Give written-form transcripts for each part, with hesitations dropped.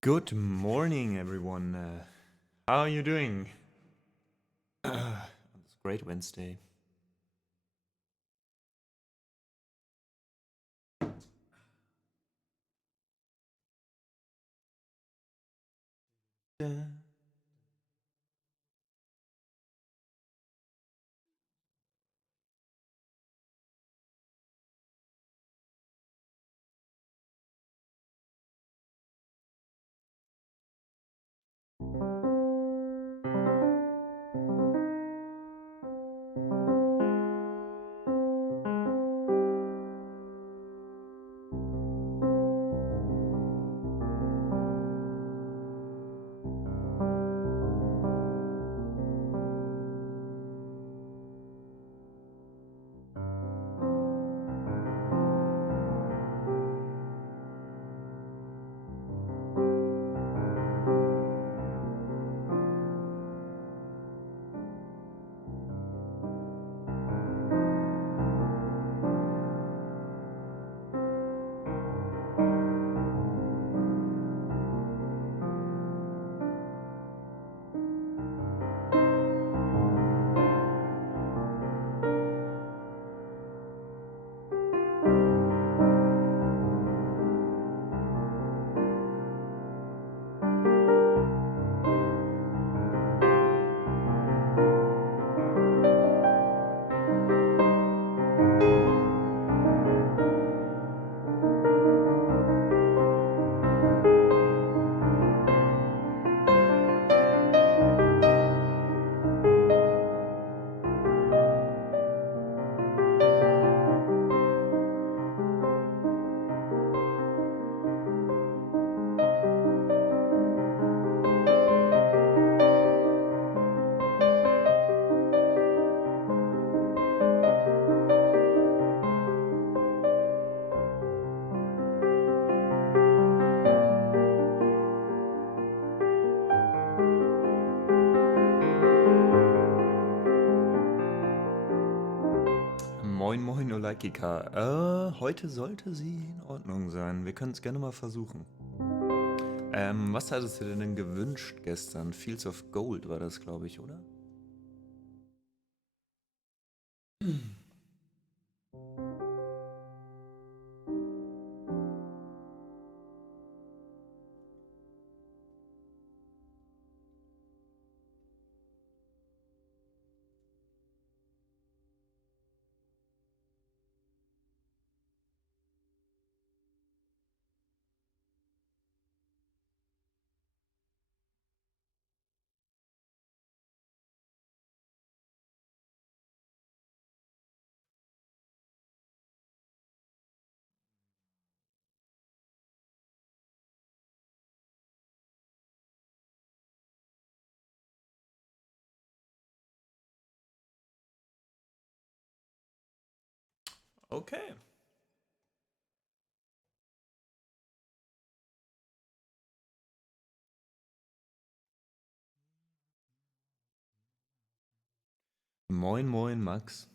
Good morning, everyone. How are you doing on this great Wednesday? Moin, moin, Olaikika. Heute sollte sie in Ordnung sein. Wir können es gerne mal versuchen. Was hattest du denn gewünscht gestern? Fields of Gold war das, glaube ich, oder? Okay. Moin, moin, Max.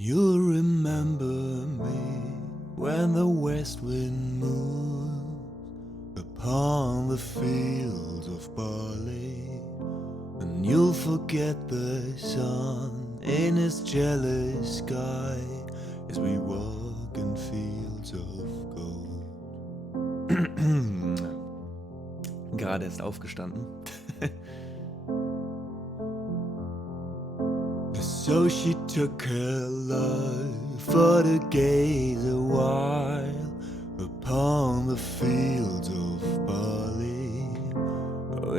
You remember me when the west wind moves upon the fields of barley, and you'll forget the sun in his jealous sky as we walk in fields of gold. Gerade erst aufgestanden. So she took her love for to gaze a while upon the fields of barley,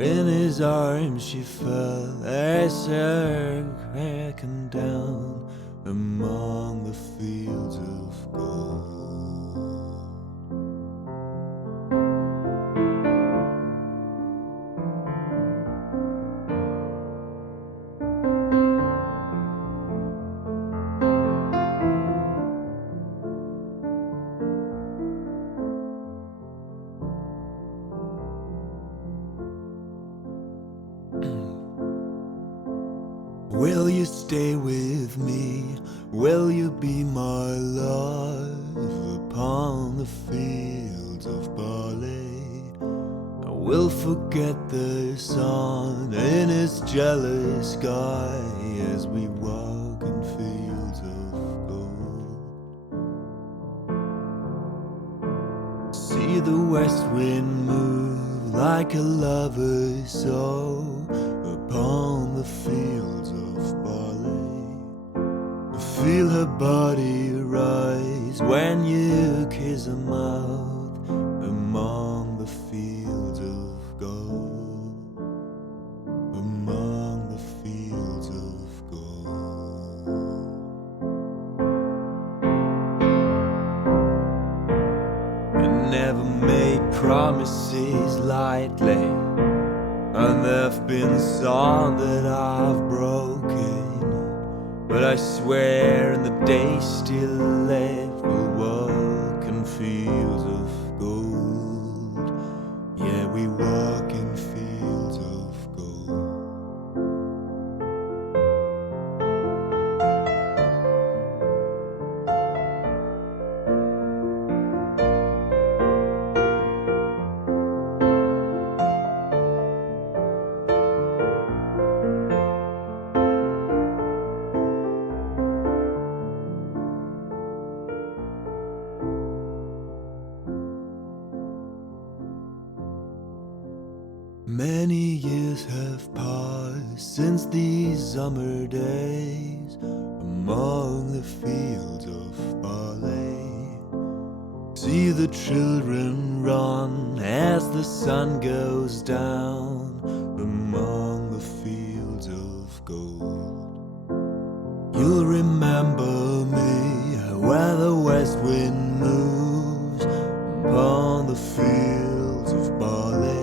in his arms she fell as her cracking down among the fields of gold. Will you stay with me? Will you be my love upon the fields of barley? I will forget the sun in his jealous sky as we walk in fields of gold. See the west wind move like a lover's soul upon the fields of barley. Feel her body rise when you kiss her mouth among the fields of gold. Among the fields of gold. I never made promises lightly, and there've been some that I've broken. But I swear in the days still left we'll walk in fields of gold. Yeah, we walk in fields of gold. Many years have passed since these summer days among the fields of barley. See the children run as the sun goes down among the fields of gold. You'll remember me when the west wind moves upon the fields of barley.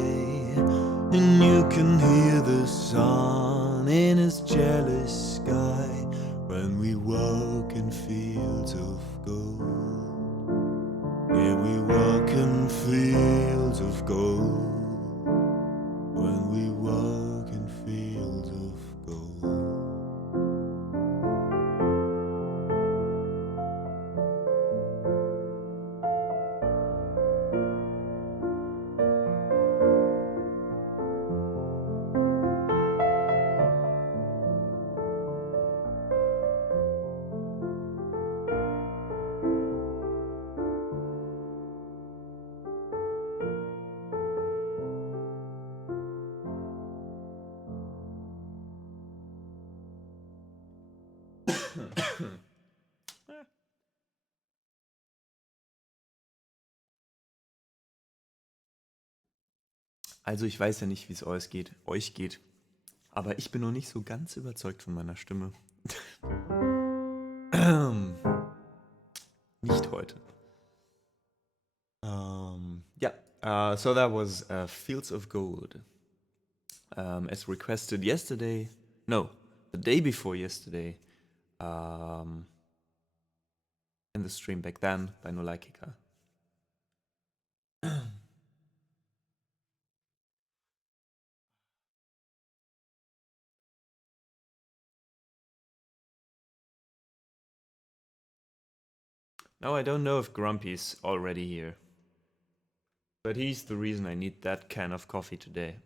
And you can hear the sun in his jealous sky when we walk in fields of gold. Yeah, we walk in fields of gold. When we walk in fields of gold. Also ich weiß ja nicht, wie es euch geht, aber ich bin noch nicht so ganz überzeugt von meiner Stimme. Nicht heute. So that was Fields of Gold. As requested yesterday, no, the day before yesterday, in the stream back then by Nolaikika. Now I don't know if Grumpy's already here, but he's the reason I need that can of coffee today.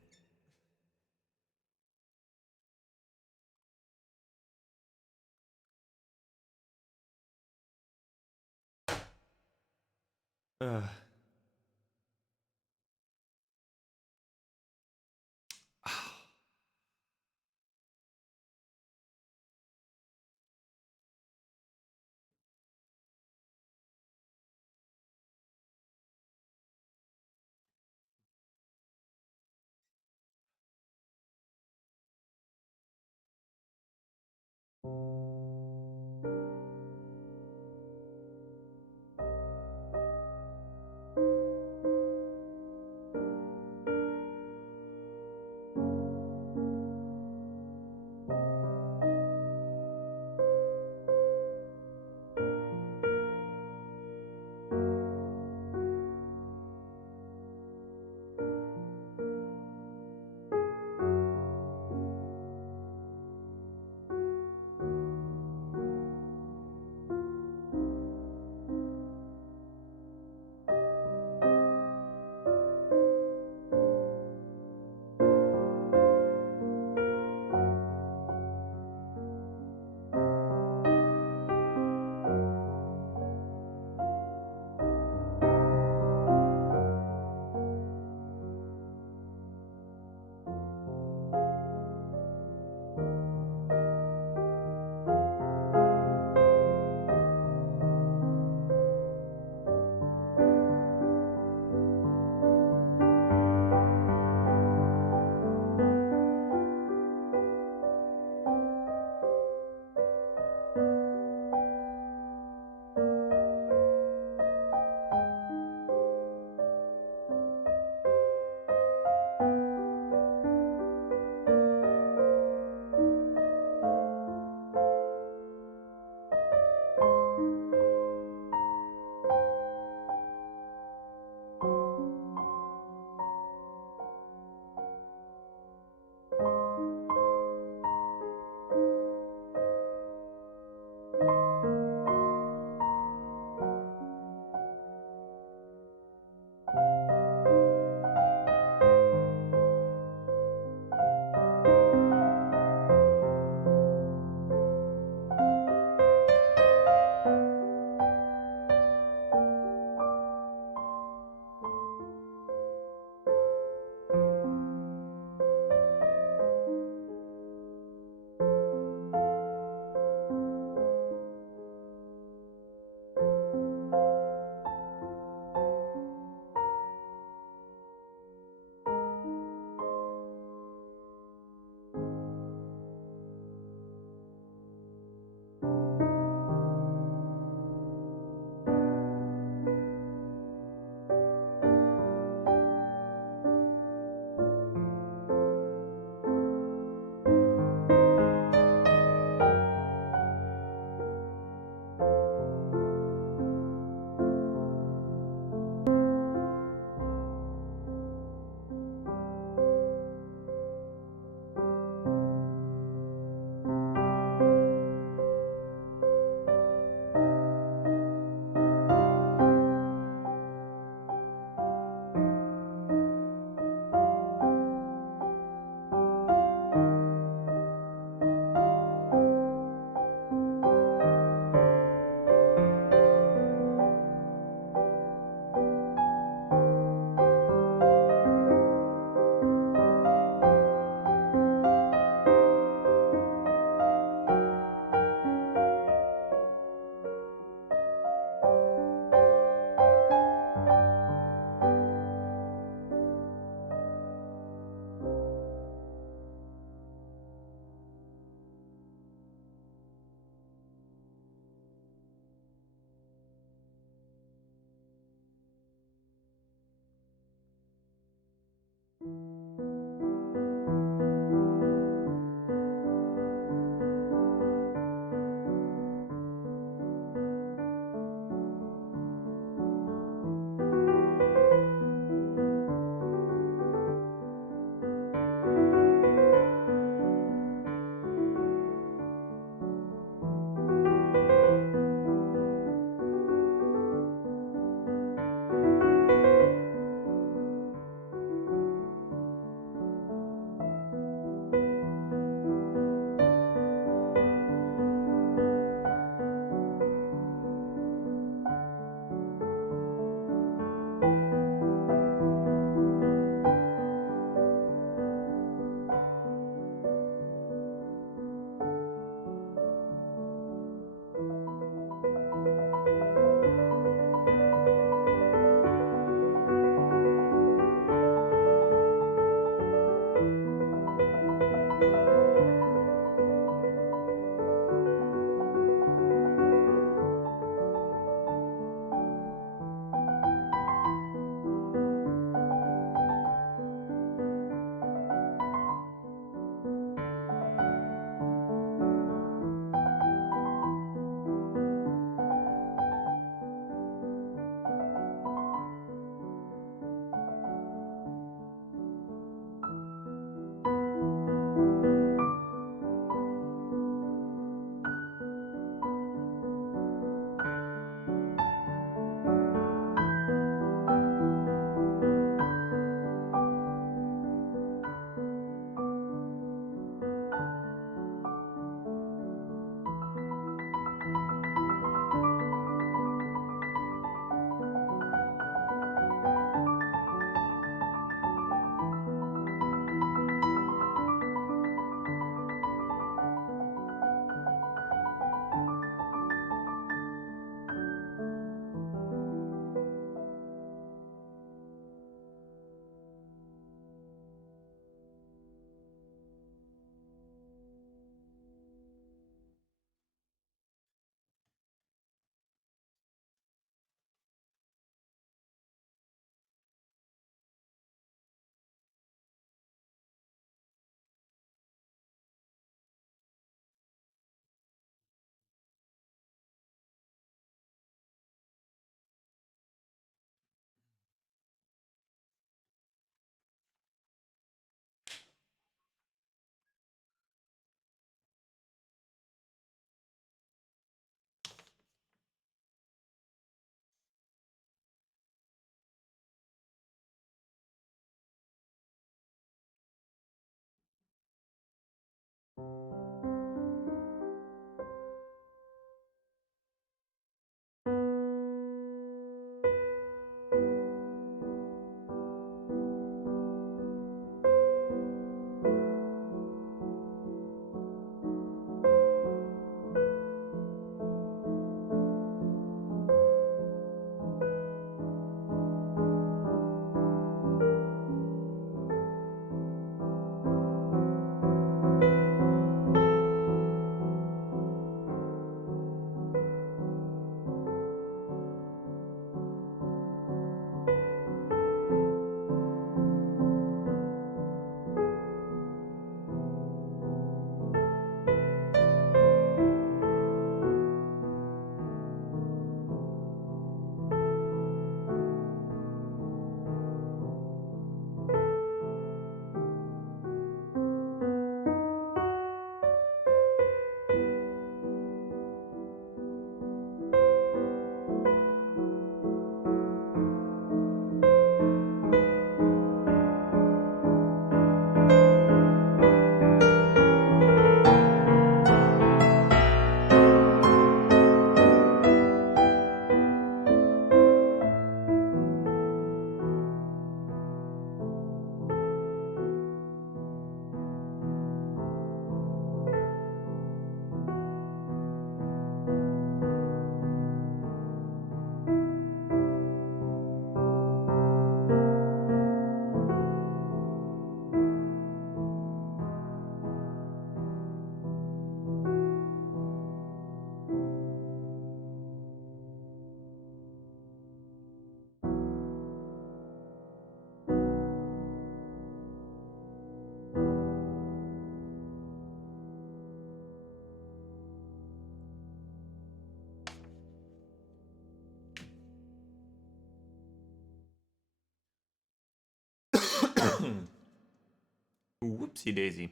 Upsi Daisy.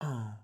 Oh.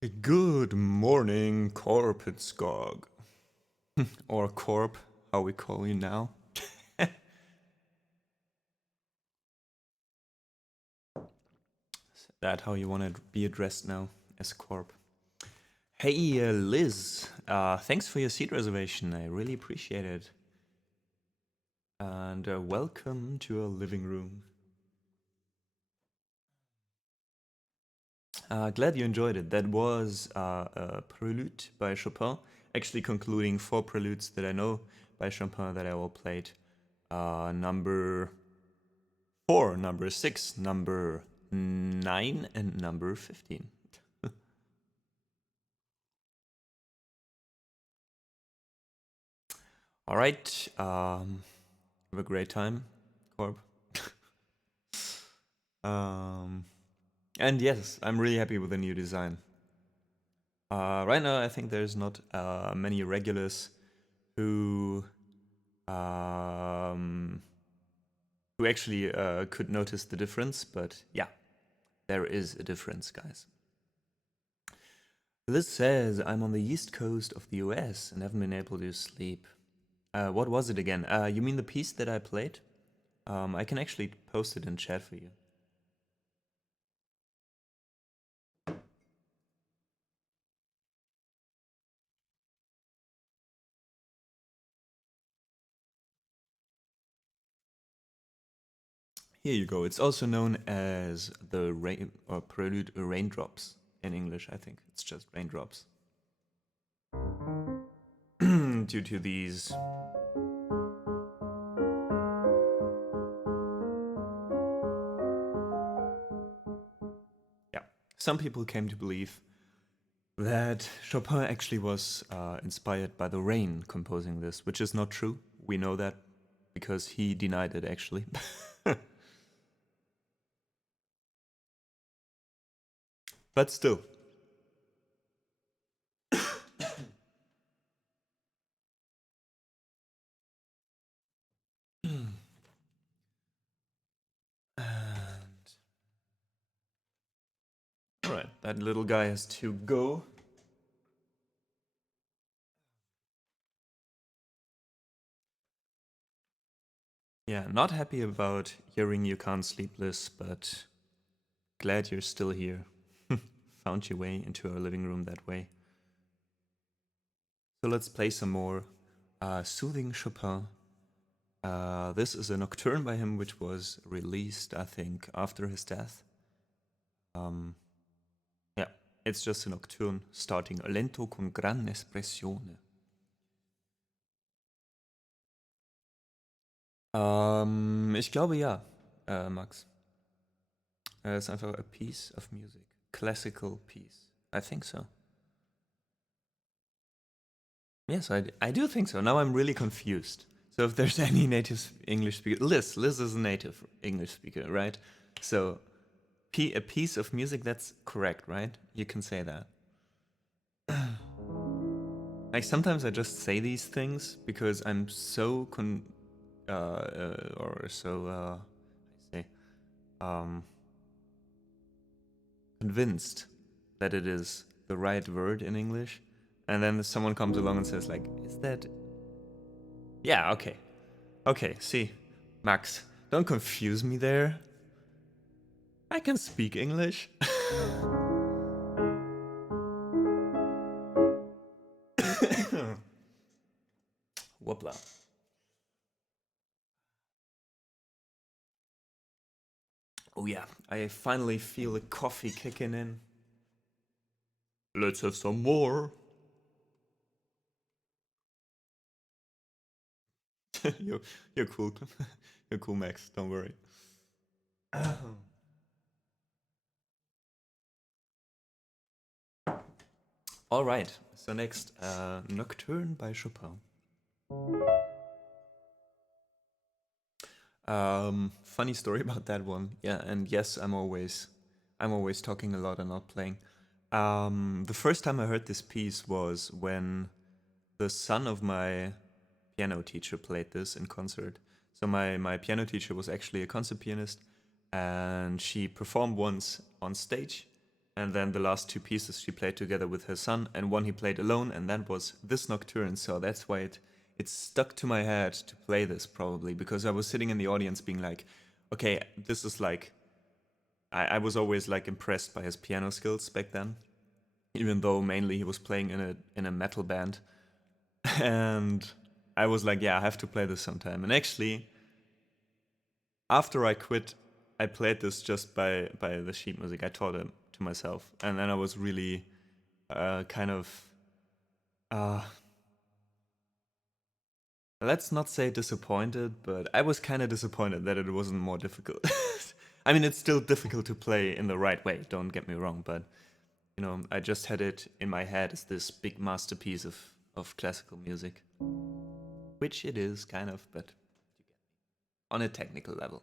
Good morning, Korpitskog. Or Corp, how we call you now. Is that how you want to be addressed now, as Corp? Hey, Liz. Thanks for your seat reservation. I really appreciate it. And welcome to our living room. Glad you enjoyed it. That was a prelude by Chopin, actually concluding 4 preludes that I know by Chopin that I all played. Number 4, number 6, number 9, and number 15. All right. Have a great time, Corp. And yes, I'm really happy with the new design. Right now, I think there's not many regulars who actually could notice the difference, but yeah, there is a difference, guys. This says, I'm on the east coast of the US and haven't been able to sleep. What was it again? You mean the piece that I played? I can actually post it in chat for you. Here you go. It's also known as the rain or prelude raindrops in English. I think it's just raindrops. Due to these. Yeah, some people came to believe that Chopin actually was inspired by the rain composing this, which is not true. We know that because he denied it actually. But still. Alright, that little guy has to go. Yeah, not happy about hearing you can't sleep, Liz, but glad you're still here. Found your way into our living room that way. So let's play some more soothing Chopin. This is a nocturne by him, which was released, I think, after his death. Yeah, it's just a nocturne starting lento con gran espressione. Ich glaube ja, Max. It's einfach a piece of music. Classical piece. I think so. Yes, I do think so. Now I'm really confused. So if there's any native English speaker, Liz is a native English speaker, right? So a piece of music, that's correct, right? You can say that. Like sometimes I just say these things because I'm so I say convinced that it is the right word in English, and then someone comes along and says like, "Is that?" Yeah, okay. See, Max, don't confuse me there. I can speak English. Whoopla. Oh yeah, I finally feel the coffee kicking in. Let's have some more. You're cool. You're cool, Max. Don't worry. All right. So next, Nocturne by Chopin. Funny story about that one. Yeah, and yes, I'm always talking a lot and not playing. The first time I heard this piece was when the son of my piano teacher played this in concert. So my piano teacher was actually a concert pianist, and she performed once on stage, And then the last two pieces she played together with her son, and one he played alone, and that was this nocturne. So that's why it stuck to my head to play this, probably, because I was sitting in the audience being like, okay, this is like, I was always like impressed by his piano skills back then, even though mainly he was playing in a metal band. And I was like, yeah, I have to play this sometime. And actually, after I quit, I played this just by the sheet music. I taught it to myself, and then I was really kind of uh, let's not say disappointed, but I was kind of disappointed that it wasn't more difficult. I mean, it's still difficult to play in the right way. Don't get me wrong, but you know, I just had it in my head as this big masterpiece of classical music, which it is kind of, but on a technical level.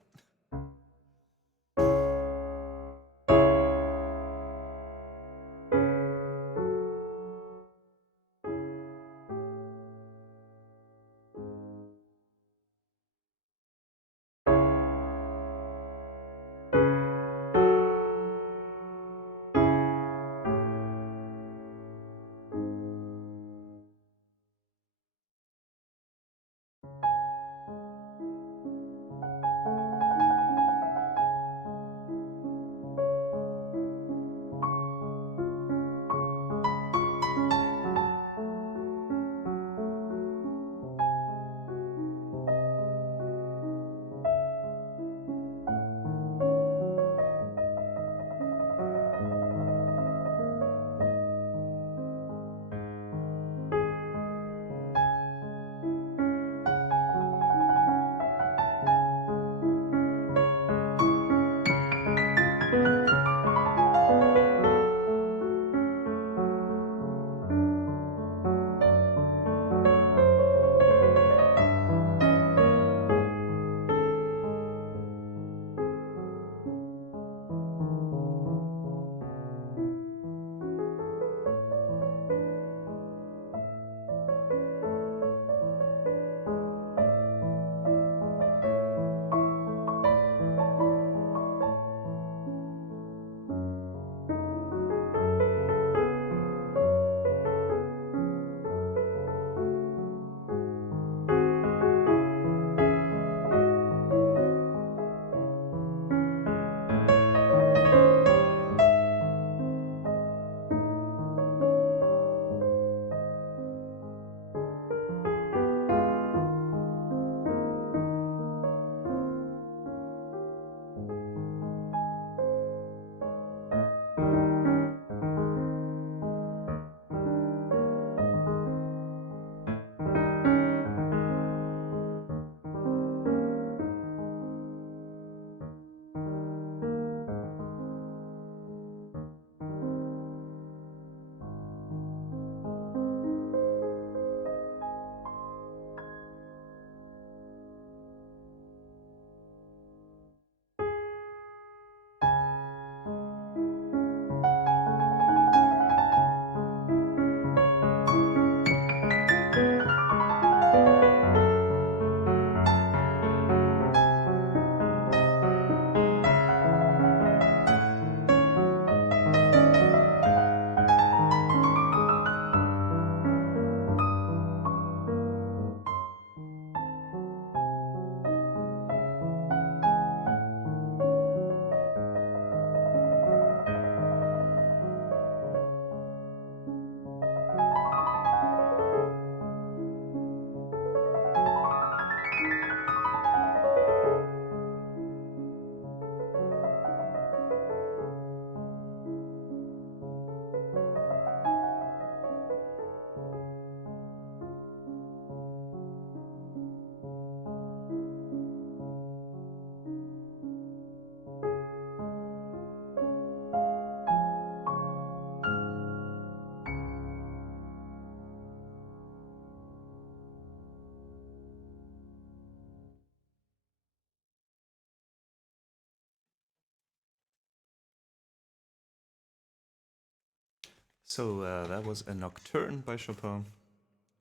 So that was a nocturne by Chopin.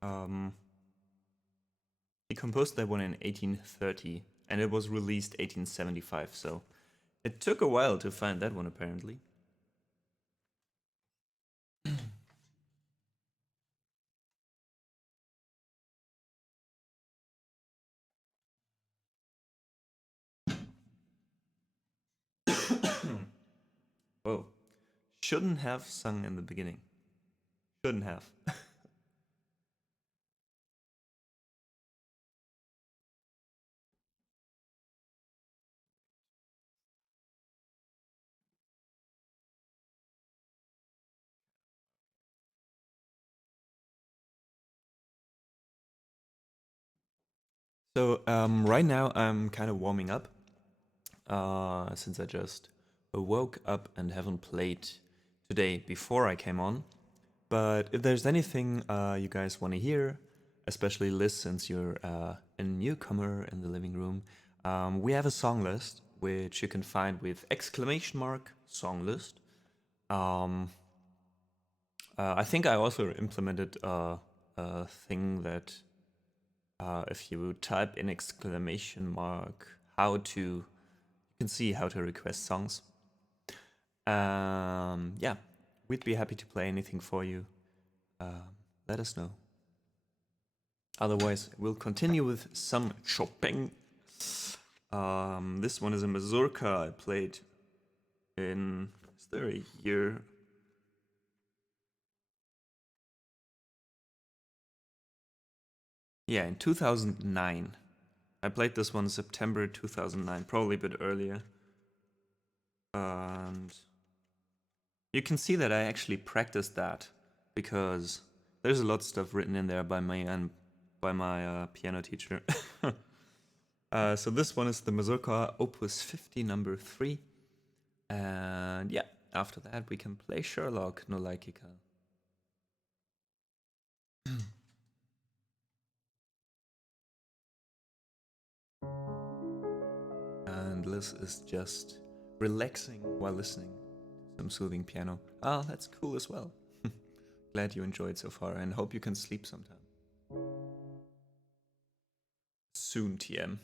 Um, he composed that one in 1830, and it was released 1875. So it took a while to find that one, apparently. Whoa. Shouldn't have sung in the beginning. Shouldn't have. So right now I'm kind of warming up since I just woke up and haven't played today before I came on. But if there's anything you guys want to hear, especially Liz, since you're a newcomer in the living room, we have a song list which you can find with exclamation mark song list. I think I also implemented a thing that if you type in exclamation mark how to, you can see how to request songs. Yeah, we'd be happy to play anything for you. Let us know. Otherwise, we'll continue with some Chopin. This one is a mazurka I played in, is there a year? Yeah, in 2009. I played this one September 2009, probably a bit earlier. And you can see that I actually practiced that because there's a lot of stuff written in there by me and by my piano teacher. So this one is the Mazurka Opus 50 number 3. And yeah, after that we can play Sherlock no Laikika. And Liz is just relaxing while listening to some soothing piano. Ah, that's cool as well. Glad you enjoyed so far and hope you can sleep sometime. Soon, TM.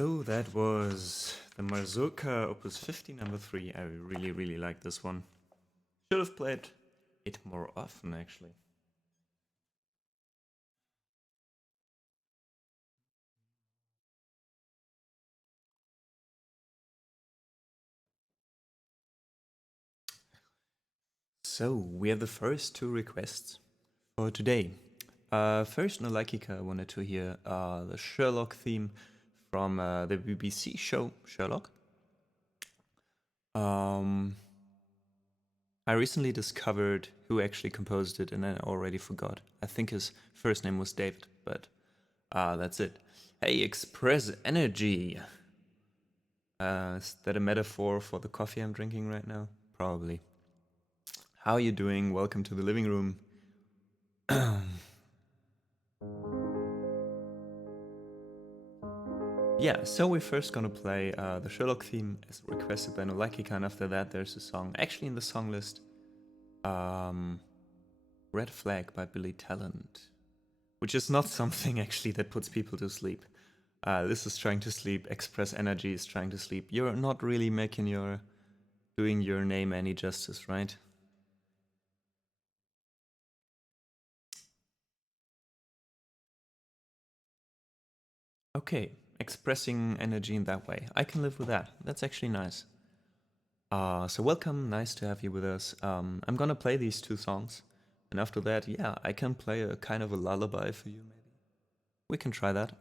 So that was the Mazurka Opus 50 number 3. I really, really like this one. Should have played it more often, actually. So, we have the first two requests for today. First, Nolakika wanted to hear the Sherlock theme from the BBC show Sherlock. I recently discovered who actually composed it, and I already forgot. I think his first name was David, but that's it. Hey, Express Energy! Is that a metaphor for the coffee I'm drinking right now? Probably. How are you doing? Welcome to the living room. Yeah, so we're first gonna play the Sherlock theme as requested by Nolakika, and after that there's a song, actually in the song list, Red Flag by Billy Talent, which is not something actually that puts people to sleep. This is trying to sleep, Express Energy is trying to sleep. You're not really doing your name any justice, right? Okay, expressing energy in that way. I can live with that. That's actually nice. So welcome, nice to have you with us. I'm gonna play these two songs, and after that, yeah, I can play a kind of a lullaby for you, maybe. We can try that.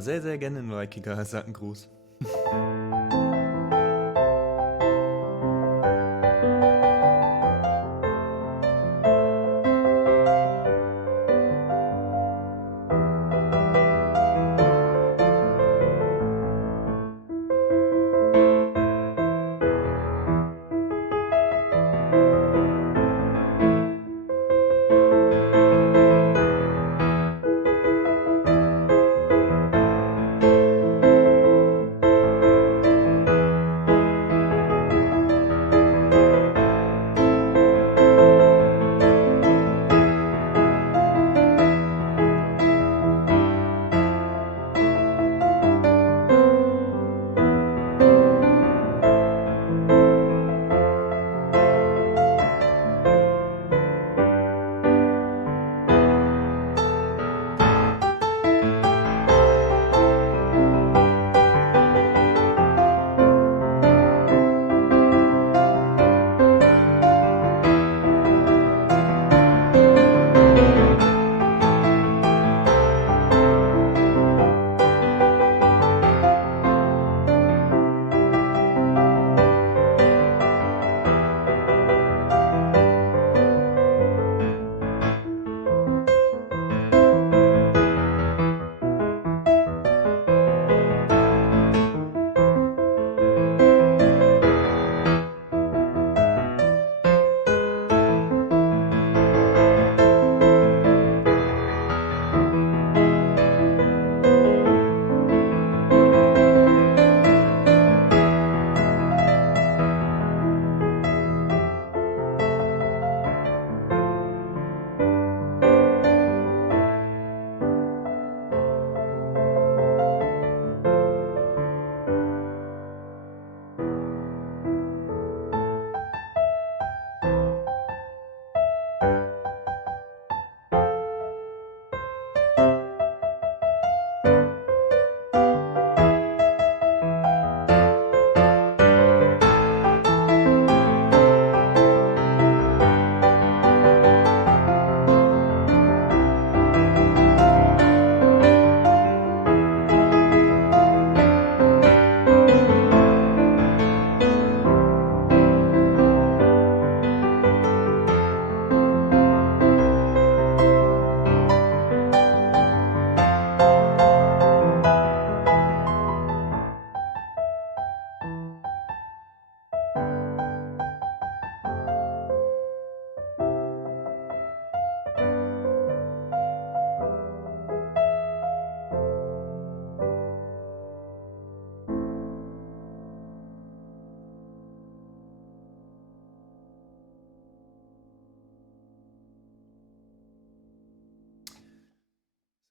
Sehr, sehr gerne in Waikika, sagt ein Gruß.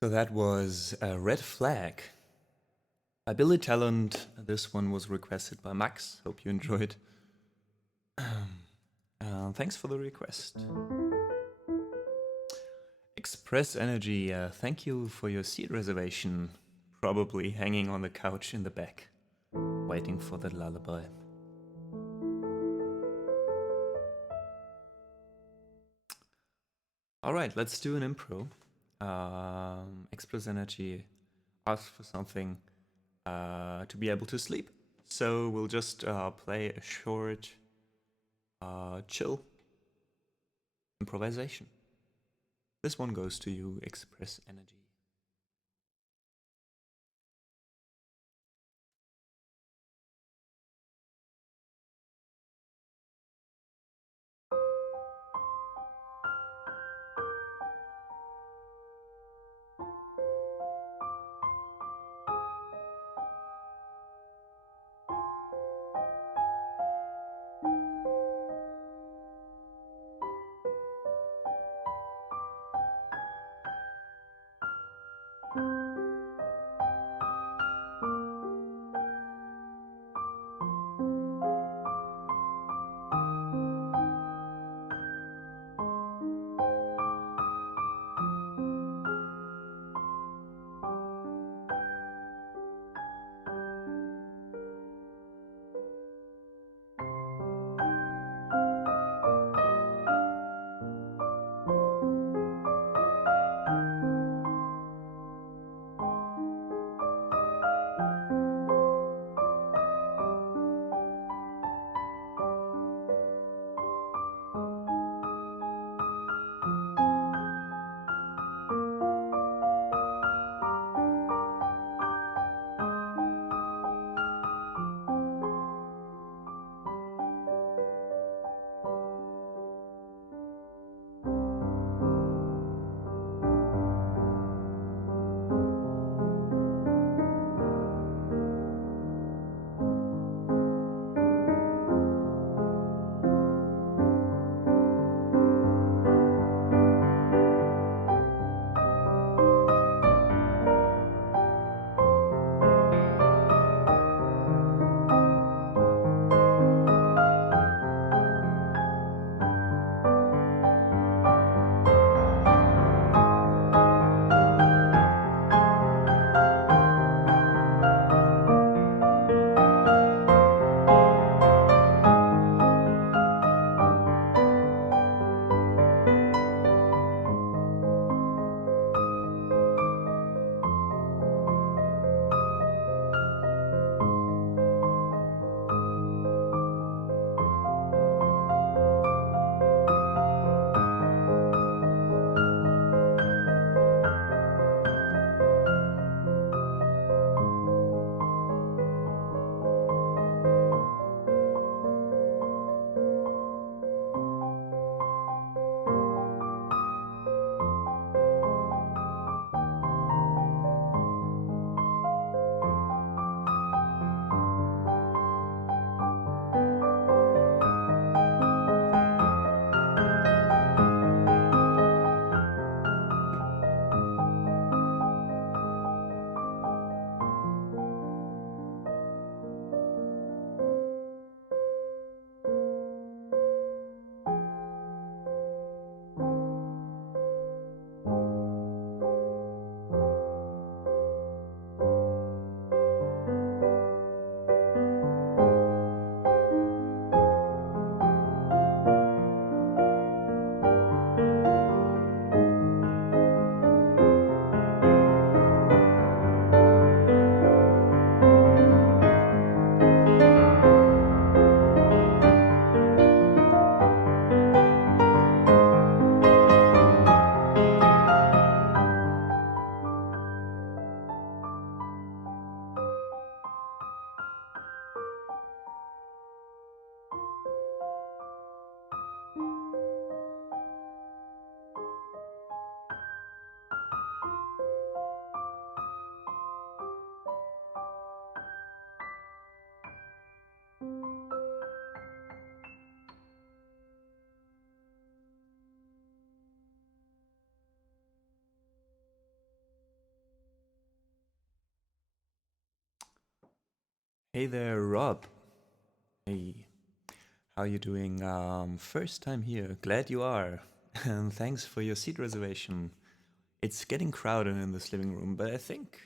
So that was a Red Flag by Billy Talent. This one was requested by Max. Hope you enjoyed. Thanks for the request. Express Energy, thank you for your seat reservation. Probably hanging on the couch in the back, waiting for the lullaby. Alright, let's do an impro. Express Energy asks for something to be able to sleep. So we'll just play a short, chill improvisation. This one goes to you, Express Energy. Hey there, Rob. Hey, how you doing? First time here. Glad you are. And thanks for your seat reservation. It's getting crowded in this living room, but I think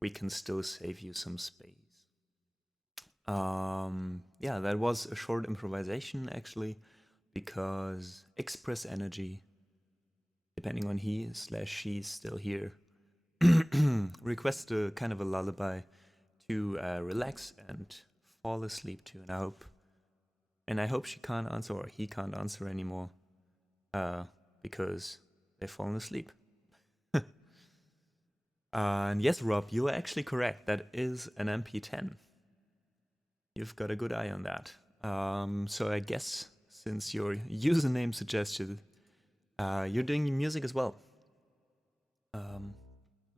we can still save you some space. Yeah, that was a short improvisation actually, because Express Energy, depending on he/she's still here, requested a kind of a lullaby to relax and fall asleep to, and I hope she can't answer or he can't answer anymore, because they've fallen asleep. And yes, Rob, you are actually correct. That is an MP10. You've got a good eye on that. So I guess since your username suggested, you're doing music as well.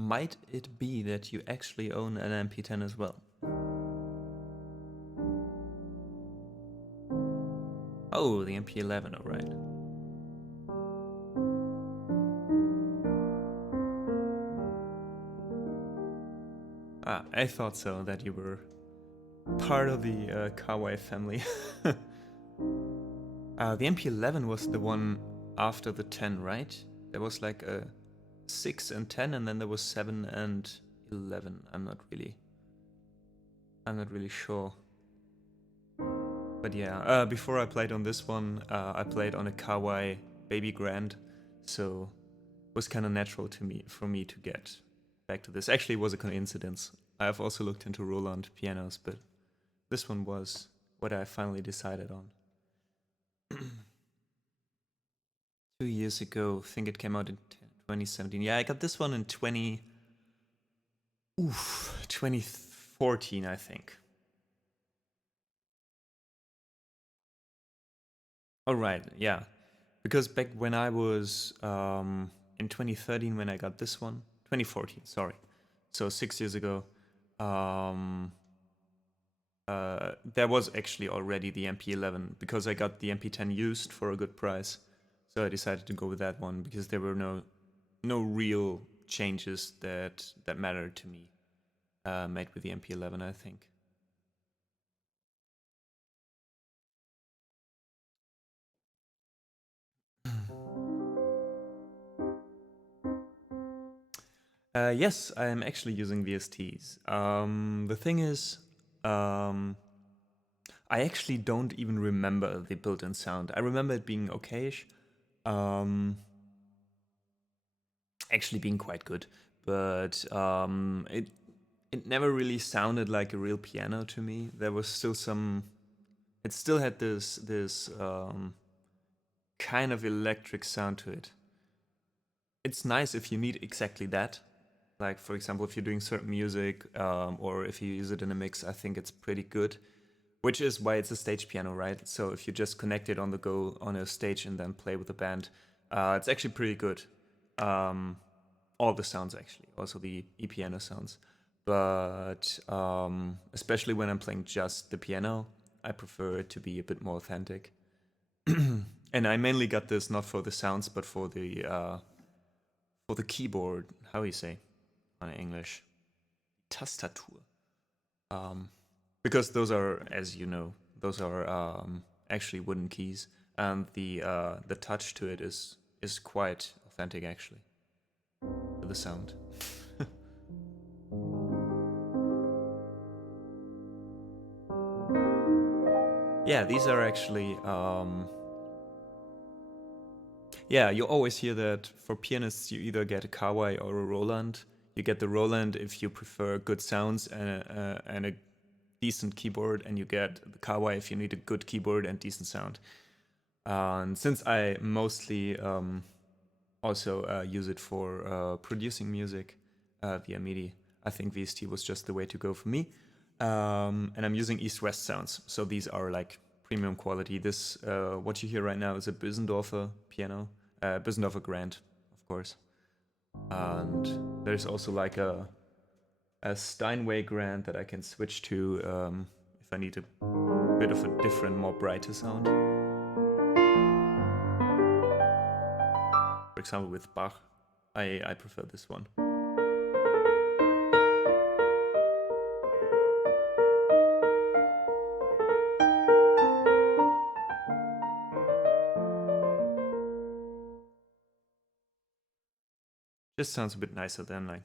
Might it be that you actually own an MP10 as well? Oh, the MP11, alright. I thought so, that you were part of the Kawai family. The MP11 was the one after the 10, right? There was like a 6 and 10, and then there was 7 and 11. I'm not really sure. But yeah, before I played on this one, I played on a Kawai Baby Grand, so it was kind of natural for me to get back to this. Actually, it was a coincidence. I've also looked into Roland pianos, but this one was what I finally decided on. 2 years ago, I think it came out in 2017. Yeah, I got this one in 2014, I think. Oh, right, yeah. Because back when I was in 2013, when I got this one, 2014, sorry. So 6 years ago, there was actually already the MP11 because I got the MP10 used for a good price. So I decided to go with that one because there were no real changes that mattered to me made with the MP11, I think. Yes, I am actually using VSTs. The thing is, I actually don't even remember the built-in sound. I remember it being okayish, actually being quite good, but it never really sounded like a real piano to me. There was still it still had this kind of electric sound to it. It's nice if you need exactly that. Like, for example, if you're doing certain music, or if you use it in a mix, I think it's pretty good. Which is why it's a stage piano, right? So if you just connect it on the go on a stage and then play with the band, it's actually pretty good. All the sounds, actually, also the e-piano sounds. But especially when I'm playing just the piano, I prefer it to be a bit more authentic. And I mainly got this not for the sounds, but for the keyboard. How do you say on English? Tastatur. Because those are, as you know, those are actually wooden keys, and the touch to it is quite authentic, actually, to the sound. Yeah, these are actually yeah, you always hear that for pianists you either get a Kawai or a Roland. You get the Roland if you prefer good sounds and a decent keyboard, and you get the Kawai if you need a good keyboard and decent sound. And since I mostly also use it for producing music via MIDI, I think VST was just the way to go for me. And I'm using East-West sounds, so these are like premium quality. This, what you hear right now, is a Bösendorfer piano, Bösendorfer Grand, of course. And there's also like a Steinway Grand that I can switch to if I need a bit of a different, more brighter sound. For example, with Bach, I prefer this one. Just sounds a bit nicer than like.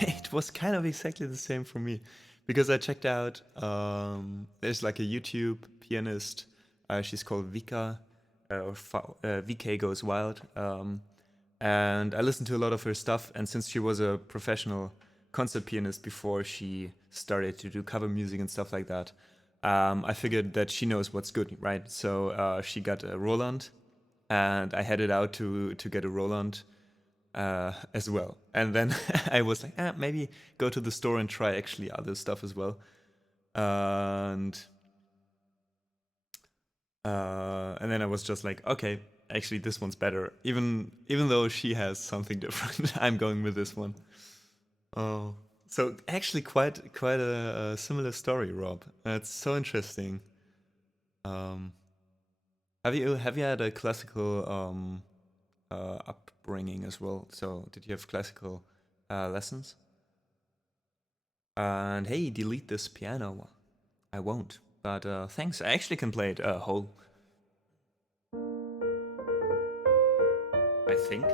It was kind of exactly the same for me, because I checked out. There's like a YouTube pianist. She's called Vika, VK Goes Wild, and I listened to a lot of her stuff. And since she was a professional concert pianist before she started to do cover music and stuff like that, I figured that she knows what's good, right? So she got a Roland, and I headed out to get a Roland as well. And then I was like, maybe go to the store and try actually other stuff as well. And then I was just like, okay, actually this one's better. Even though she has something different, I'm going with this one. Oh, so actually quite a similar story, Rob. It's so interesting. Um, have you had a classical upbringing as well? So did you have classical lessons? And hey, delete this piano. I won't. But thanks. I actually can play it whole. I think.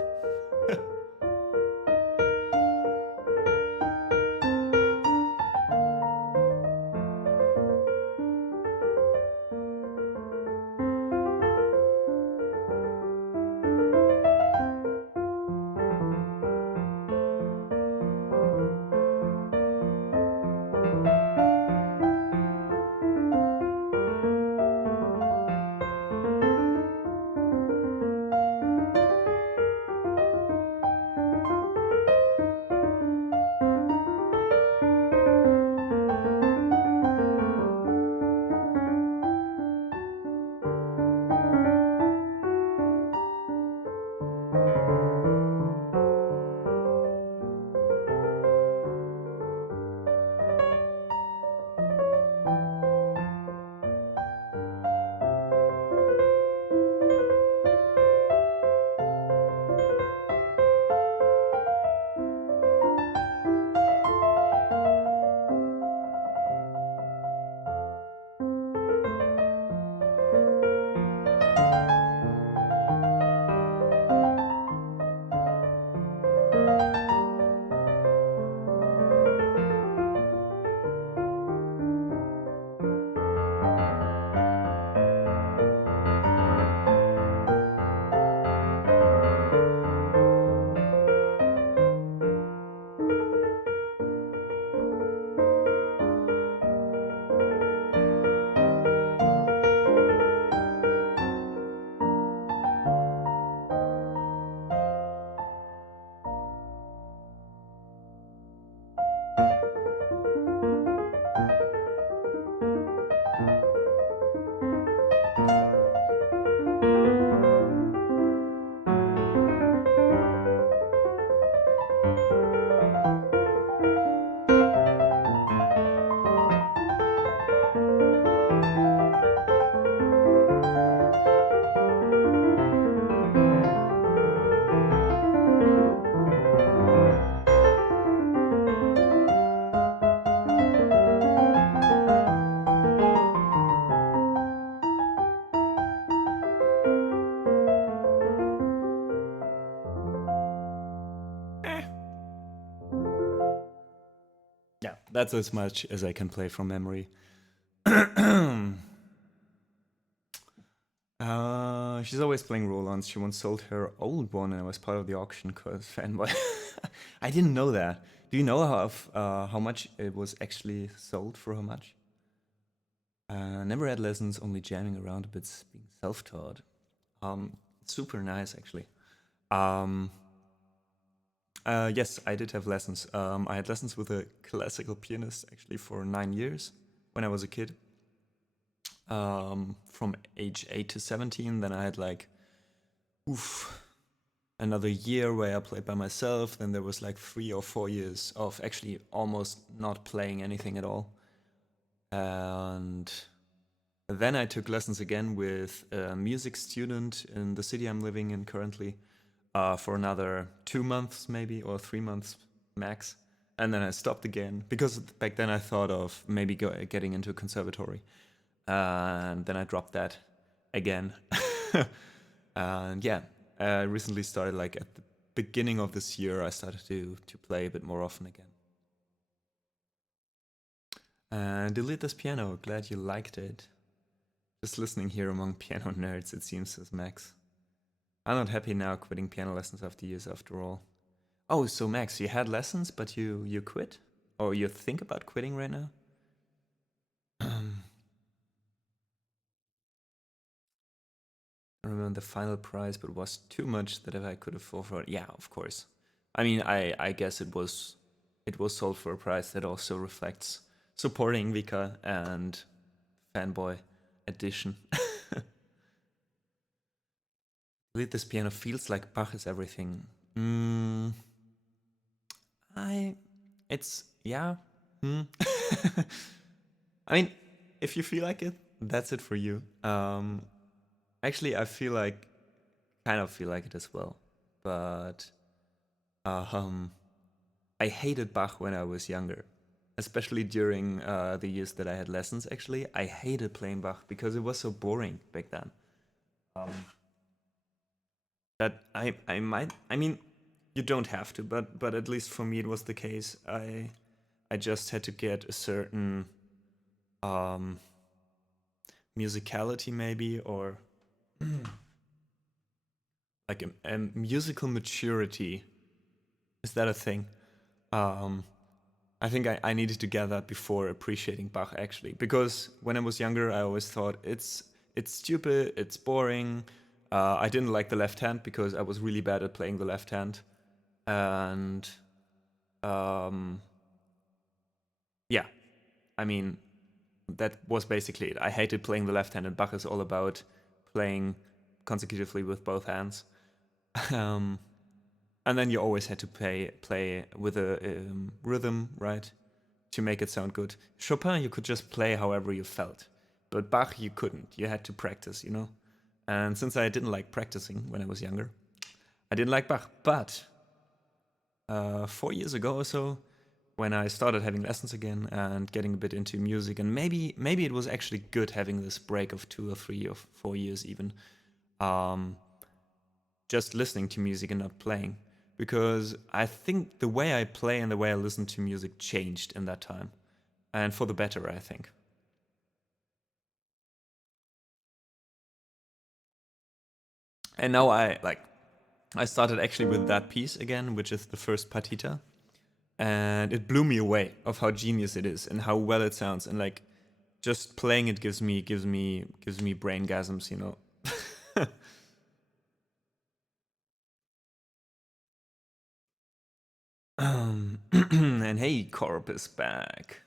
Yeah, that's as much as I can play from memory. She's always playing Rolands. She once sold her old one, and I was part of the auction because fanboy. I didn't know that. Do you know how much it was actually sold for? How much? Never had lessons, only jamming around a bit, being self-taught. Super nice actually. Um, yes, I did have lessons. I had lessons with a classical pianist actually for 9 years when I was a kid. From age 8 to 17. Then I had like, oof, another year where I played by myself. Then there was like 3 or 4 years of actually almost not playing anything at all. And then I took lessons again with a music student in the city I'm living in currently for another 2 months maybe, or 3 months max. And then I stopped again because back then I thought of maybe getting into a conservatory. And then I dropped that again. And yeah, I recently started, like at the beginning of this year, I started to play a bit more often again. Delete this piano, glad you liked it. Just listening here among piano nerds, it seems, says Max. I'm not happy now quitting piano lessons after years after all. Oh, so Max, you had lessons, but you quit? Or you think about quitting right now? I remember the final prize, but it was too much that if I could afford for it. Yeah, of course. I mean, I guess it was sold for a price that also reflects supporting Vika and Fanboy Edition. Delete this piano feels like Bach is everything. It's yeah. I mean, if you feel like it, that's it for you. Actually, I kind of feel like it as well, but I hated Bach when I was younger, especially during the years that I had lessons. Actually, I hated playing Bach because it was so boring back then. That I might. I mean, you don't have to, but at least for me it was the case. I just had to get a certain musicality maybe, or like a musical maturity. Is that a thing? I think I needed to get that before appreciating Bach, actually, because when I was younger I always thought it's stupid, it's boring. I didn't like the left hand because I was really bad at playing the left hand, and yeah, I mean, that was basically it. I hated playing the left hand, and Bach is all about playing consecutively with both hands. And then you always had to play with a rhythm, right, to make it sound good. Chopin, you could just play however you felt, but Bach, you couldn't. You had to practice, you know. And since I didn't like practicing when I was younger, I didn't like Bach. But 4 years ago or so, when I started having lessons again and getting a bit into music, and maybe it was actually good having this break of 2 or 3 or 4 years even, just listening to music and not playing, because I think the way I play and the way I listen to music changed in that time, and for the better, I think. And now I started actually with that piece again, which is the first partita, and it blew me away of how genius it is and how well it sounds, and like just playing it gives me braingasms, you know. And hey, Corp is back.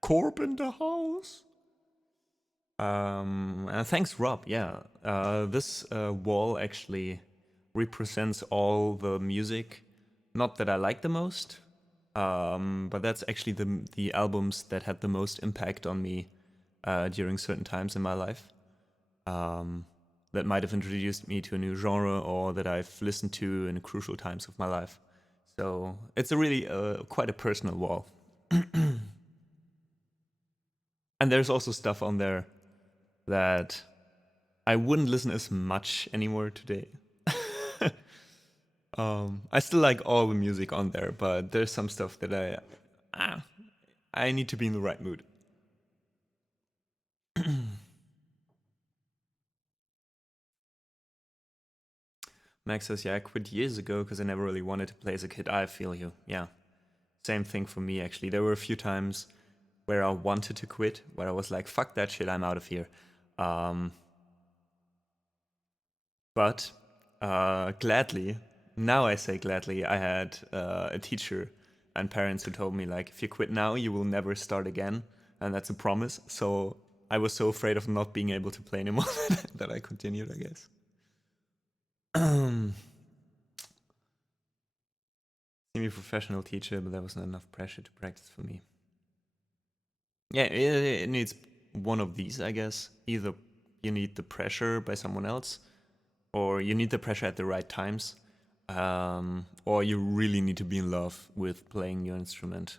Corp in the house. And thanks, Rob. Yeah, this wall actually represents all the music, not that I like the most, but that's actually the albums that had the most impact on me during certain times in my life. That might have introduced me to a new genre, or that I've listened to in crucial times of my life. So it's a really quite a personal wall. And there's also stuff on there that I wouldn't listen as much anymore today. I still like all the music on there, but there's some stuff that I need to be in the right mood. Max says, yeah, I quit years ago because I never really wanted to play as a kid. I feel you. Yeah. Same thing for me, actually. There were a few times where I wanted to quit, where I was like, fuck that shit, I'm out of here. But gladly, now I say gladly, I had a teacher and parents who told me, like, if you quit now, you will never start again. And that's a promise. So I was so afraid of not being able to play anymore that I continued, I guess. Semi-professional teacher, but there was not enough pressure to practice for me. Yeah, it needs one of these, I guess. Either you need the pressure by someone else, or you need the pressure at the right times, or you really need to be in love with playing your instrument.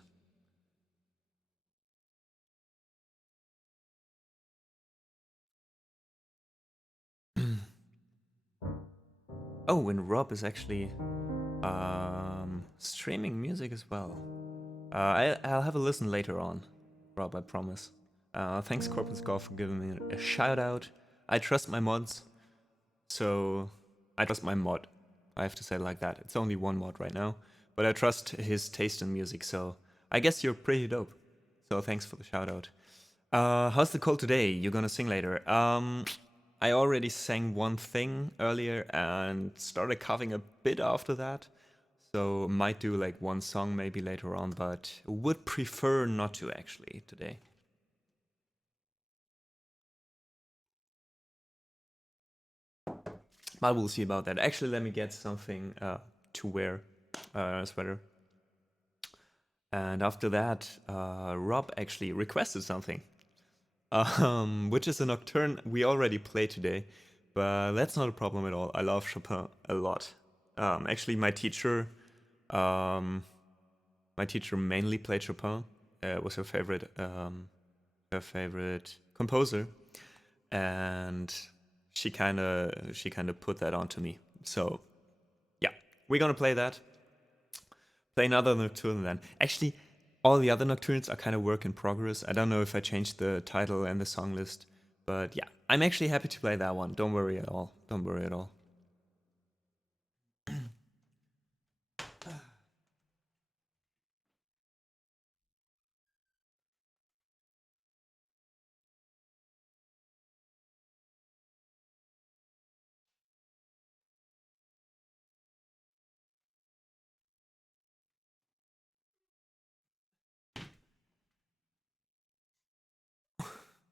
Oh, and Rob is actually streaming music as well. I'll have a listen later on, Rob, I promise. Thanks, Corpus Golf, for giving me a shout out. I trust my mods, so I trust my mod. I have to say it like that. It's only one mod right now, but I trust his taste in music, so I guess you're pretty dope. So thanks for the shout out. How's the call today? You're gonna sing later. I already sang one thing earlier and started covering a bit after that. So might do like one song maybe later on, but would prefer not to actually today. But we'll see about that. Actually, let me get something to wear, a sweater. And after that, Rob actually requested something, which is a nocturne we already played today, but that's not a problem at all. I love Chopin a lot. Actually, um, my teacher mainly played Chopin. Was her favorite composer, and she kind of put that onto me. So yeah, we're gonna play that. Play another nocturne then. Actually, all the other nocturnes are kind of work in progress. I don't know if I changed the title and the song list, but yeah, I'm actually happy to play that one. Don't worry at all. Don't worry at all.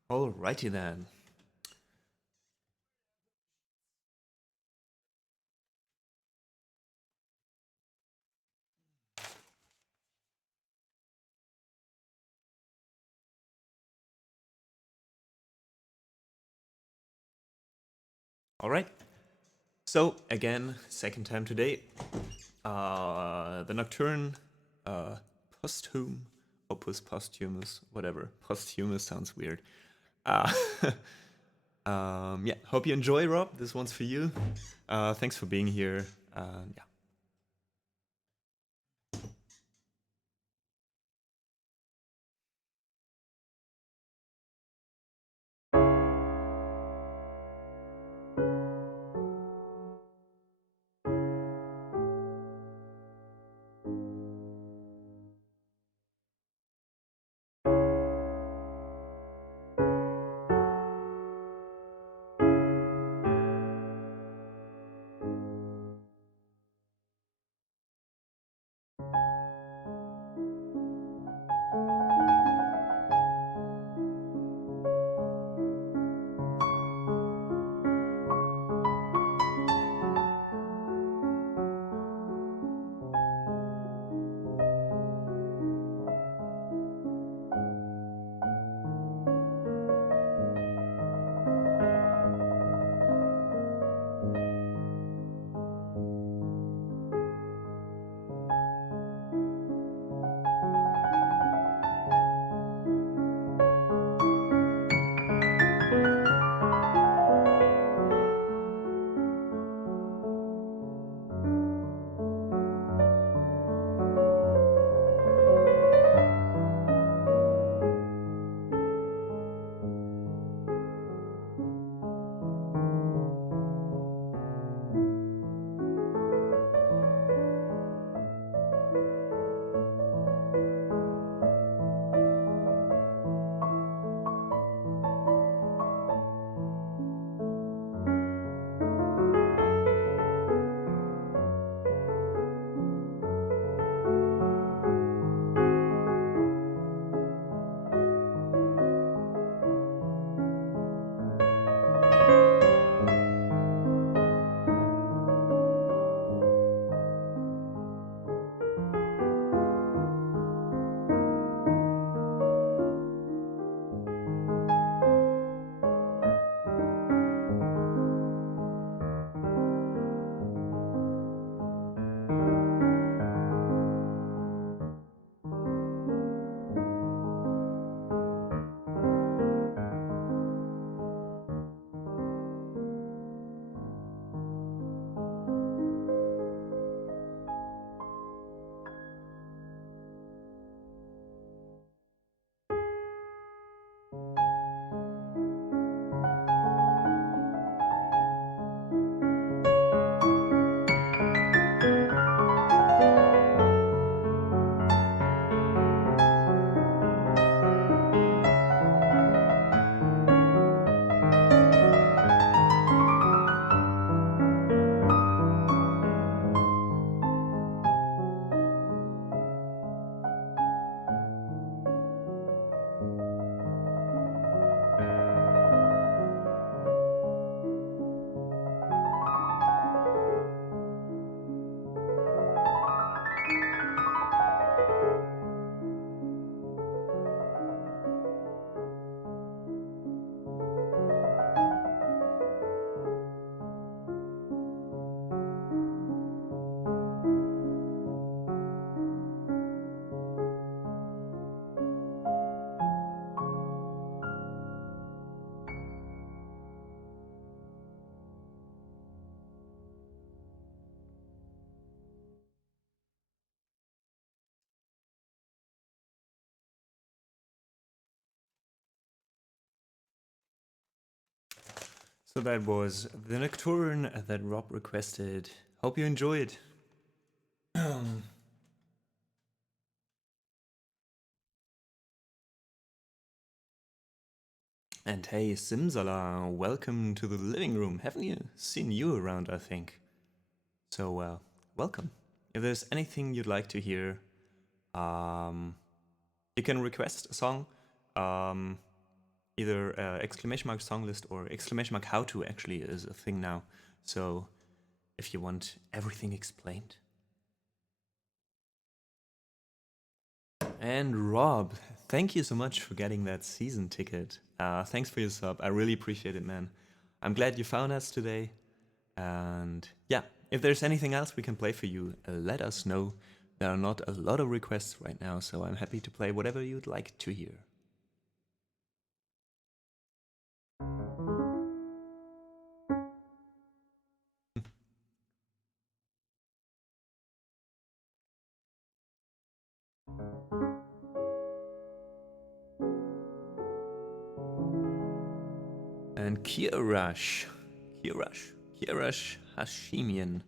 Alrighty then. All right. So again, second time today. The Nocturne, Posthume, Opus Posthumus, whatever. Posthumous sounds weird. Uh, yeah, hope you enjoy, Rob. This one's for you. Thanks for being here. Yeah. So that was the Nocturne that Rob requested. Hope you enjoyed. And hey, Simsala, welcome to the living room. Haven't you seen you around, I think? So, welcome. If there's anything you'd like to hear, you can request a song, either exclamation mark song list or exclamation mark how to actually is a thing now. So if you want everything explained. And Rob, thank you so much for getting that season ticket. Thanks for your sub. I really appreciate it, man. I'm glad you found us today. And yeah, if there's anything else we can play for you, let us know. There are not a lot of requests right now, so I'm happy to play whatever you'd like to hear. And Kirash Hashimian.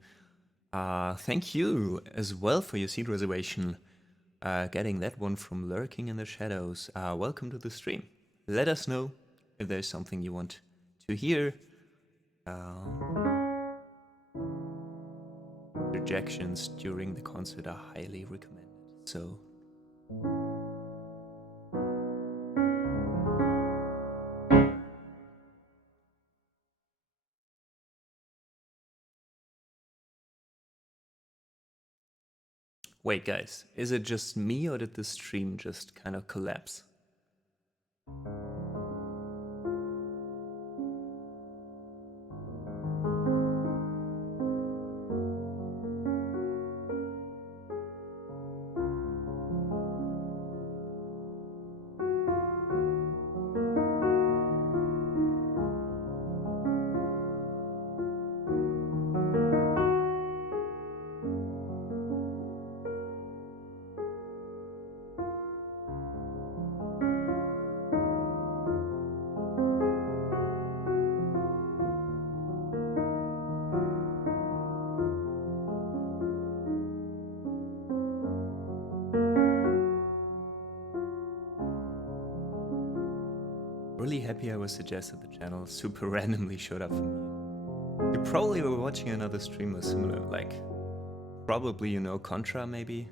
Thank you as well for your seat reservation. Getting that one from Lurking in the Shadows. Welcome to the stream. Let us know if there's something you want to hear. Rejections during the concert are highly recommended. So. Wait, guys, is it just me or did the stream just kind of collapse? Really happy I was suggested the channel super randomly showed up for me. You probably were watching another streamer similar, like, probably you know Contra maybe?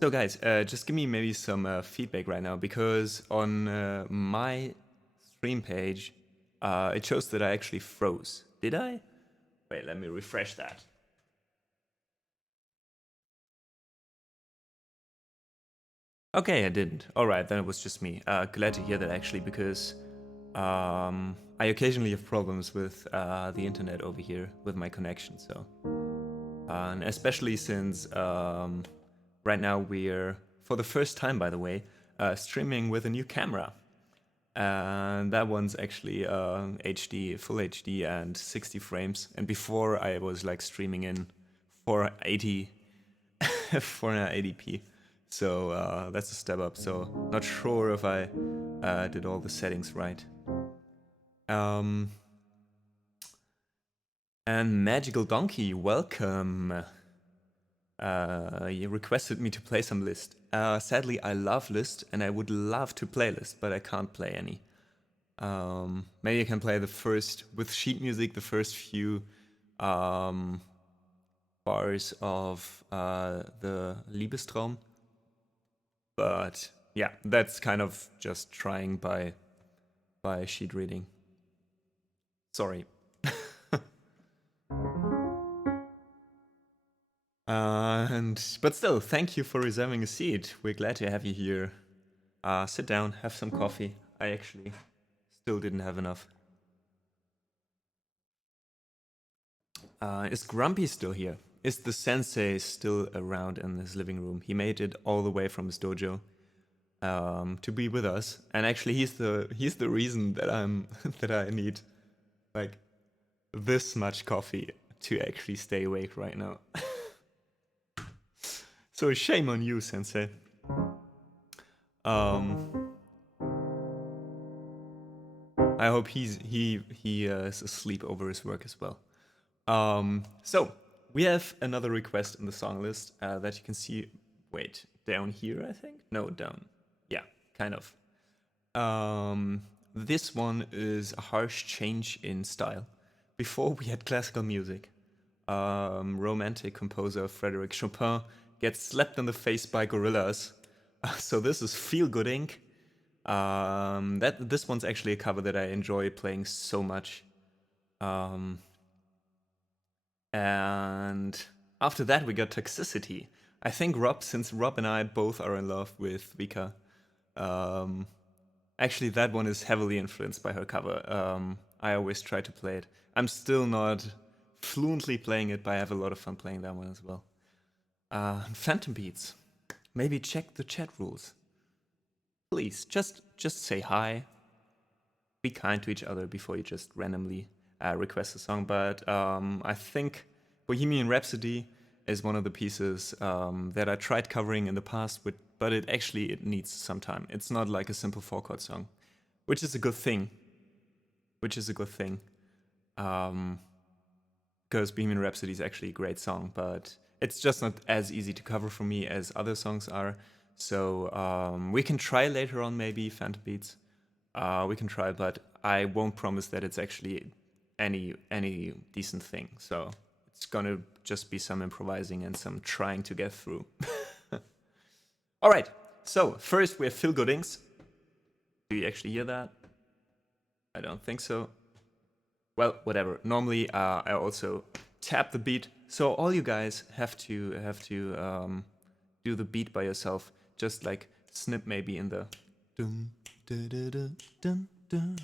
So guys, just give me maybe some feedback right now, because on my stream page, it shows that I actually froze. Did I? Wait, let me refresh that. Okay, I didn't. Alright, then it was just me. Glad to hear that actually, because I occasionally have problems with the internet over here with my connection, so. And especially since right now we're, for the first time by the way, streaming with a new camera. And that one's actually HD, full HD and 60 frames. And before I was like streaming in 480, 480p. So that's a step up. So not sure if I did all the settings right. And Magical Donkey, welcome. You requested me to play some List. Sadly, I love List and I would love to play List, but I can't play any. Maybe I can play the first, with sheet music, the first few bars of the Liebestraum. But yeah, that's kind of just trying by sheet reading. Sorry. But still, thank you for reserving a seat. We're glad to have you here. Sit down, have some coffee. I actually still didn't have enough. Is Grumpy still here? Is the sensei still around in his living room? He made it all the way from his dojo to be with us, and actually he's the reason that that I need like this much coffee to actually stay awake right now. So shame on you, sensei. Um, I hope he is asleep over his work as well. So we have another request in the song list that you can see. Wait, down here, I think? No, down. Yeah, kind of. This one is a harsh change in style. Before we had classical music. Romantic composer Frédéric Chopin gets slapped in the face by gorillas. So this is Feel Good Inc. This one's actually a cover that I enjoy playing so much. And after that we got Toxicity. I think since Rob and I both are in love with Vika, actually that one is heavily influenced by her cover. I always try to play it. I'm still not fluently playing it, but I have a lot of fun playing that one as well. Phantom Beats. Maybe check the chat rules. Please, just say hi. Be kind to each other before you just randomly request a song. But I think Bohemian Rhapsody is one of the pieces that I tried covering in the past, but it needs some time. It's not like a simple 4-chord song, which is a good thing. Because Bohemian Rhapsody is actually a great song, but it's just not as easy to cover for me as other songs are. So we can try later on, maybe Phantom Beats. We can try, but I won't promise that it's actually any decent thing. So it's gonna just be some improvising and some trying to get through. All right. So first we have Phil Goodings. Do you actually hear that? I don't think so. Well, whatever. Normally, I also tap the beat, so all you guys have to do the beat by yourself. Just like snip maybe in the dun dun dun dun dun dun.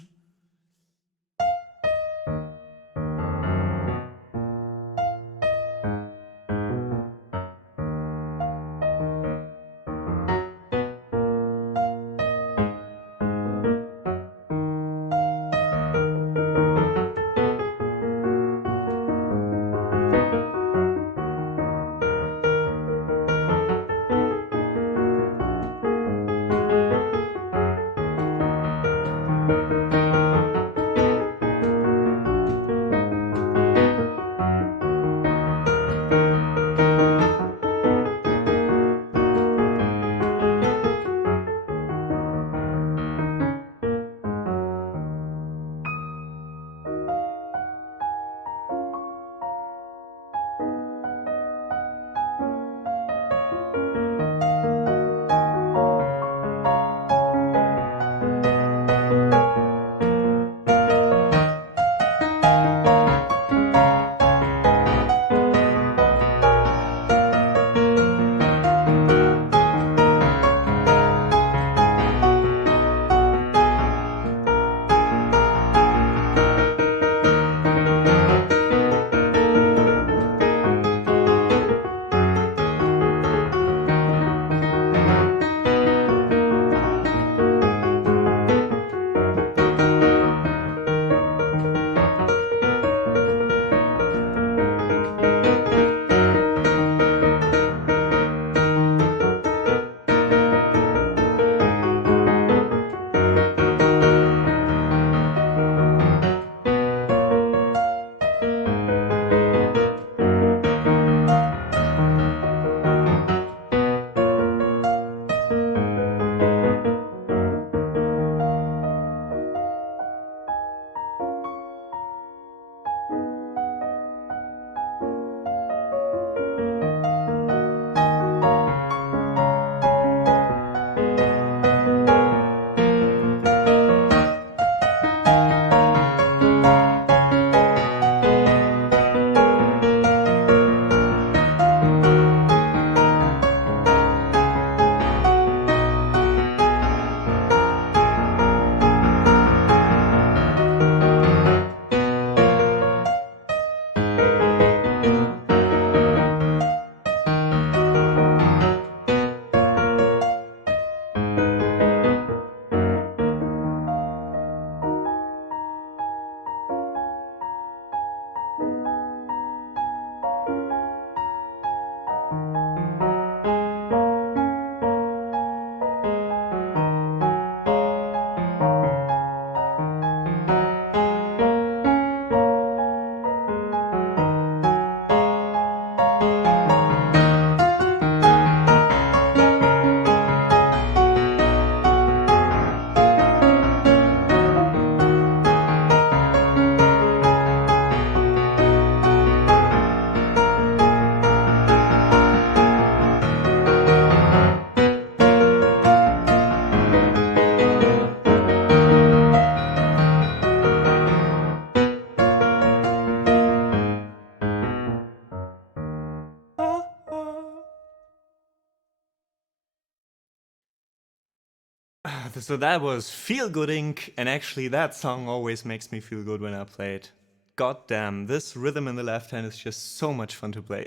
So that was Feel Good Inc. And actually, that song always makes me feel good when I play it. God damn, this rhythm in the left hand is just so much fun to play.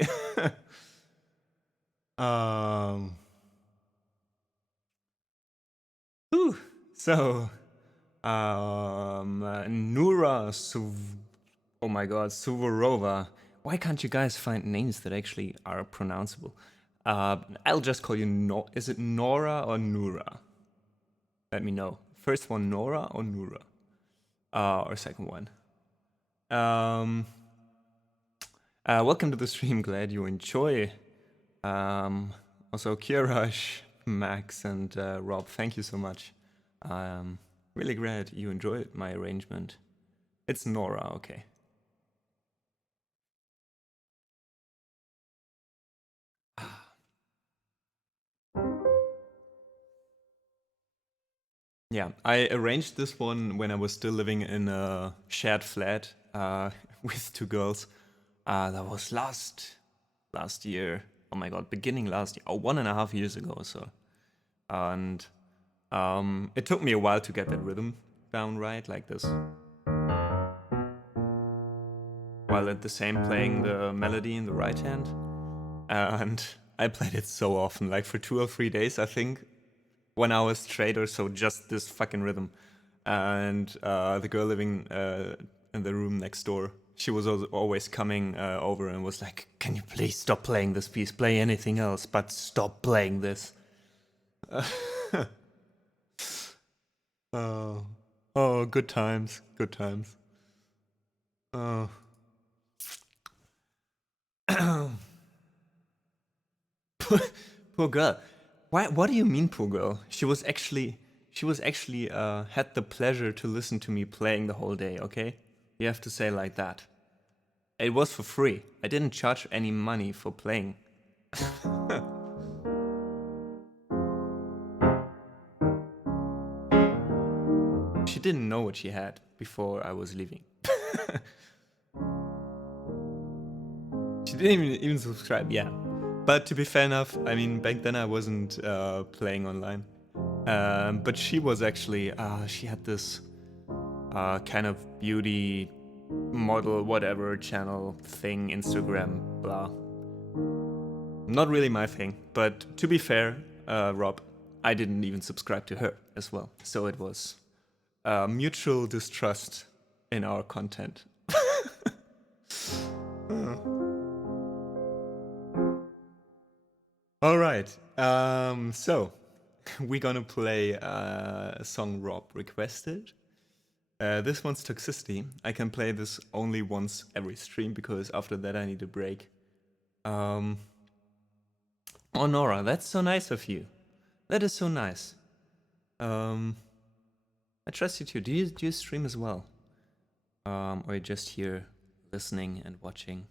Whew. So, Nura oh my god, Suvorova. Why can't you guys find names that actually are pronounceable? I'll just call you is it Nora or Nura? Let me know. First one Nora or Nura? Or second one. Welcome to the stream, glad you enjoy. Also Kirash, Max, and Rob, thank you so much. Really glad you enjoyed my arrangement. It's Nora, okay. Yeah, I arranged this one when I was still living in a shared flat with two girls. That was last year. Oh my god, beginning last year. Oh, 1.5 years ago or so. And it took me a while to get that rhythm down right, like this. While at the same playing the melody in the right hand. And I played it so often, like for 2 or 3 days, I think. 1 hour straight or so, just this fucking rhythm. And the girl living in the room next door, she was always coming over and was like, can you please stop playing this piece, play anything else, but stop playing this. Oh, good times, good times. Poor girl. What do you mean, poor girl? She was actually had the pleasure to listen to me playing the whole day, okay? You have to say like that. It was for free. I didn't charge any money for playing. She didn't know what she had before I was leaving. She didn't even subscribe, yeah. But to be fair enough, I mean, back then I wasn't playing online. But she was actually, she had this kind of beauty model, whatever channel thing, Instagram, blah. Not really my thing, but to be fair, Rob, I didn't even subscribe to her as well. So it was mutual distrust in our content. All right, so we're gonna play a song Rob requested. This one's Toxicity. I can play this only once every stream because after that I need a break. Oh, Nora, that's so nice of you. That is so nice. I trust you too. Do you stream as well? Or you're just here listening and watching?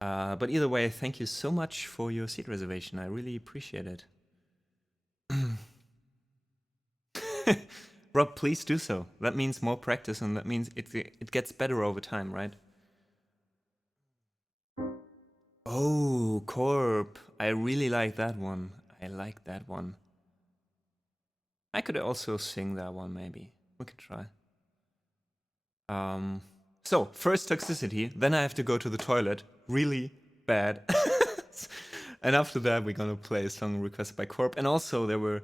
But either way, thank you so much for your seat reservation. I really appreciate it. Rob, please do so. That means more practice, and that means it gets better over time, right? Oh, Corp. I really like that one. I like that one. I could also sing that one, maybe. We could try. So, first Toxicity, then I have to go to the toilet. Really bad. And after that, we're gonna play a song requested by Corp. And also, there were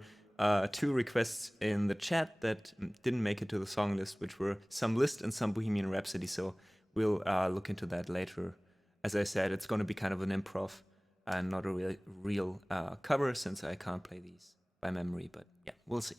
2 requests in the chat that didn't make it to the song list, which were Some List and Some Bohemian Rhapsody. So we'll look into that later. As I said, it's gonna be kind of an improv and not a real cover, since I can't play these by memory. But yeah, we'll see.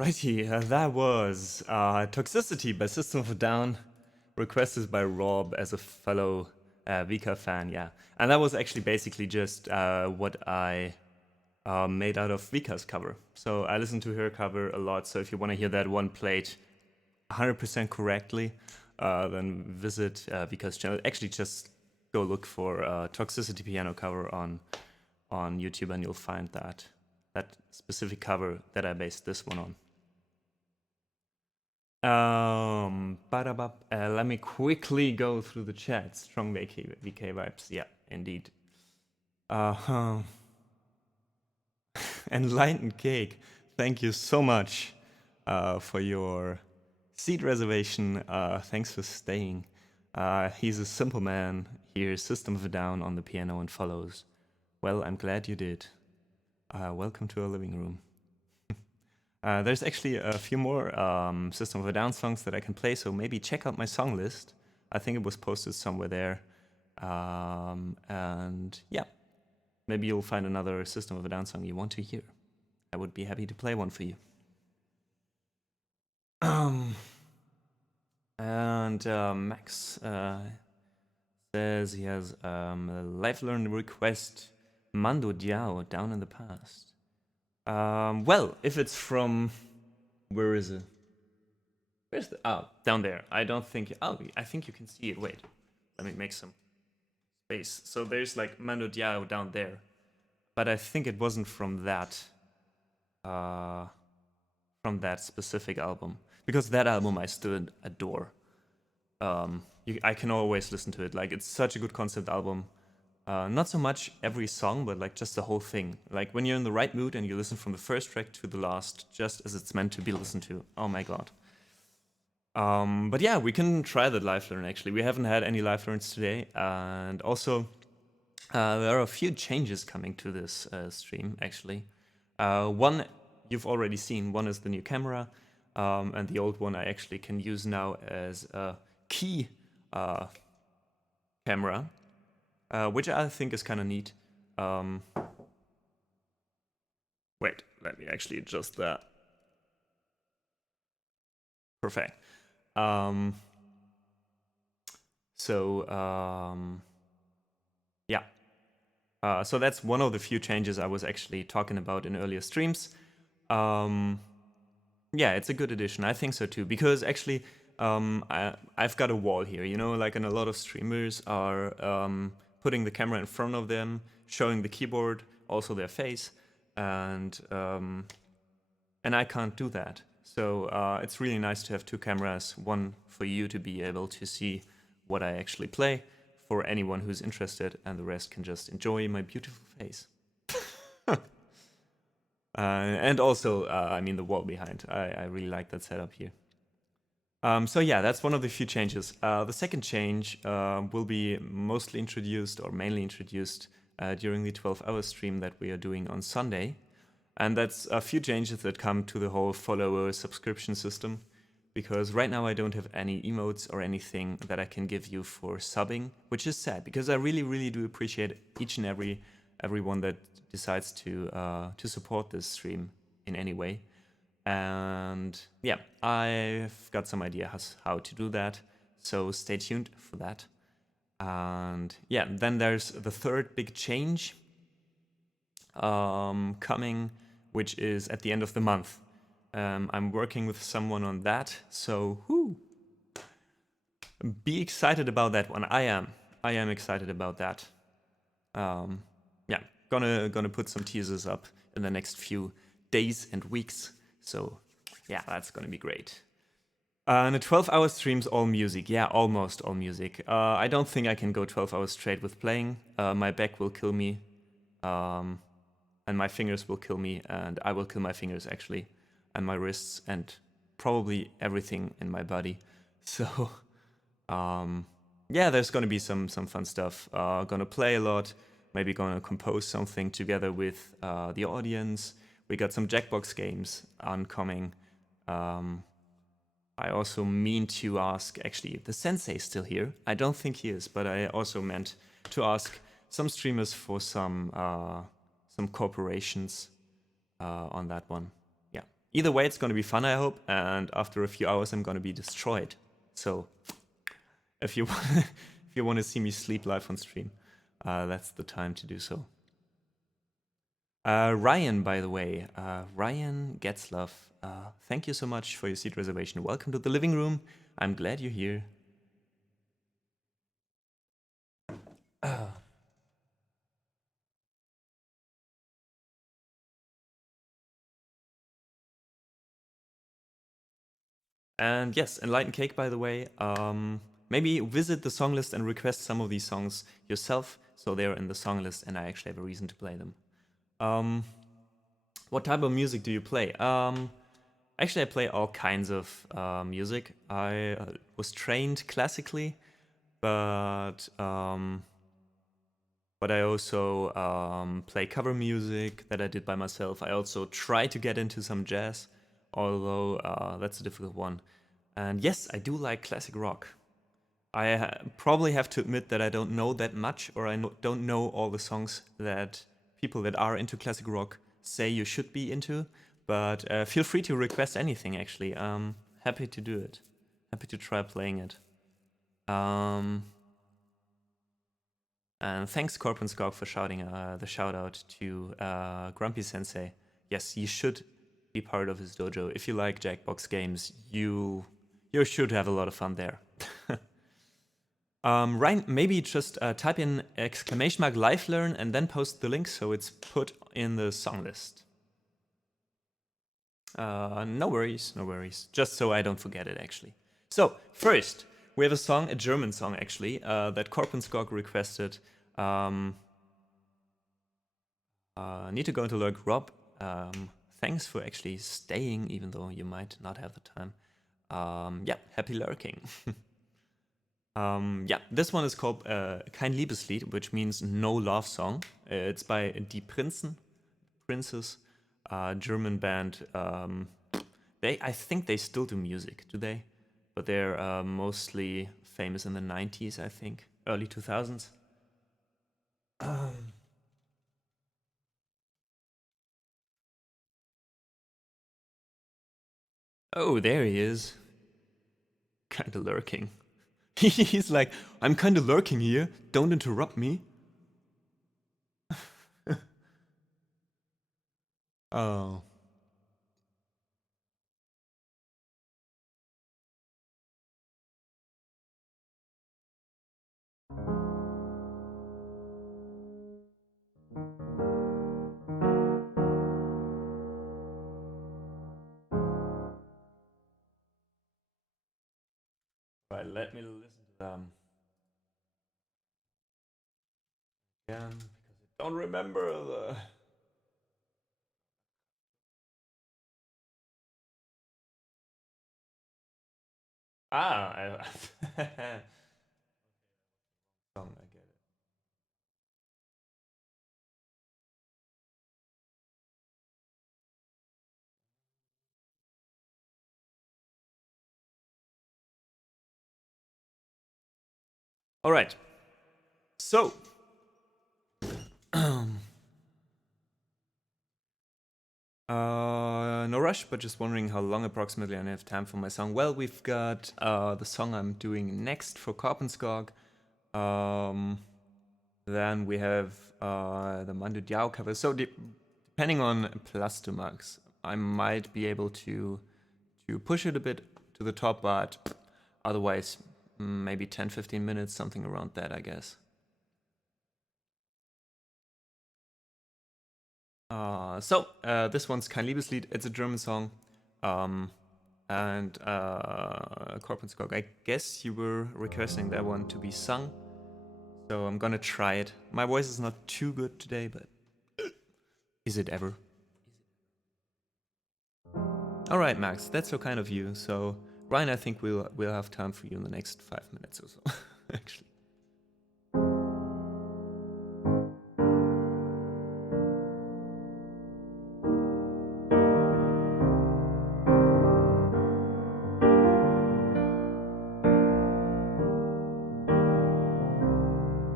Alrighty, that was Toxicity by System of a Down, requested by Rob as a fellow Vika fan, yeah. And that was actually basically just what I made out of Vika's cover. So I listened to her cover a lot, so if you want to hear that one played 100% correctly, then visit Vika's channel. Actually, just go look for Toxicity piano cover on YouTube and you'll find that specific cover that I based this one on. Let me quickly go through the chat. Strong VK vibes, yeah, indeed. Enlightened Cake, thank you so much for your seat reservation. Thanks for staying. He's a simple man here, System of a Down on the piano and follows. Well, I'm glad you did. Welcome to our living room. There's actually a few more System of a Down songs that I can play, so maybe check out my song list. I think it was posted somewhere there. And yeah, maybe you'll find another System of a Down song you want to hear. I would be happy to play one for you. And Max says he has a live learn request, Mando Diao, Down in the Past. Well, if it's from, where is it? Where's the, down there. I don't think, I think you can see it. Wait, let me make some space. So there's like Mando Diao down there, but I think it wasn't from that specific album, because that album I still adore. I can always listen to it. Like, it's such a good concept album. Not so much every song, but like just the whole thing. Like when you're in the right mood and you listen from the first track to the last, just as it's meant to be listened to. Oh my god. But yeah, we can try the live learn actually. We haven't had any live learns today. And also, there are a few changes coming to this stream actually. One you've already seen. One is the new camera. And the old one I actually can use now as a key camera. Which I think is kind of neat. Wait, let me actually adjust that. Perfect. Yeah. So that's one of the few changes I was actually talking about in earlier streams. Yeah, it's a good addition. I think so too, because actually I've got a wall here, you know, like, and a lot of streamers are putting the camera in front of them, showing the keyboard, also their face, and I can't do that. So it's really nice to have two cameras, one for you to be able to see what I actually play, for anyone who's interested, and the rest can just enjoy my beautiful face. And also, I mean, the wall behind. I really like that setup here. So yeah, that's one of the few changes. The second change will be mostly introduced, or mainly introduced, during the 12-hour stream that we are doing on Sunday. And that's a few changes that come to the whole follower subscription system. Because right now I don't have any emotes or anything that I can give you for subbing, which is sad, because I really, really do appreciate each and everyone that decides to support this stream in any way. And yeah, I've got some ideas how to do that, so stay tuned for that. And yeah, then there's the third big change coming, which is at the end of the month. I'm working with someone on that, so be excited about that one. I am excited about that. Yeah, gonna put some teasers up in the next few days and weeks. So yeah, that's gonna be great. And the 12-hour streams, all music. Yeah, almost all music. I don't think I can go 12 hours straight with playing. My back will kill me, and my fingers will kill me, and I will kill my fingers actually, and my wrists, and probably everything in my body. So yeah, there's gonna be some fun stuff. Gonna play a lot. Maybe gonna compose something together with the audience. We got some Jackbox games oncoming. I also mean to ask, actually, if the sensei is still here. I don't think he is, but I also meant to ask some streamers for some corporations on that one. Yeah, Either way, it's going to be fun, I hope, and after a few hours, I'm going to be destroyed. So, if you if you want to see me sleep live on stream, that's the time to do so. Ryan, by the way, Ryan Getzlove, thank you so much for your seat reservation. Welcome to the living room. I'm glad you're here. And yes, Enlightened Cake, by the way, maybe visit the song list and request some of these songs yourself, so they're in the song list and I actually have a reason to play them. What type of music do you play? Actually, I play all kinds of music. I was trained classically, but I also play cover music that I did by myself. I also try to get into some jazz, although that's a difficult one. And yes, I do like classic rock. I probably have to admit that I don't know that much, or I don't know all the songs that people that are into classic rock say you should be into. But feel free to request anything, actually. I'm happy to do it. Happy to try playing it. And thanks, Corp and Skog, for shouting the shout out to Grumpy Sensei. Yes, you should be part of his dojo. If you like Jackbox games, you should have a lot of fun there. Ryan, maybe just type in !live learn and then post the link so it's put in the song list. No worries, no worries. Just so I don't forget it, actually. So, first, we have a song, a German song, actually, that Korpenskog requested. Need to go into lurk. Rob, thanks for actually staying, even though you might not have the time. Yeah, happy lurking. Yeah, this one is called Kein Liebeslied, which means no love song. It's by Die Princes, German band. I think they still do music, do they? But they're mostly famous in the 90s, I think, early 2000s. Oh, there he is. Kinda lurking. He's like, I'm kinda lurking here, don't interrupt me. Oh. Right, let me listen to them again, because I don't remember the... Ah, song, I get it. All right. So, no rush, but just wondering how long approximately I have time for my song. Well, we've got the song I'm doing next for Korpenskog. Then we have the Mandu Diao cover. So depending on Plastomax, I might be able to push it a bit to the top, but otherwise maybe 10-15 minutes, something around that, I guess. So this one's Kein Liebeslied. It's a German song. And Korpenskog, I guess you were requesting that one to be sung. So I'm gonna try it. My voice is not too good today, but is it ever? All right, Max, that's so kind of you. So Ryan, I think we'll have time for you in the next 5 minutes or so, actually.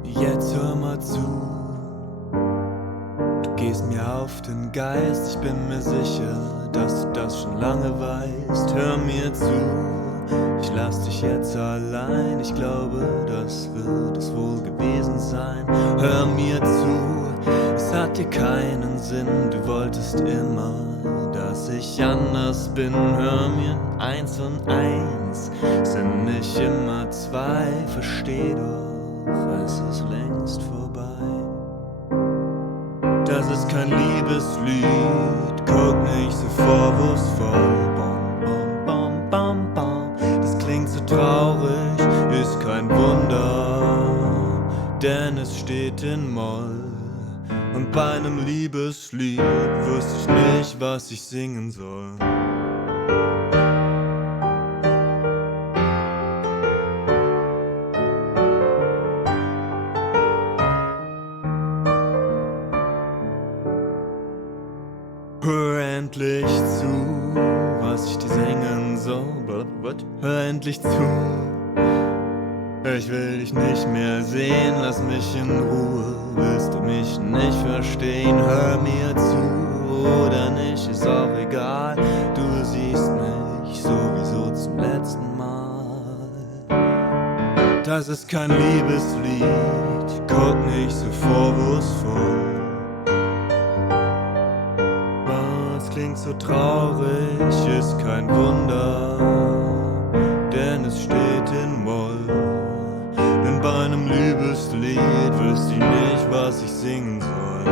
Jetzt hör mal zu, du gehst mir auf den Geist, ich bin mir sicher, dass du das schon lange weißt. Hör mir zu, ich lass dich jetzt allein, ich glaube, das wird es wohl gewesen sein. Hör mir zu, es hat dir keinen Sinn, du wolltest immer, dass ich anders bin. Hör mir, 1 und 1 sind nicht immer 2, versteh doch, es ist längst vorbei. Das ist kein Liebeslied, guck nicht so vorwurfsvoll. Bom, bom, bom, bom, bom. Das klingt so traurig, ist kein Wunder, denn es steht in Moll. Und bei einem Liebeslied wüsste ich nicht, was ich singen soll. Hör endlich zu, was ich dir singen soll. Hör endlich zu. Ich will dich nicht mehr sehen, lass mich in Ruhe. Willst du mich nicht verstehen? Hör mir zu oder nicht, ist auch egal. Du siehst mich sowieso zum letzten Mal. Das ist kein Liebeslied, guck nicht so vorwurfsvoll. Klingt so traurig, ist kein Wunder, denn es steht in Moll. Denn bei einem Liebeslied wüsste ich nicht, was ich singen soll.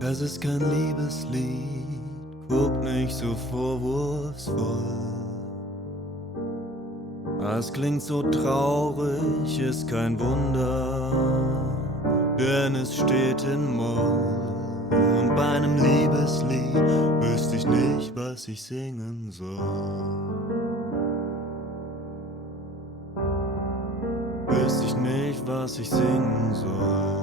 Das ist kein Liebeslied, guck nicht so vorwurfsvoll. Es klingt so traurig, ist kein Wunder, denn es steht in Moll. Und bei einem Liebeslied wüsste ich nicht, was ich singen soll. Wüsste ich nicht, was ich singen soll.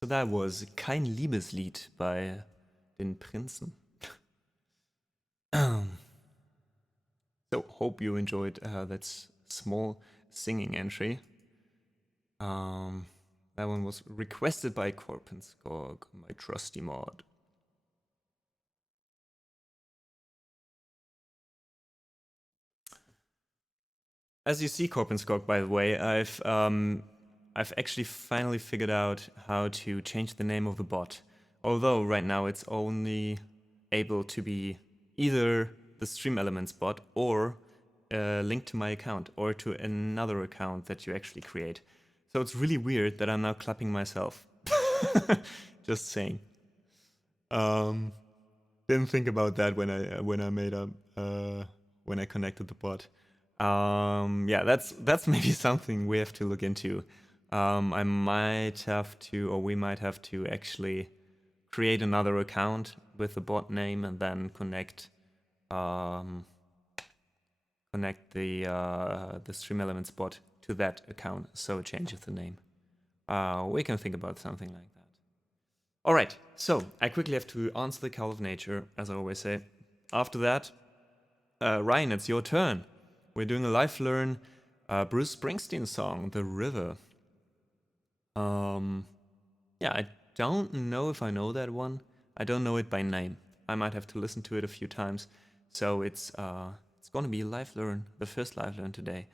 So that was Kein Liebeslied bei den Prinzen. So, hope you enjoyed that small singing entry. That one was requested by Korpenskog, my trusty mod. As you see, Korpenskog, by the way, I've actually finally figured out how to change the name of the bot. Although right now it's only able to be either the Stream Elements bot or a link to my account or to another account that you actually create. So it's really weird that I'm now clapping myself. Just saying. Didn't think about that when I made up when I connected the bot. Yeah, that's maybe something we have to look into. I might have to, or we might have to actually create another account with the bot name and then connect the Stream Elements bot to that account, so it changes the name. We can think about something like that. All right, so I quickly have to answer the call of nature, as I always say. After that, Ryan, it's your turn. We're doing a live learn Bruce Springsteen song, The River. Yeah, I don't know if I know that one. I don't know it by name. I might have to listen to it a few times. So it's gonna be a live learn, the first live learn today.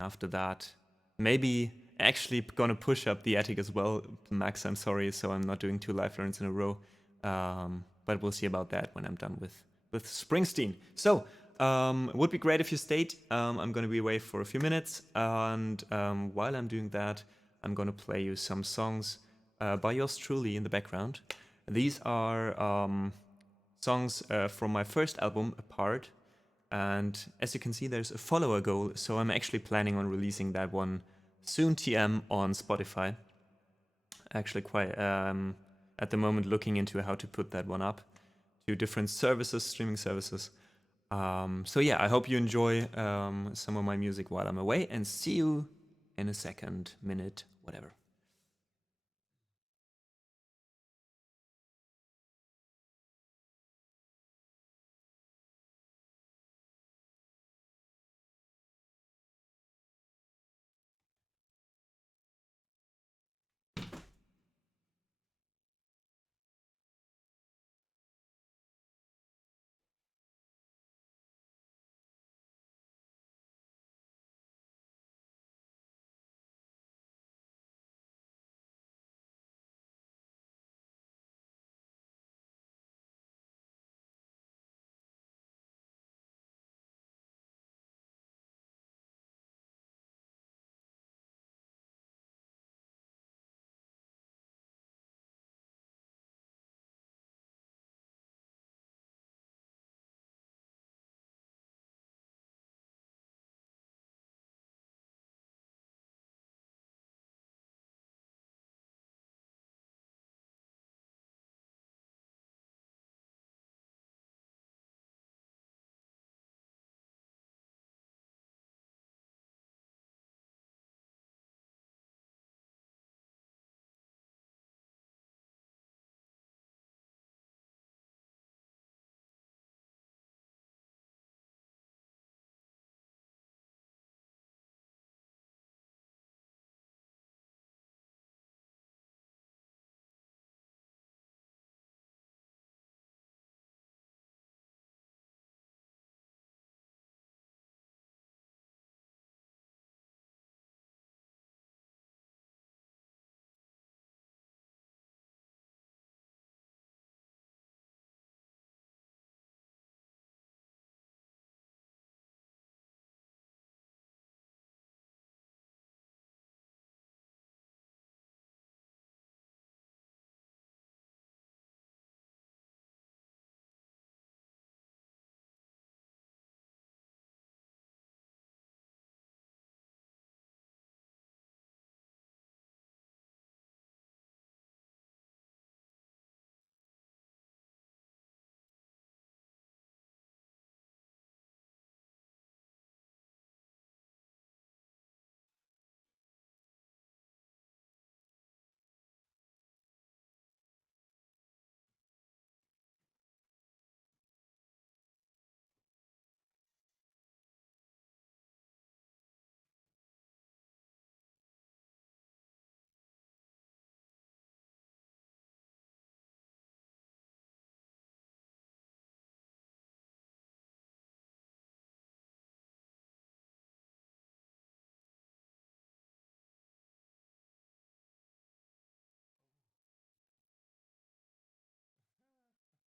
After that, maybe actually gonna push up the attic as well. Max, I'm sorry, so I'm not doing 2 live learns in a row. But we'll see about that when I'm done with Springsteen. So, it would be great if you stayed. I'm gonna be away for a few minutes, and while I'm doing that, I'm gonna play you some songs by yours truly in the background. These are songs from my first album, Apart, and as you can see, there's a follower goal, so I'm actually planning on releasing that one soon TM on Spotify. Actually quite at the moment looking into how to put that one up to different services, streaming services. So yeah, I hope you enjoy some of my music while I'm away, and see you in a second, minute, whatever.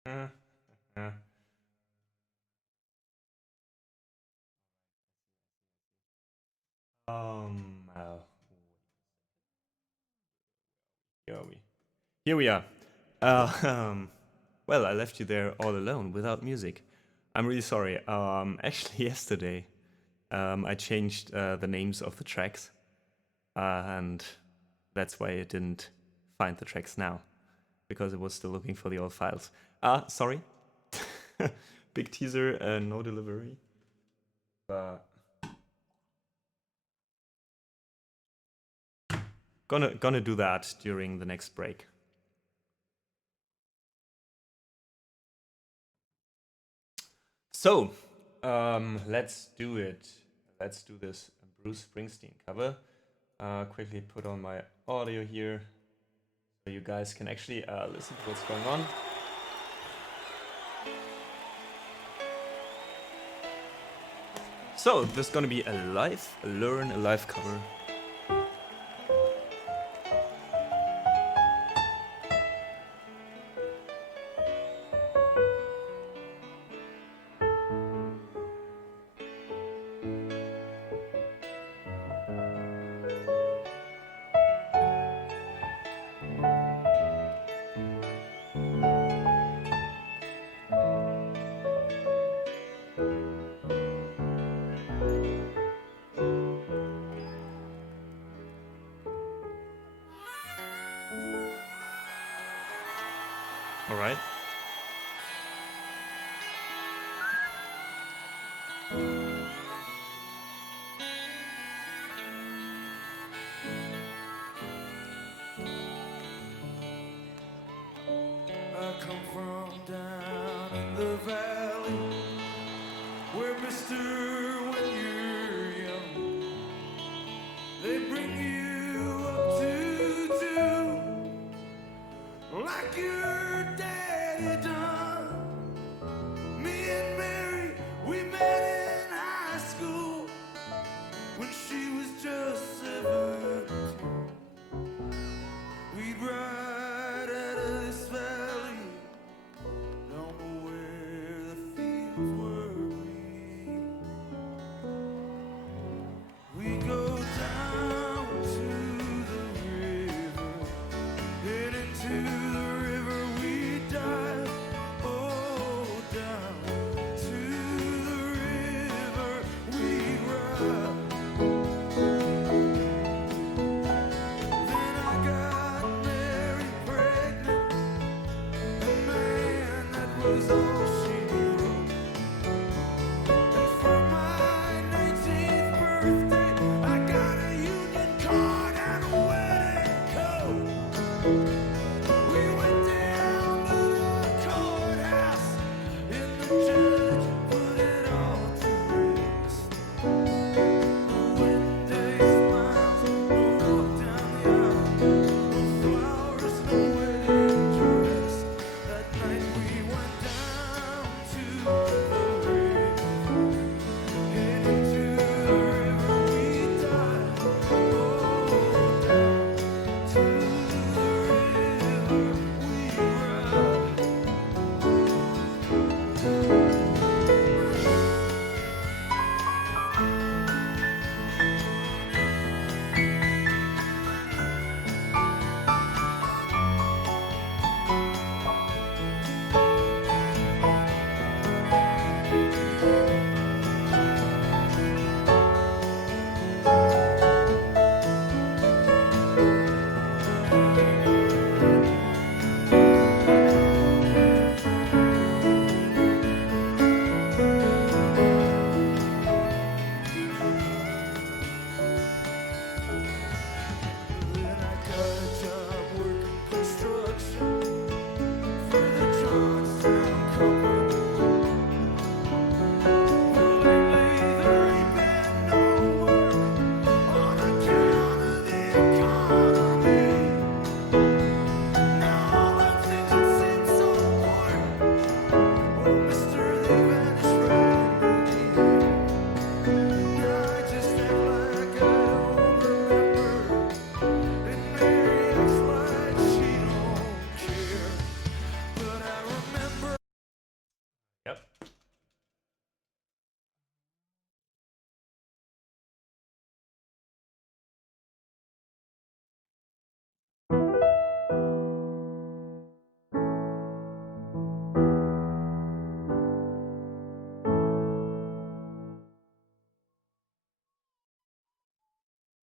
Uh, uh, oh, here are we? Here we are. Well, I left you there all alone without music. I'm really sorry. Actually, yesterday, I changed the names of the tracks, and that's why it didn't find the tracks now, because it was still looking for the old files. Sorry. Big teaser, no delivery. But gonna do that during the next break. So, let's do it. Let's do this Bruce Springsteen cover. Quickly put on my audio here so you guys can actually listen to what's going on. So, this is gonna be a live cover. All right. I come from down in the valley where, mister, when you're young, they bring you up to do like your daddy done. Me and Mary, we met in high school when she was just 17. We'd ride out of this valley down to where the fields were green. We go down to the river, head into the river we dive. Oh, down to the river we ride. Then I got Mary pregnant, and man, that was all she wrote. And for my 19th birthday, I got a union card and a wedding coat. We went down to the courthouse, and the judge put it all to rest. The wedding smiles, no walk down the aisle, no flowers, no wedding dress. That night we went down to the river, head into the river we dive. Oh, down to the river we ride. Then I got a job working construction for the Johnstown Company. Well, lately there ain't been no work on account of the economy. Now all them things that seem so important, oh, mister, they vanish right into the air. Now I just act like I don't remember. And Mary acts like she don't care. But I remember. Yep.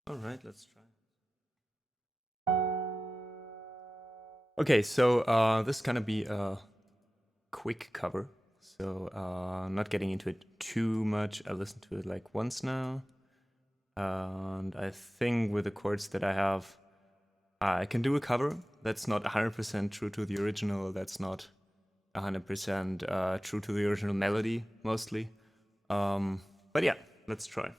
All right, let's try. Okay, so this is gonna be a quick cover. So not getting into it too much. I listened to it like once now. And I think with the chords that I have, I can do a cover. That's not 100% true to the original. That's not 100% true to the original melody, mostly. But yeah, let's try.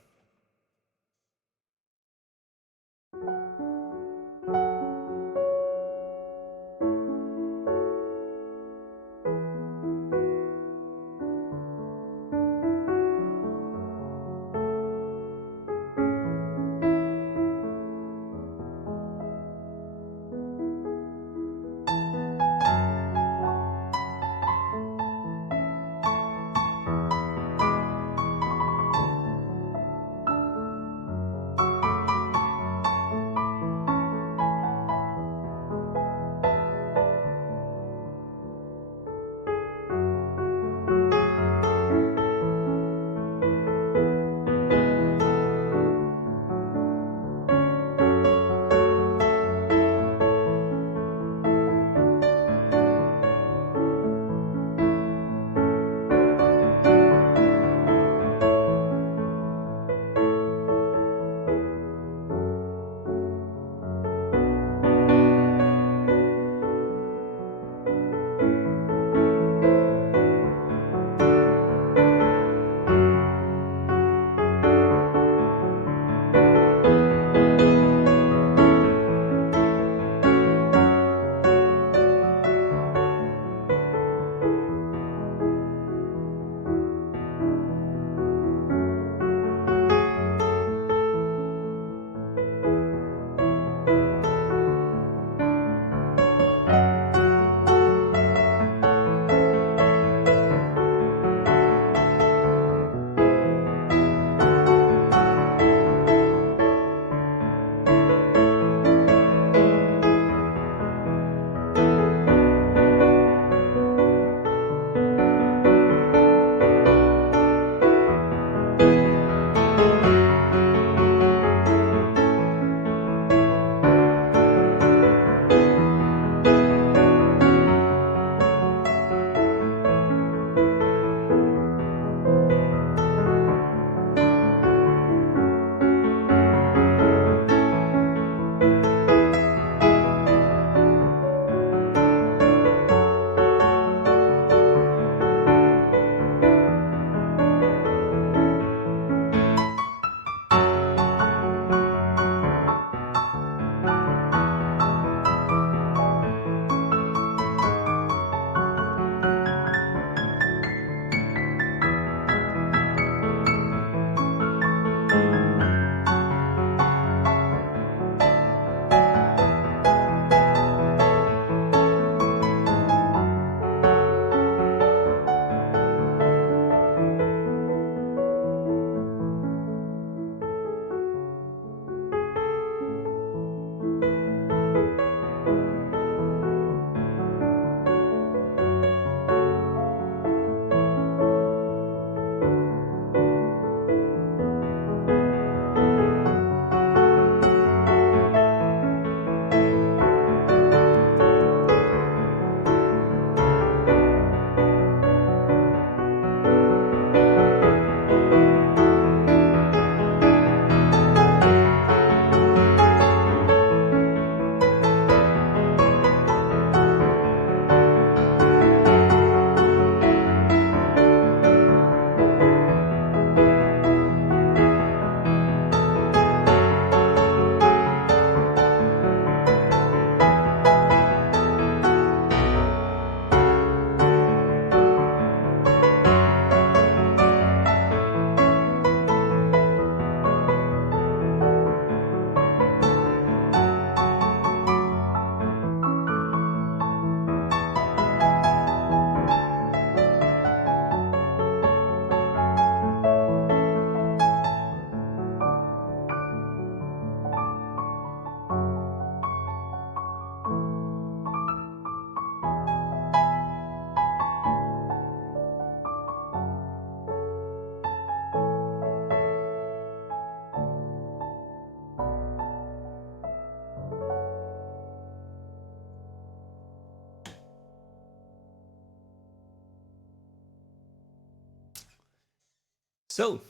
So,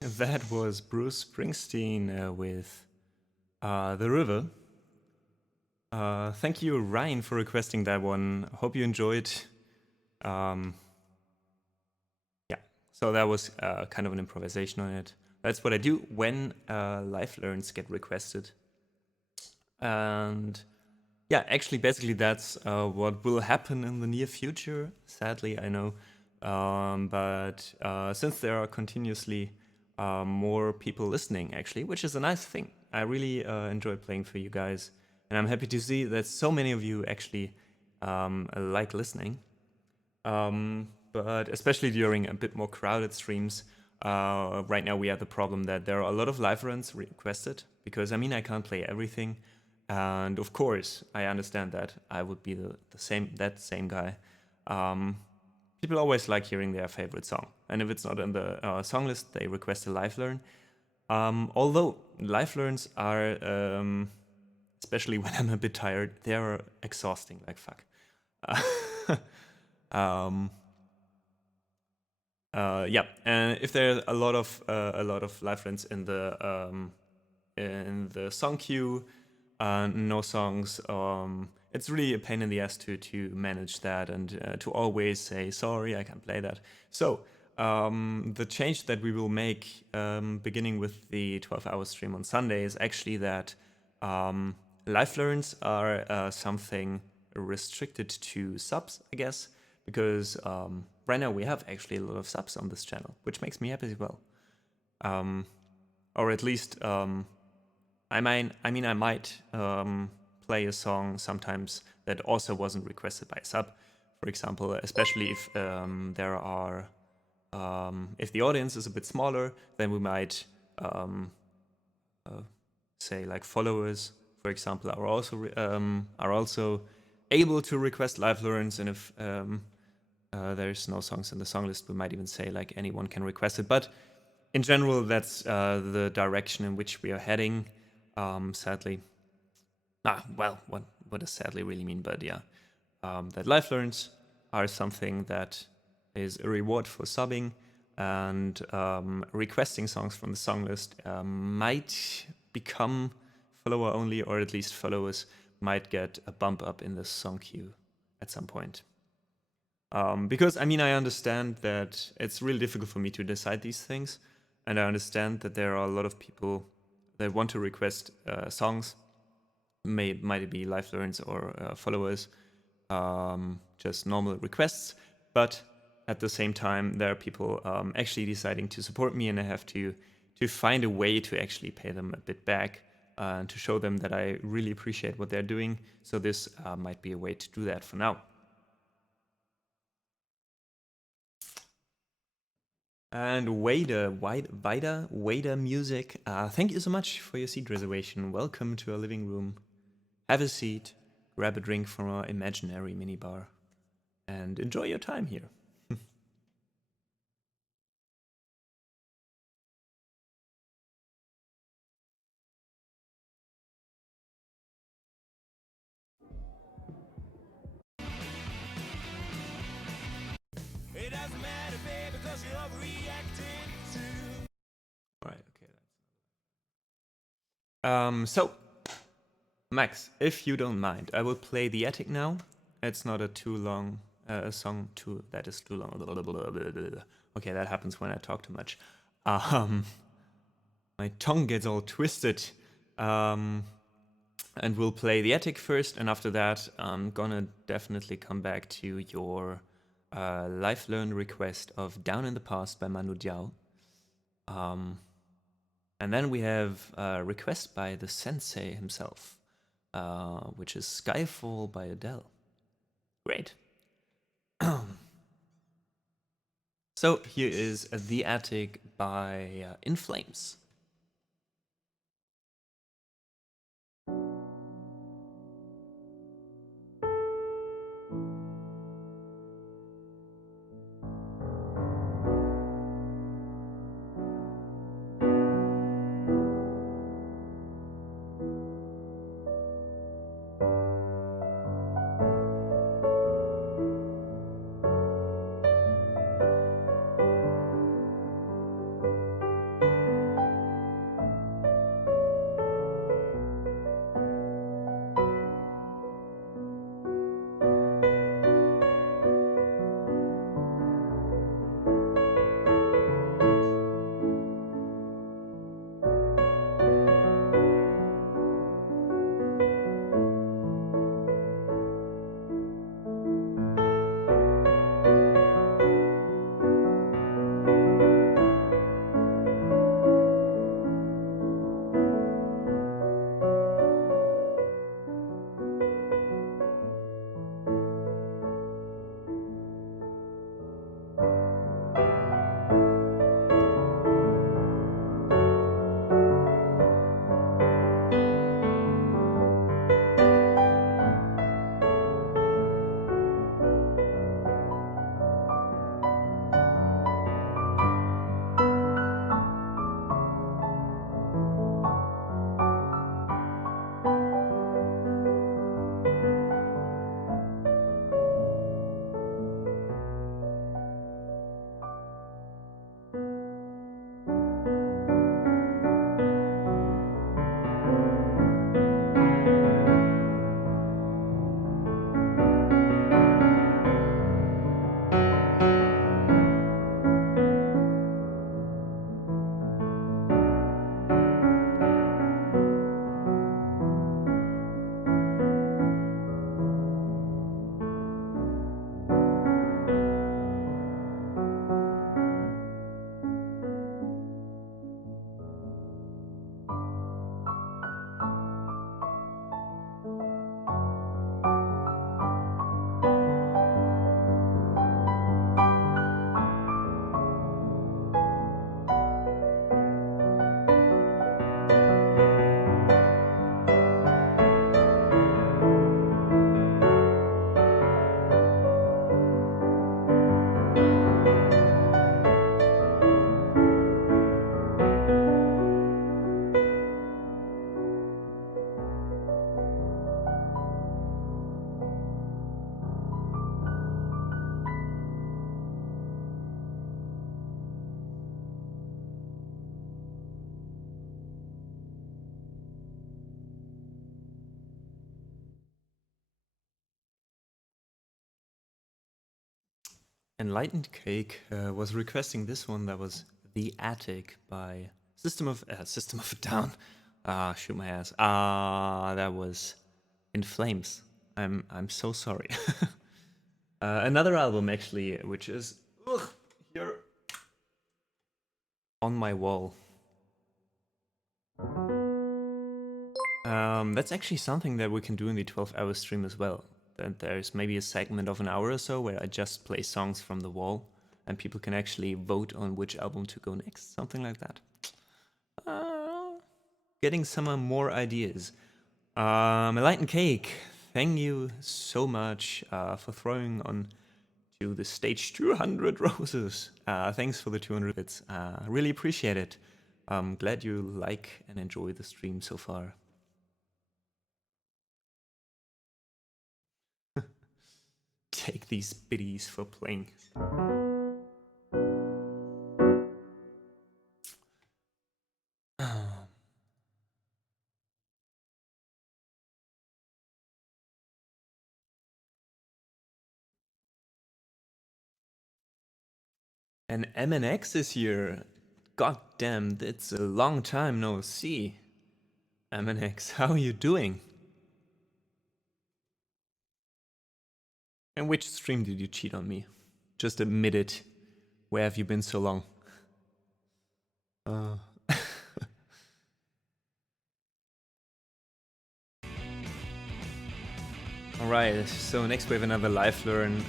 that was Bruce Springsteen with The River. Thank you, Ryan, for requesting that one. Hope you enjoyed. Yeah, so that was kind of an improvisation on it. That's what I do when live learns get requested. And yeah, actually, basically, that's what will happen in the near future. Sadly, I know. But since there are continuously more people listening, actually, which is a nice thing, I really enjoy playing for you guys. And I'm happy to see that so many of you actually like listening. But especially during a bit more crowded streams, right now we have the problem that there are a lot of live runs requested because I mean I can't play everything, and of course I understand that I would be the same guy. People always like hearing their favorite song, and if it's not in the song list, they request a live learn. Although live learns are, especially when I'm a bit tired, they are exhausting like fuck. Um, yeah, and if there are a lot of live runs in the song queue, no songs, it's really a pain in the ass to manage that and to always say sorry I can't play that. So the change that we will make beginning with the 12-hour stream on Sunday is actually that live learns are something restricted to subs, I guess, because right now we have actually a lot of subs on this channel, which makes me happy as well. Or at least, I might play a song sometimes that also wasn't requested by a sub, for example, especially if there are, if the audience is a bit smaller, then we might say like followers, for example, are also able to request live learns, and if there's no songs in the song list, we might even say like anyone can request it. But in general, that's the direction in which we are heading. Sadly, well, what does sadly really mean? But yeah, that live learns are something that is a reward for subbing, and requesting songs from the song list might become follower only, or at least followers might get a bump up in the song queue at some point. Because I mean, I understand that it's really difficult for me to decide these things, and I understand that there are a lot of people that want to request songs, might it be live learns or followers, just normal requests, but at the same time, there are people actually deciding to support me, and I have to find a way to actually pay them a bit back and to show them that I really appreciate what they're doing. So this might be a way to do that for now. And Wader Music, thank you so much for your seat reservation. Welcome to our living room. Have a seat, grab a drink from our imaginary minibar, and enjoy your time here. It doesn't matter, baby, because you're overreacting to. Right, okay. So, Max, if you don't mind, I will play The Attic now. It's not a too long song that is too long. Okay, that happens when I talk too much. My tongue gets all twisted. And we'll play The Attic first, and after that, I'm gonna definitely come back to your live learn request of Down in the Past by Manu Diao. And then we have a request by the sensei himself, which is Skyfall by Adele. Great. So here is The Attic by In Flames. Enlightened Cake was requesting this one that was The Attic by System of a Down. Shoot my ass. That was In Flames. I'm so sorry. Another album actually, which is here on my wall. That's actually something that we can do in the 12-hour stream as well. That there's maybe a segment of an hour or so where I just play songs from the wall and people can actually vote on which album to go next. Something like that. Getting some more ideas. Enlightened Cake, thank you so much for throwing on to the stage 200 roses. Thanks for the 200 bits. Really appreciate it. Glad you like and enjoy the stream so far. Take these biddies for playing. And MNX is here. God damn, it's a long time no see. MNX, how are you doing? And which stream did you cheat on me? Just admit it. Where have you been so long? Alright, so next we have another live learn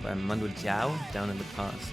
by Mando Jiao, Down in the Past.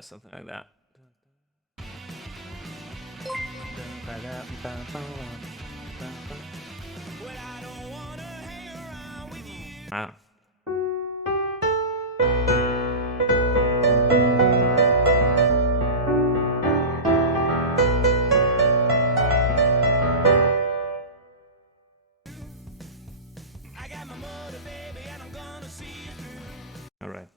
Something like that. Ah. All right.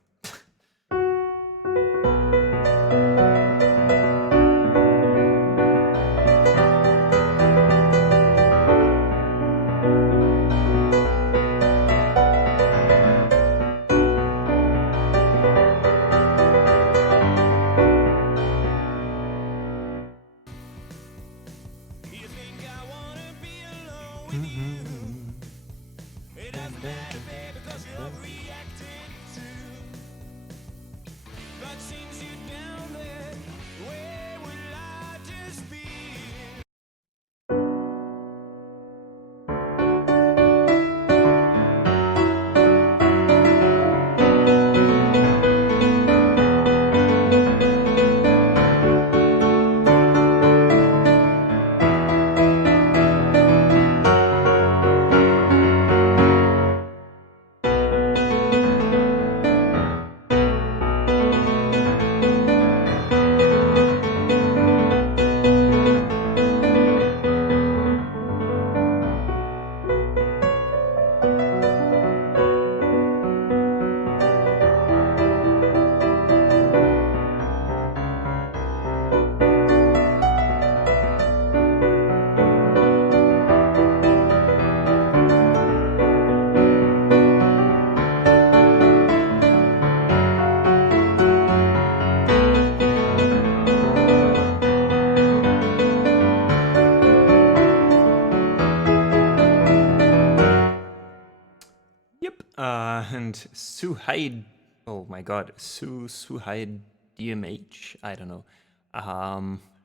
Suhaid. Oh my god, Suhaid DMH. I don't know.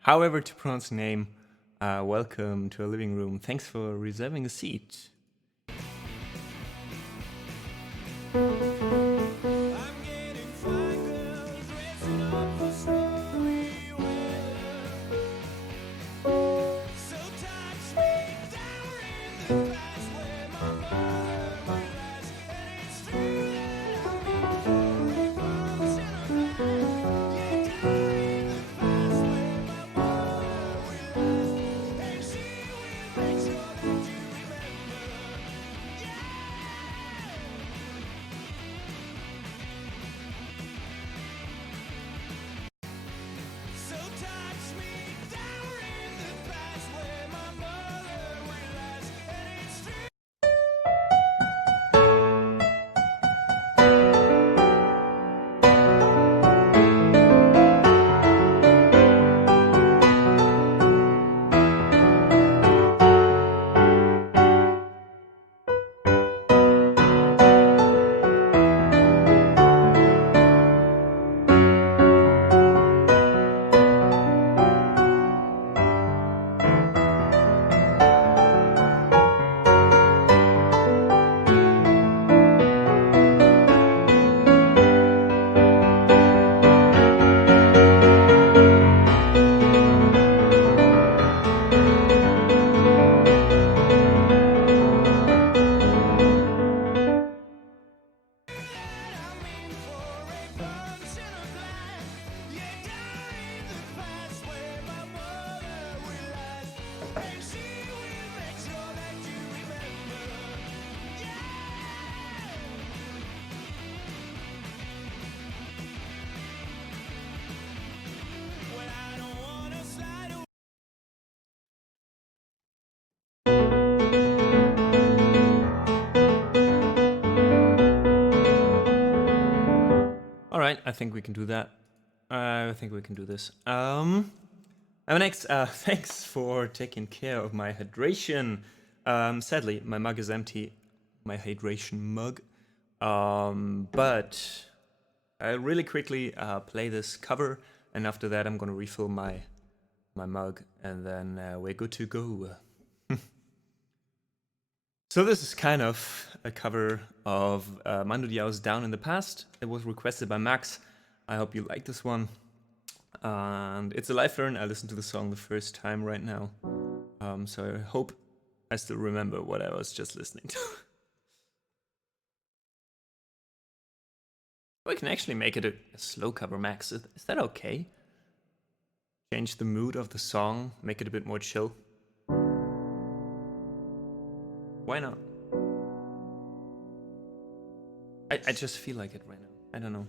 However to pronounce the name. Welcome to our living room. Thanks for reserving a seat. I'm getting fine girls dressing up for snowy weather. So touch me down in the past where my mother was. And it's true that I've been for a once in a while. Yeah, down in the past where my mother was. And she will make sure that you remember. So touch me down in the past where my mother realized, and it's true. I'm in for a once in a blind. Yeah, down in the past where my mother realized, and she will make sure that you remember. When I don't wanna slide away. All right, I think we can do that. I think we can do this. Next, thanks for taking care of my hydration. Sadly, my mug is empty, my hydration mug. But I'll really quickly play this cover, and after that, I'm gonna refill my mug, and then we're good to go. So this is kind of a cover of Mando Diao's Down in the Past. It was requested by Max. I hope you like this one. And it's a live learn. I listened to the song the first time right now. So I hope I still remember what I was just listening to. We can actually make it a slow cover, Max. Is that okay? Change the mood of the song, make it a bit more chill. Why not? I just feel like it right now. I don't know.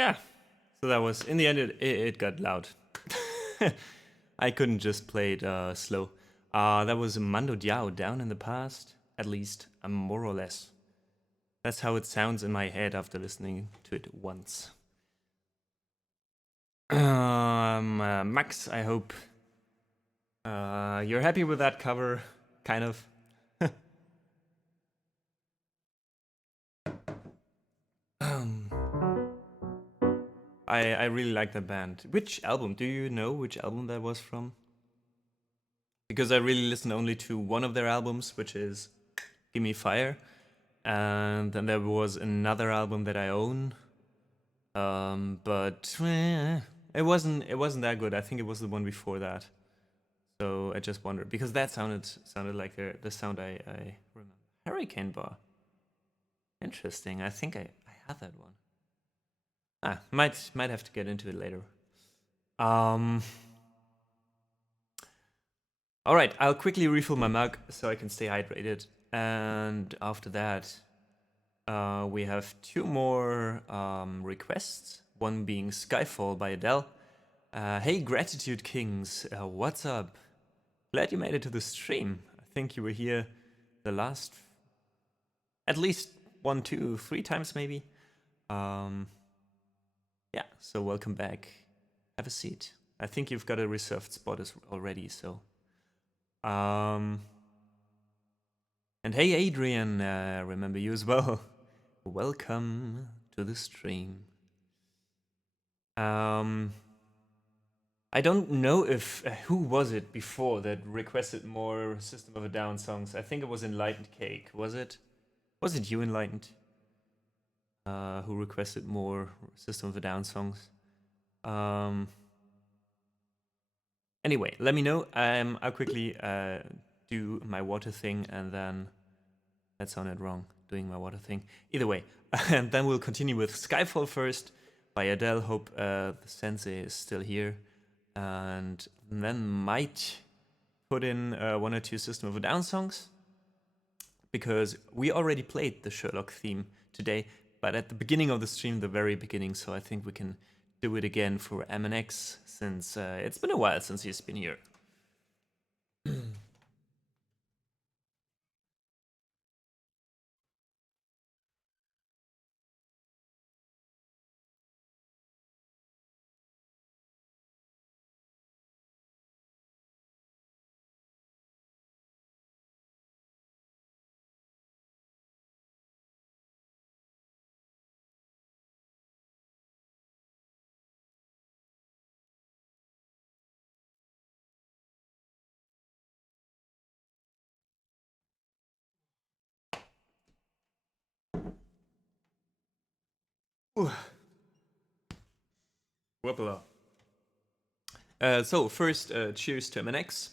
Yeah. So that was, in the end, it got loud. I couldn't just play it slow. That was Mando Diao, Down in the Past, at least, more or less. That's how it sounds in my head after listening to it once. Max, I hope you're happy with that cover, kind of. I really like that band. Which album? Do you know which album that was from? Because I really listen only to one of their albums, which is Gimme Fire. And then there was another album that I own. But it wasn't that good. I think it was the one before that. So I just wondered because that sounded like the sound I remember. Hurricane Bar. Interesting. I think I had that one. Might have to get into it later. All right, I'll quickly refill my mug so I can stay hydrated. And after that, we have two more requests. One being Skyfall by Adele. Hey, Gratitude Kings, what's up? Glad you made it to the stream. I think you were here the last, at least 1, 2, 3 times maybe. Yeah, so welcome back. Have a seat. I think you've got a reserved spot already, so. And hey, Adrian, remember you as well. Welcome to the stream. I don't know if who was it before that requested more System of a Down songs. I think it was Enlightened Cake. Was it? Was it you, Enlightened? Who requested more System of a Down songs? Anyway, let me know. I'll quickly do my water thing, and then that sounded wrong. Doing my water thing. Either way, and then we'll continue with Skyfall first by Adele. Hope the sensei is still here, and then might put in 1 or 2 System of a Down songs because we already played the Sherlock theme today, but at the beginning of the stream, the very beginning. So I think we can do it again for MNX since it's been a while since he's been here. Whoopala. So first, cheers to MNX.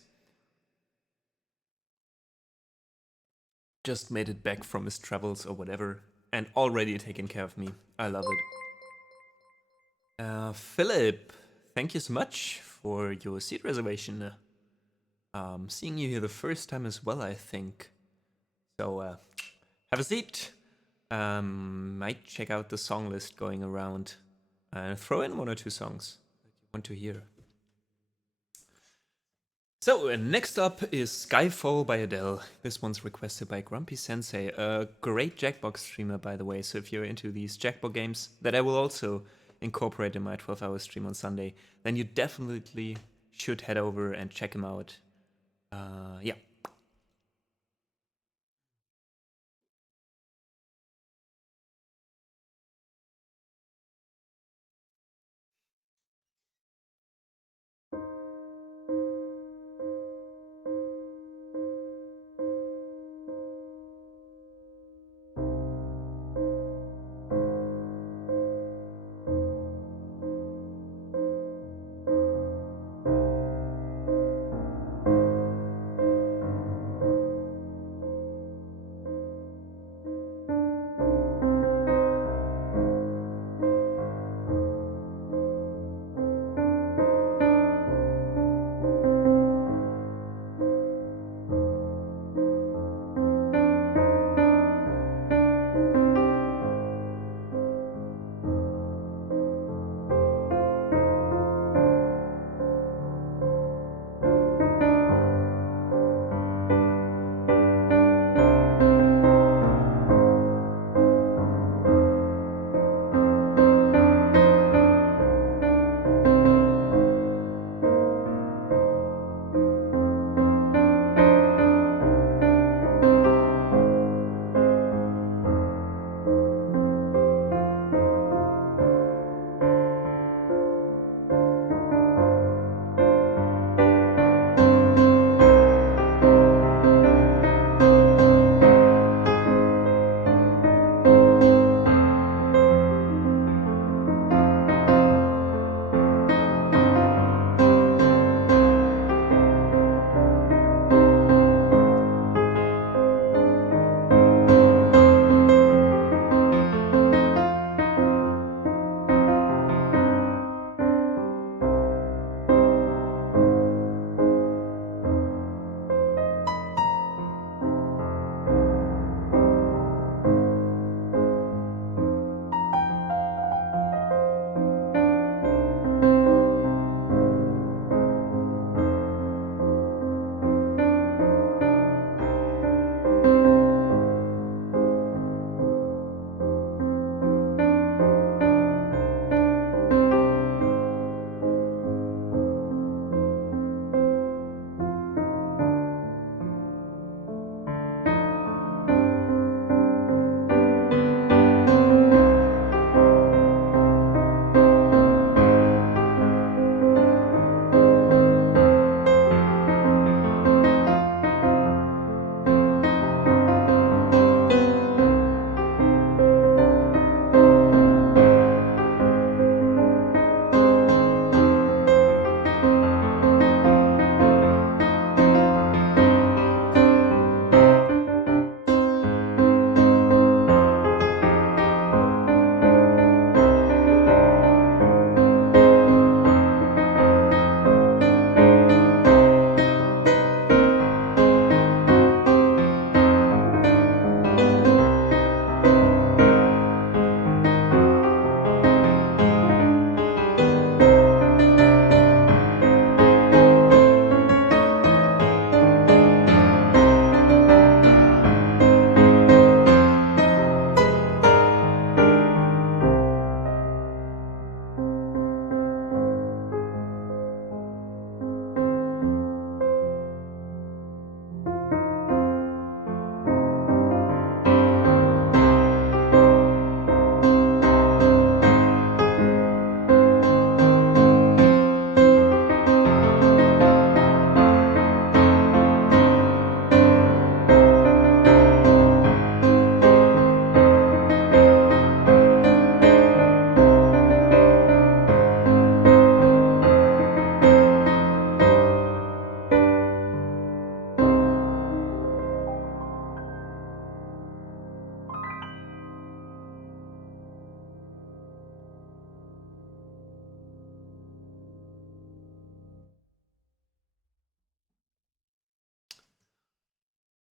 Just made it back from his travels or whatever, and already taken care of me. I love it. Philip, thank you so much for your seat reservation. Seeing you here the first time as well, I think. So have a seat. Might check out the song list going around and throw in 1 or 2 songs that you want to hear. So next up is Skyfall by Adele. This one's requested by Grumpy Sensei, a great Jackbox streamer, by the way. So if you're into these Jackbox games that I will also incorporate in my 12-hour stream on Sunday, then you definitely should head over and check him out. Yeah.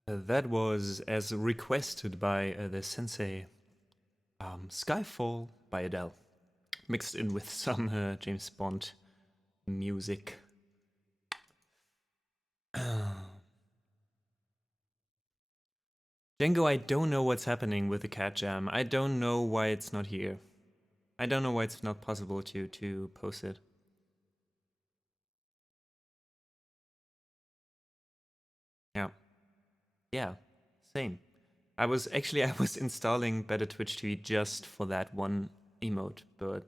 That was as requested by the sensei, Skyfall by Adele, mixed in with some James Bond music. Django, I don't know what's happening with the cat jam. I don't know why it's not here. I don't know why it's not possible to post it. Yeah. Yeah, same. I was installing Better Twitch TV just for that one emote, but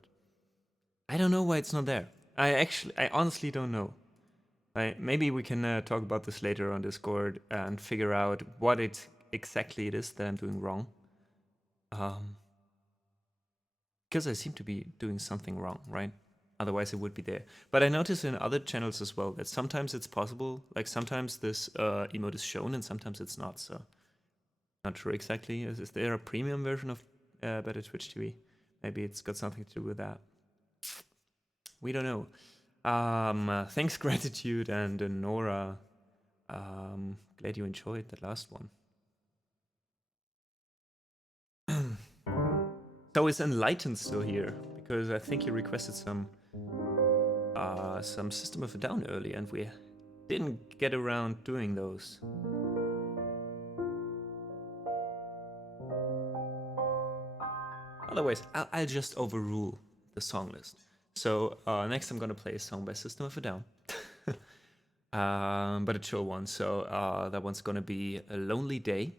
I don't know why it's not there. I honestly don't know. Maybe we can talk about this later on Discord and figure out what exactly it is that I'm doing wrong. Because I seem to be doing something wrong, right? Otherwise it would be there. But I notice in other channels as well that sometimes it's possible, like sometimes this emote is shown and sometimes it's not, so not sure exactly. Is there a premium version of Better Twitch TV? Maybe it's got something to do with that. We don't know. Thanks, Gratitude, and Nora. Glad you enjoyed that last one. So is Enlightened still here? Because I think he requested some System of a Down early, and we didn't get around doing those. Otherwise, I'll just overrule the song list. So next I'm gonna play a song by System of a Down. But a chill one, so that one's gonna be A Lonely Day.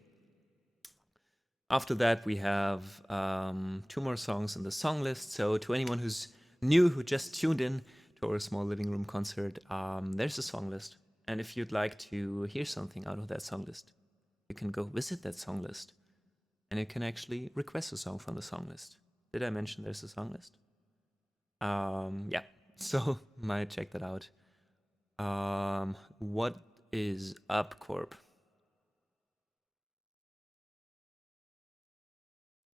After that, we have 2 more songs in the song list. So to anyone who's new, who just tuned in to our small living room concert, there's a song list. And if you'd like to hear something out of that song list, you can go visit that song list. And you can actually request a song from the song list. Did I mention there's a song list? Yeah, so might check that out. What is up, Corp?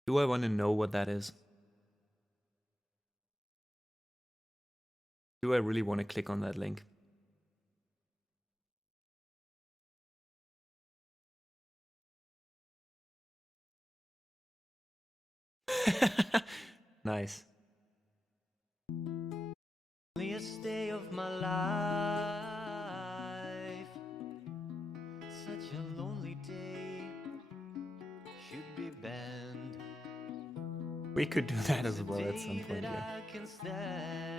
Do I want to know what that is? Do I really want to click on that link? Nice. Loneliest day of my life. Such a lonely day. Should be banned. We could do that as well at some point, yeah. I can stand.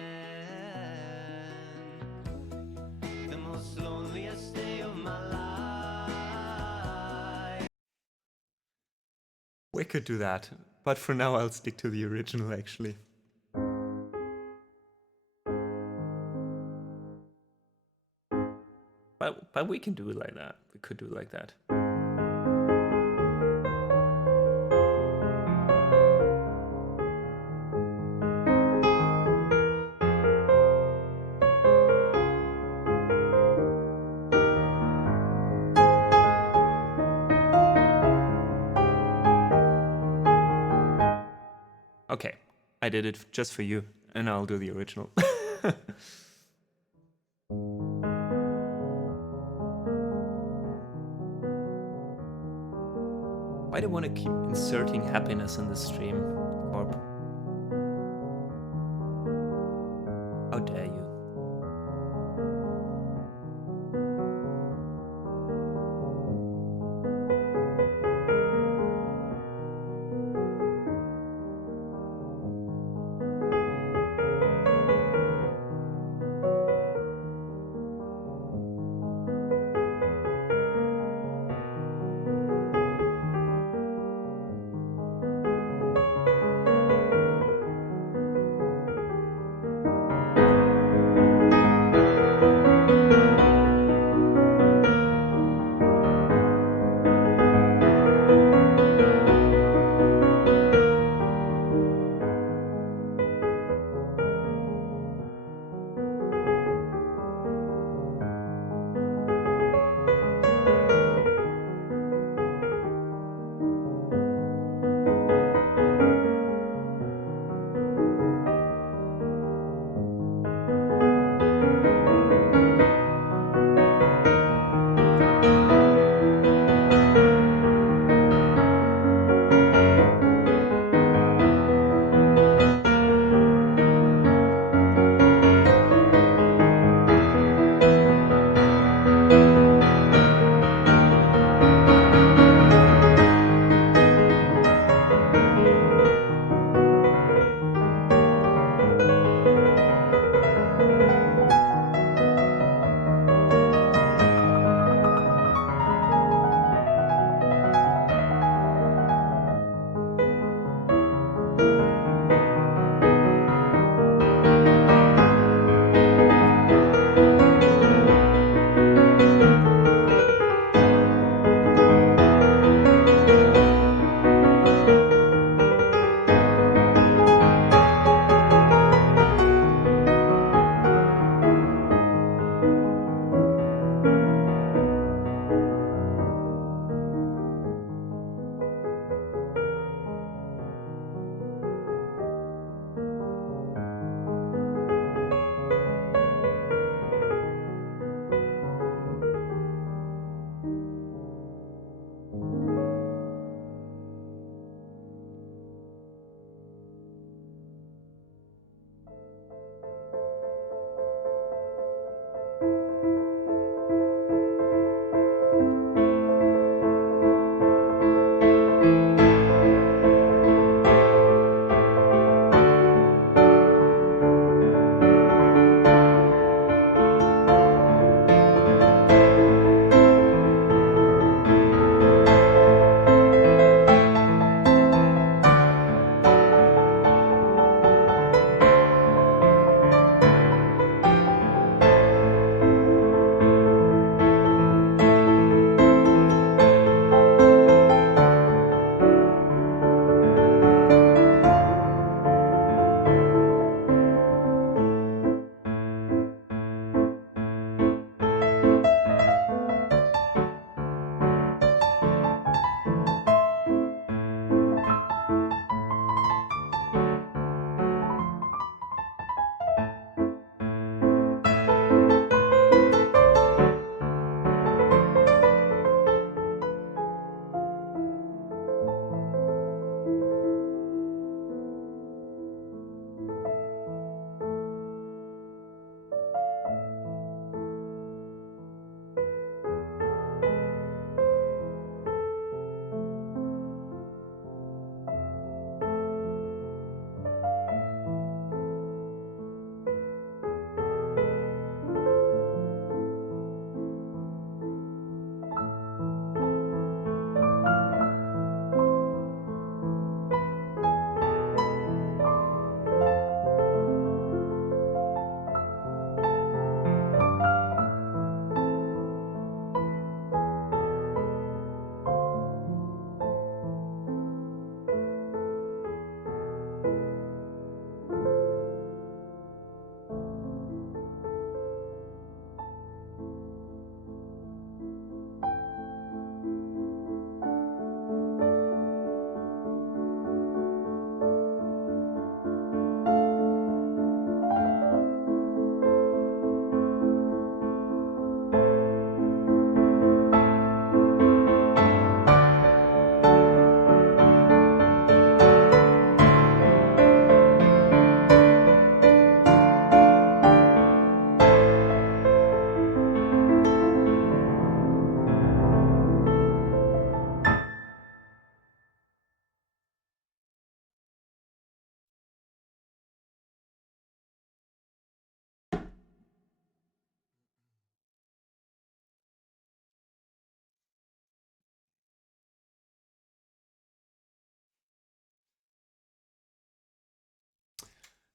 The most loneliest day of my life. We could do that, but for now I'll stick to the original actually. But we can do it like that. We could do it like that. Okay, I did it just for you, and I'll do the original. Why do I want to keep inserting happiness in the stream, Corp? How dare you?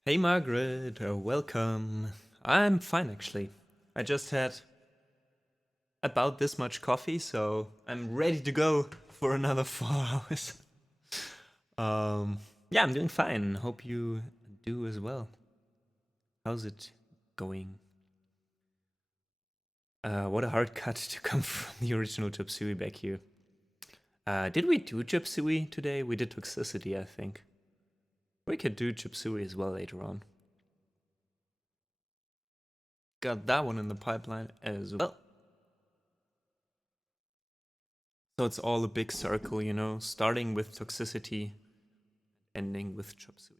Hey Margaret, welcome. I'm fine actually. I just had about this much coffee, so I'm ready to go for another 4 hours. Yeah, I'm doing fine. Hope you do as well. How's it going? What a hard cut to come from the original Chop Suey back here. Did we do Chop Suey today? We did Toxicity, I think. We could do Chop Suey as well later on. Got that one in the pipeline as well. So it's all a big circle, you know, starting with Toxicity, ending with Chop Suey.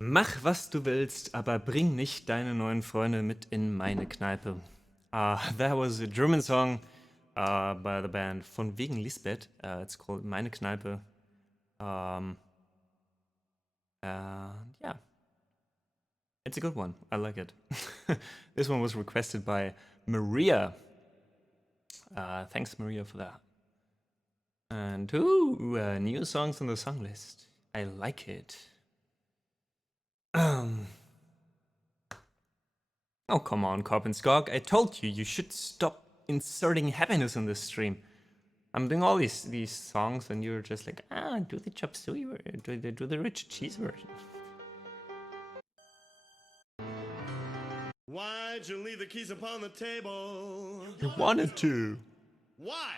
Mach, was du willst, aber bring nicht deine neuen Freunde mit in meine Kneipe. That was a German song by the band Von wegen Lisbeth. It's called Meine Kneipe. Yeah, it's a good one. I like it. This one was requested by Maria. Thanks, Maria, for that. And new songs on the song list. I like it. Oh, come on, Skog. I told you should stop inserting happiness in this stream. I'm doing all these songs and you're just like, do the Chop Suey version, do the Rich Cheese version. Why'd you leave the keys upon the table? You wanted to. Why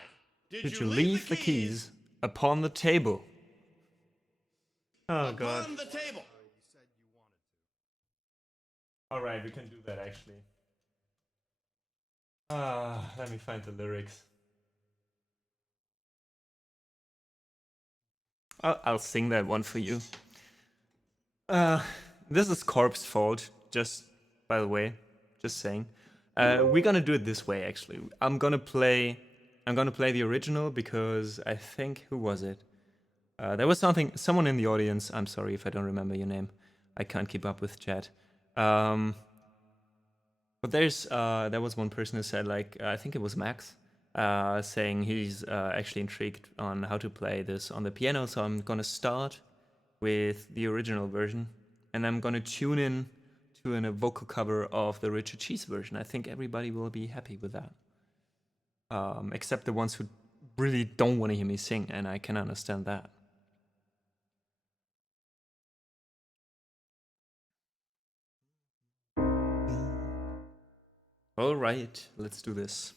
Did you leave the keys upon the table? Oh, God. upon the table? Alright, we can do that actually. Let me find the lyrics. I'll sing that one for you. This is Corp's fault, just by the way, just saying. We're gonna do it this way actually. I'm gonna play the original because I think, who was it? There was someone in the audience, I'm sorry if I don't remember your name, I can't keep up with chat. But there was one person who said, like, I think it was Max, saying he's actually intrigued on how to play this on the piano. So I'm gonna start with the original version, and I'm gonna tune in to a vocal cover of the Richard Cheese version. I think everybody will be happy with that, except the ones who really don't want to hear me sing, and I can understand that. All right, let's do this.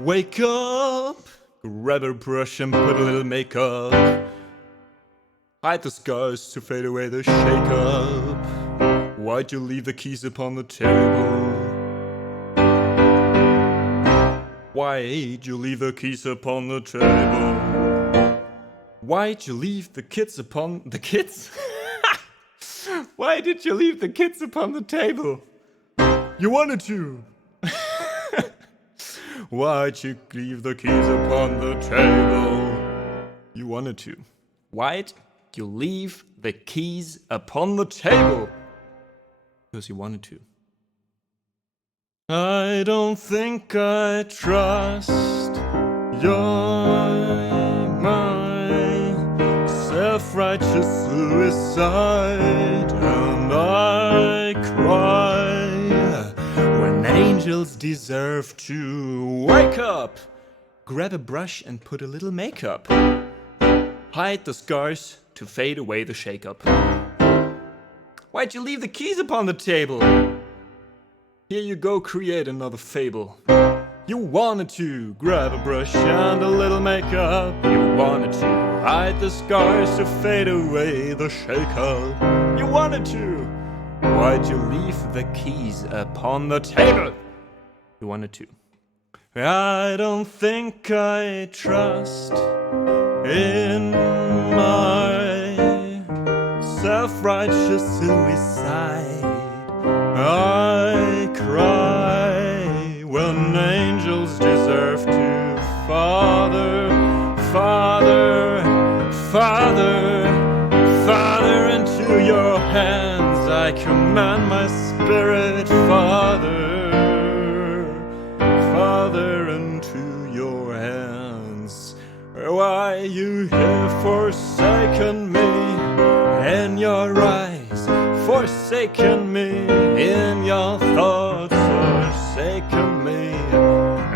Wake up, grab a brush and put a little makeup. Hide the scars to fade away the shake-up. Why'd you leave the keys upon the table? Why'd you leave the keys upon the table? Why'd you leave the kids upon the kids? Why did you leave the kids upon the table? You wanted to. Why'd you leave the keys upon the table? You wanted to. Why'd you leave the keys upon the table? Because you wanted to. I don't think I trust my self-righteous suicide, and I cry when angels deserve to wake up. Grab a brush and put a little makeup. Hide the scars to fade away the shake-up. Why'd you leave the keys upon the table? Here you go, create another fable. You wanted to grab a brush and a little makeup. You wanted to hide the scars to fade away the shake-up. You wanted to. Why'd you leave the keys upon the table? You wanted to. I don't think I trust in my self-righteous suicide. I cry when angels deserve to. Father, Father, Father, Father, into your hands I commend my spirit. Father, Father, into your hands. Why you have forsaken me in your eyes, forsaken me in your thoughts, forsaken me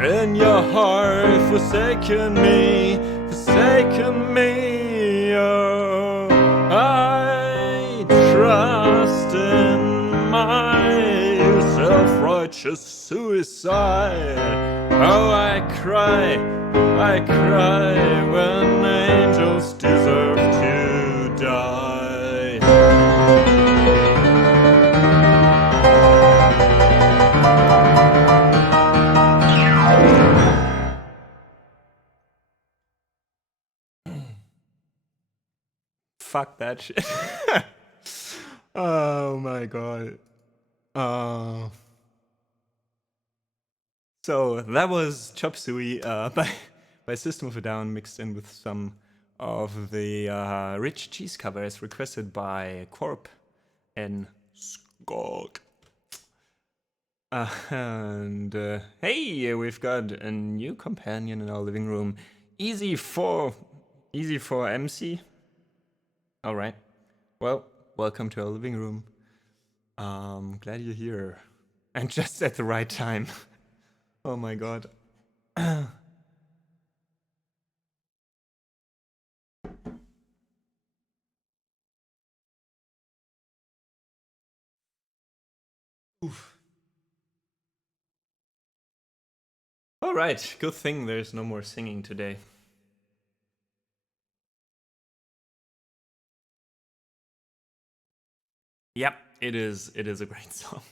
in your heart, forsaken me, forsaken me. Oh, I trust in my self-righteous suicide. Oh, I cry when angels deserve to die. Fuck that shit. Oh my god. So that was Chop Suey by System of a Down, mixed in with some of the Rich Cheese covers requested by Corp and Skog. And hey, we've got a new companion in our living room. Easy for MC. All right. Well, welcome to our living room. Glad you're here, and just at the right time. Oh my god. Oof. All right. Good thing there's no more singing today. Yep, it is. It is a great song.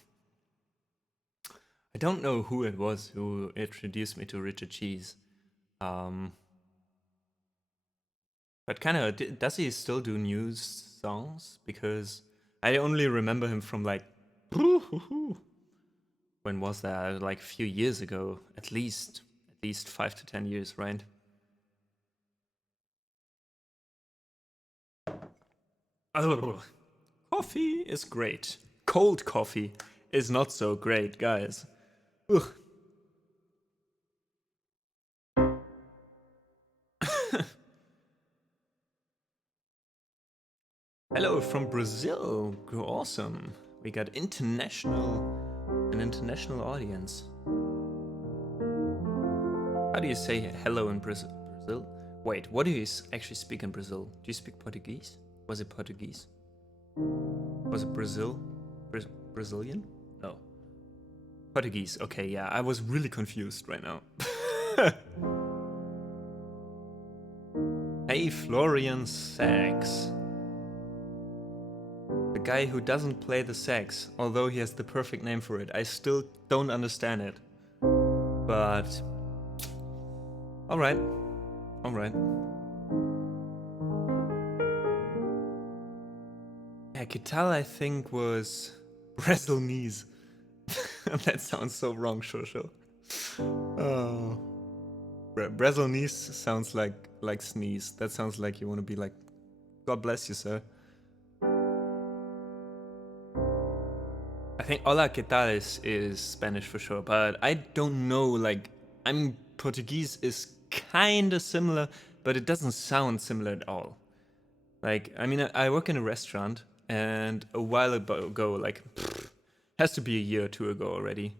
I don't know who it was who introduced me to Richard Cheese. Um, but kind of, does he still do news songs? Because I only remember him from like, when was that? Like a few years ago, at least 5 to 10 years, right? Oh, coffee is great. Cold coffee is not so great, guys. Ugh. Hello from Brazil. Awesome. We got an international audience. How do you say hello in Brazil? Wait, what do you actually speak in Brazil? Do you speak Portuguese? Was it Portuguese? Was it Brazil? Brazilian? No. Portuguese. Okay, yeah, I was really confused right now. Hey, Florian Sax. The guy who doesn't play the sax, although he has the perfect name for it. I still don't understand it. But... Alright. Alright. Yeah, guitar I think was Brazilnese. That sounds so wrong, Shosho. Oh. Brazilnese sounds like sneeze. That sounds like you want to be like, God bless you, sir. I think hola que tal is Spanish for sure, but I don't know, like, I mean, Portuguese is kinda similar, but it doesn't sound similar at all. Like, I mean, I work in a restaurant, and a while ago, like, has to be a year or two ago already,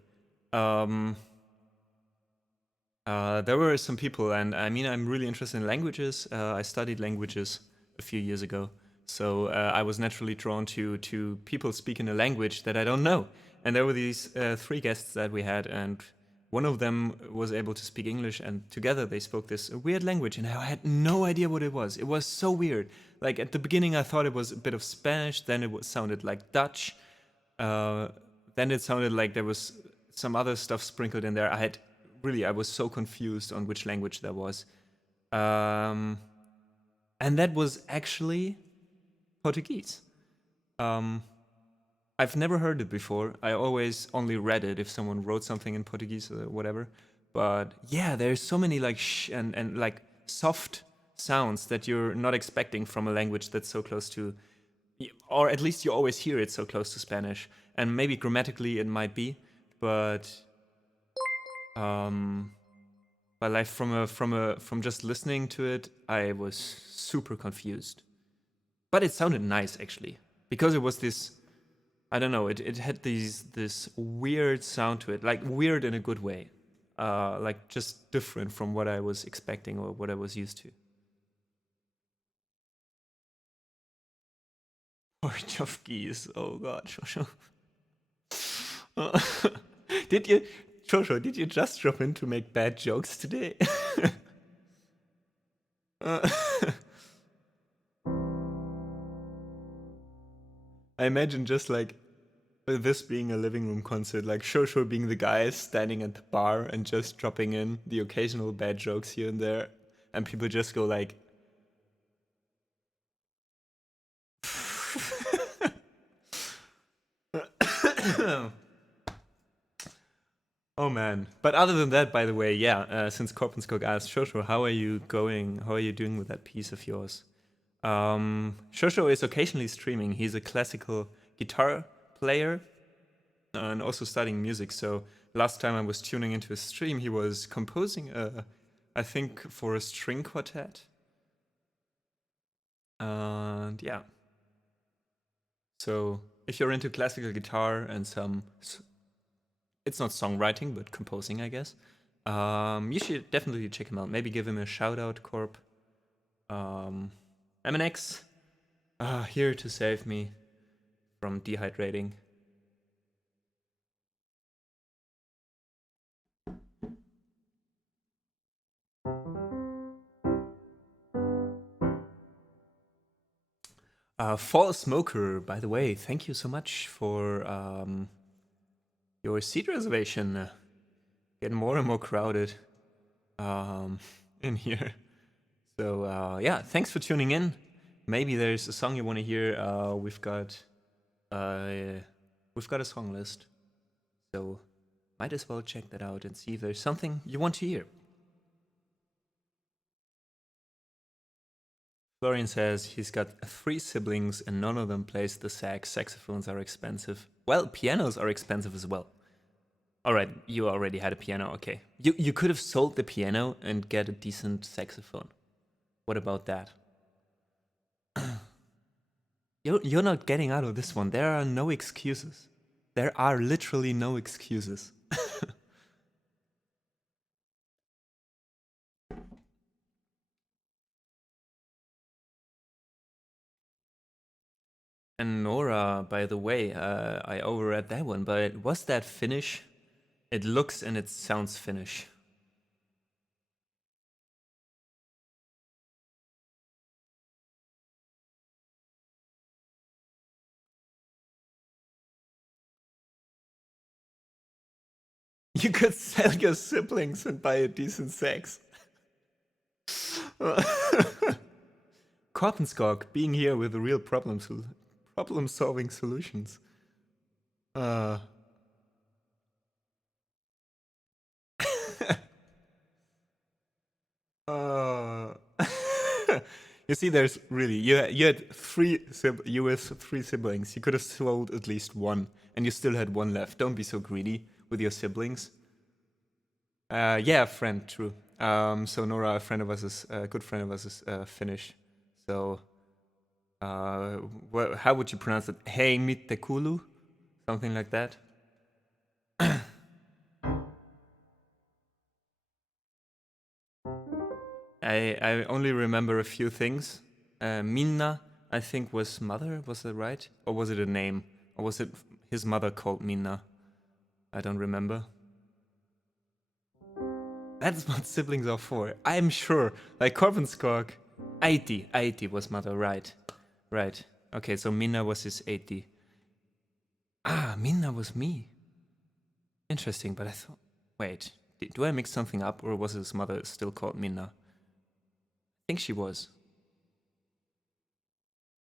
there were some people, and I mean, I'm really interested in languages. I studied languages a few years ago, so I was naturally drawn to people speaking a language that I don't know. And there were these three guests that we had, and one of them was able to speak English, and together they spoke this weird language, and I had no idea what it was. It was so weird. Like at the beginning, I thought it was a bit of Spanish, then it sounded like Dutch, then it sounded like there was some other stuff sprinkled in there. I was so confused on which language that was. And that was actually Portuguese. I've never heard it before. I always only read it if someone wrote something in Portuguese or whatever. But yeah, there's so many like and like soft sounds that you're not expecting from a language that's so close to, or at least you always hear it so close to Spanish. And maybe grammatically it might be, but like from just listening to it, I was super confused. But it sounded nice actually, because it was this, I don't know, it had this weird sound to it, like weird in a good way, like just different from what I was expecting or what I was used to. Porch of geese. Oh god, Shosho. Did you, Shosho? Did you just drop in to make bad jokes today? I imagine just like this being a living room concert, like Shosho being the guy standing at the bar and just dropping in the occasional bad jokes here and there, and people just go like, "Oh man!" But other than that, by the way, yeah. Since Korpenskog asked Shosho, "How are you going? How are you doing with that piece of yours?" Shosho is occasionally streaming. He's a classical guitar player. and also studying music. So last time I was tuning into his stream, he was composing I think for a string quartet. And yeah. So if you're into classical guitar and it's not songwriting, but composing, I guess, you should definitely check him out. Maybe give him a shout out, Corp. MNX, here to save me from dehydrating. Fall Smoker, by the way, thank you so much for your seat reservation. Getting more and more crowded in here. So yeah, thanks for tuning in. Maybe there's a song you want to hear. We've got a song list, so might as well check that out and see if there's something you want to hear. Florian says he's got 3 siblings and none of them plays the sax. Saxophones are expensive. Well, pianos are expensive as well. All right, you already had a piano. Okay, you could have sold the piano and get a decent saxophone. What about that? You're not getting out of this one. There are no excuses. There are literally no excuses. And Nora, by the way, I overread that one, but was that Finnish? It looks and it sounds Finnish. You could sell your siblings and buy a decent sax. Korpenskog being here with real problem-solving solutions. You see, there's really you had 3 you with 3 siblings. You could have sold at least one, and you still had one left. Don't be so greedy with your siblings. Yeah, friend, true. So Nora, a friend of us is a good friend of us is Finnish. So, how would you pronounce it? Hei mittekulu, something like that. I only remember a few things. Minna, I think, was mother. Was that right? Or was it a name? Or was it his mother called Minna? I don't remember. That's what siblings are for. I'm sure. Like Korpenskog. Aiti was mother, right. Right. Okay, so Minna was his Aiti. Ah, Minna was me. Interesting, but I thought... Wait, do I mix something up, or was his mother still called Minna? I think she was.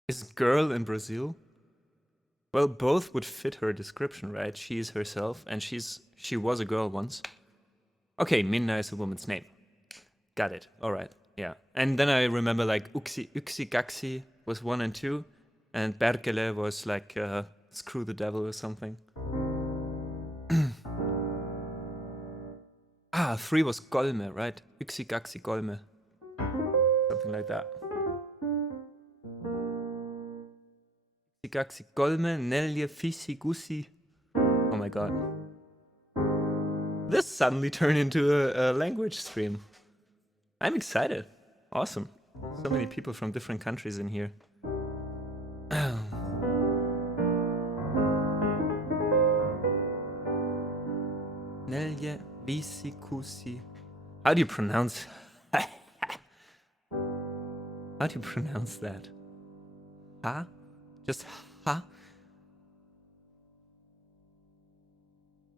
Is girl in Brazil? Well, both would fit her description, right? She is herself, and she was a girl once. Okay, Minna is a woman's name. Got it. All right. Yeah. And then I remember like Uksi Gaksi was 1 and 2, and Berkele was like Screw the Devil or something. 3 was Golme, right? Uksi Gaksi Golme. Something like that. Uksi Gaksi Golme, Nelje Fisi Gusi. Oh my god. This suddenly turned into a language stream. I'm excited. Awesome. So many people from different countries in here. Nelje Visi Kusi. How do you pronounce... How do you pronounce that? Ha? Just ha?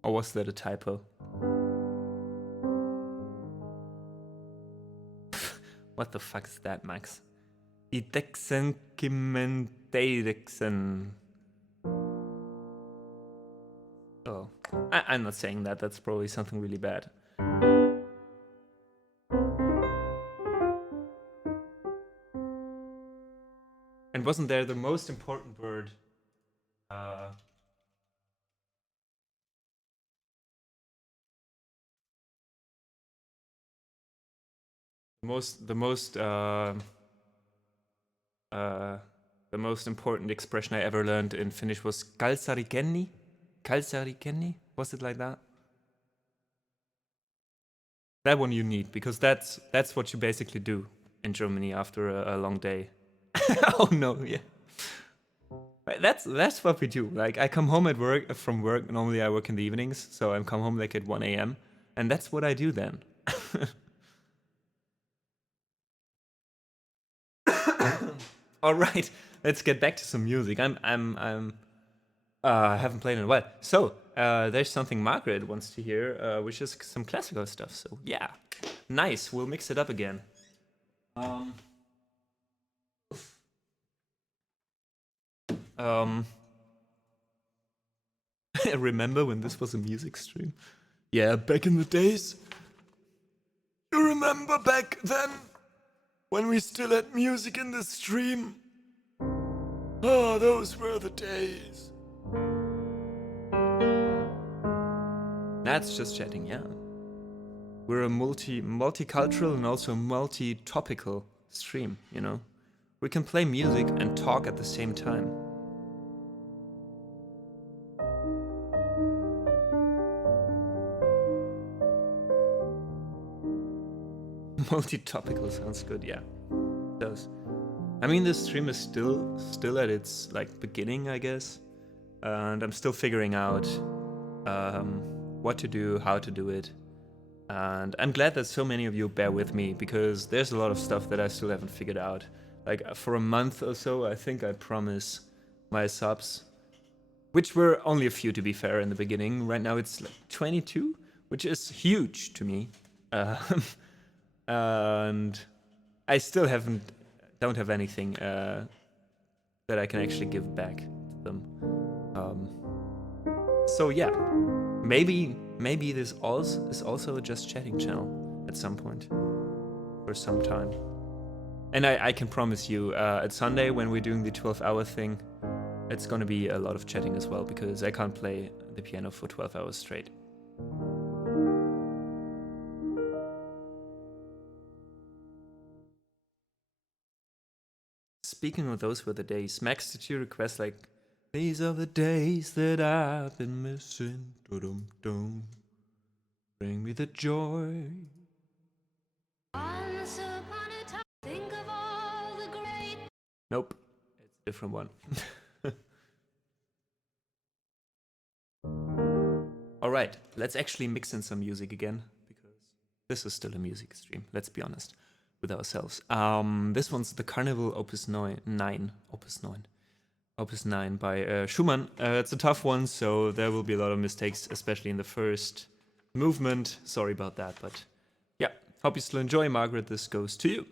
Or was that a typo? What the fuck is that, Max? Idexen Kimenteidexen. Oh, I'm not saying that. That's probably something really bad. And wasn't there the most important word The most important expression I ever learned in Finnish was kalsarikenni. Kalsarikenni? Was it like that? That one you need, because that's what you basically do in Germany after a long day. Oh no, yeah. That's what we do. Like, I come home from work. Normally I work in the evenings, so I come home like at 1 a.m. and that's what I do then. All right, let's get back to some music. I haven't played in a while. So, there's something Margaret wants to hear, which is some classical stuff. So, yeah. Nice, we'll mix it up again. Remember when this was a music stream? Yeah, back in the days. You remember back then? When we still had music in the stream? Oh, those were the days. That's just chatting, yeah. We're a multicultural and also multi-topical stream, you know? We can play music and talk at the same time. Multi-topical sounds good, yeah. It does. I mean, this stream is still at its like beginning, I guess. And I'm still figuring out what to do, how to do it. And I'm glad that so many of you bear with me, because there's a lot of stuff that I still haven't figured out. Like, for a month or so, I think I promise my subs, which were only a few to be fair in the beginning. Right now it's like 22, which is huge to me. And I still don't have anything that I can actually give back to them. So yeah, maybe this is also a just chatting channel at some point, for some time. And I can promise you, at Sunday when we're doing the 12-hour thing, it's gonna be a lot of chatting as well, because I can't play the piano for 12 hours straight. Speaking of those were the days, Max, did you request like, these are the days that I've been missing, dum-dum, bring me the joy. Once upon a time, think of all the great. Nope, it's a different one. Alright, let's actually mix in some music again, because this is still a music stream, let's be honest with ourselves. This one's the Carnival Opus 9 by Schumann. It's a tough one, so there will be a lot of mistakes, especially in the first movement. Sorry about that, but yeah, hope you still enjoy. Margaret, this goes to you.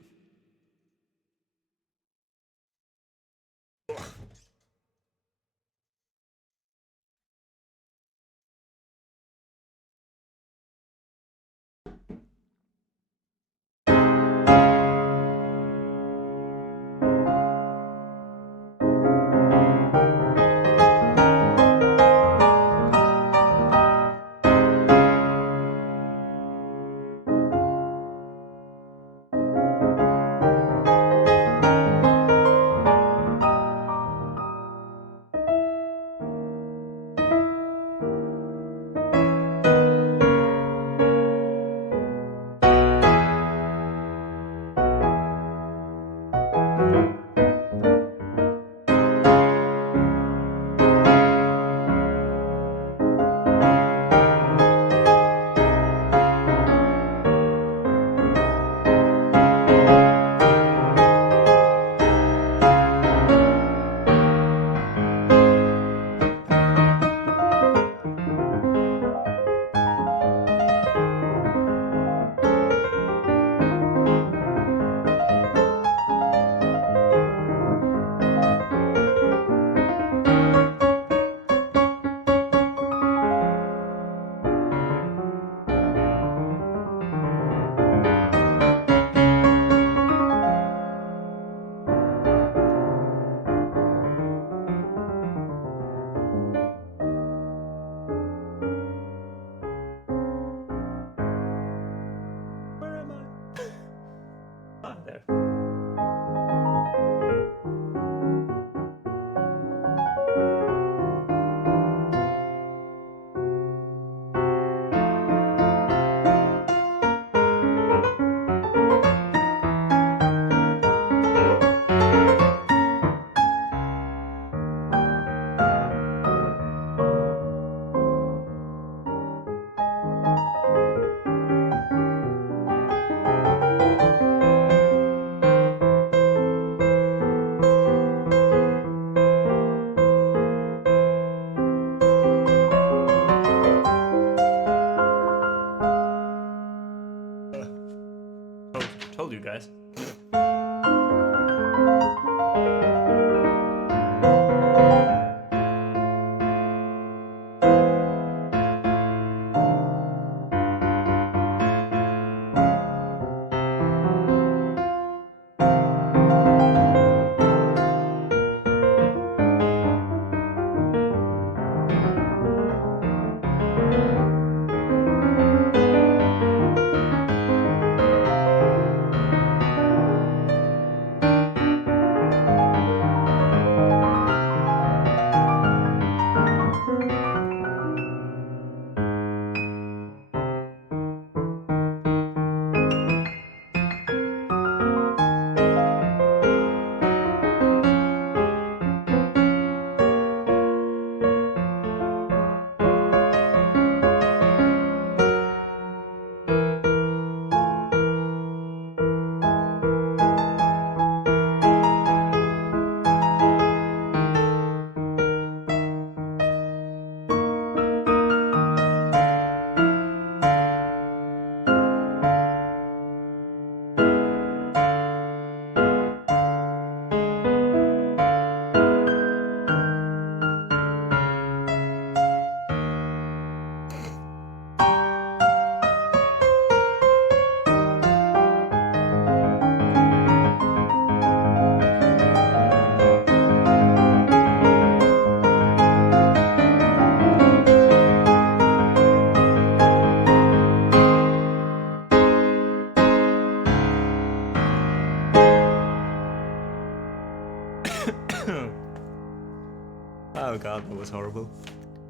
Oh god, that was horrible.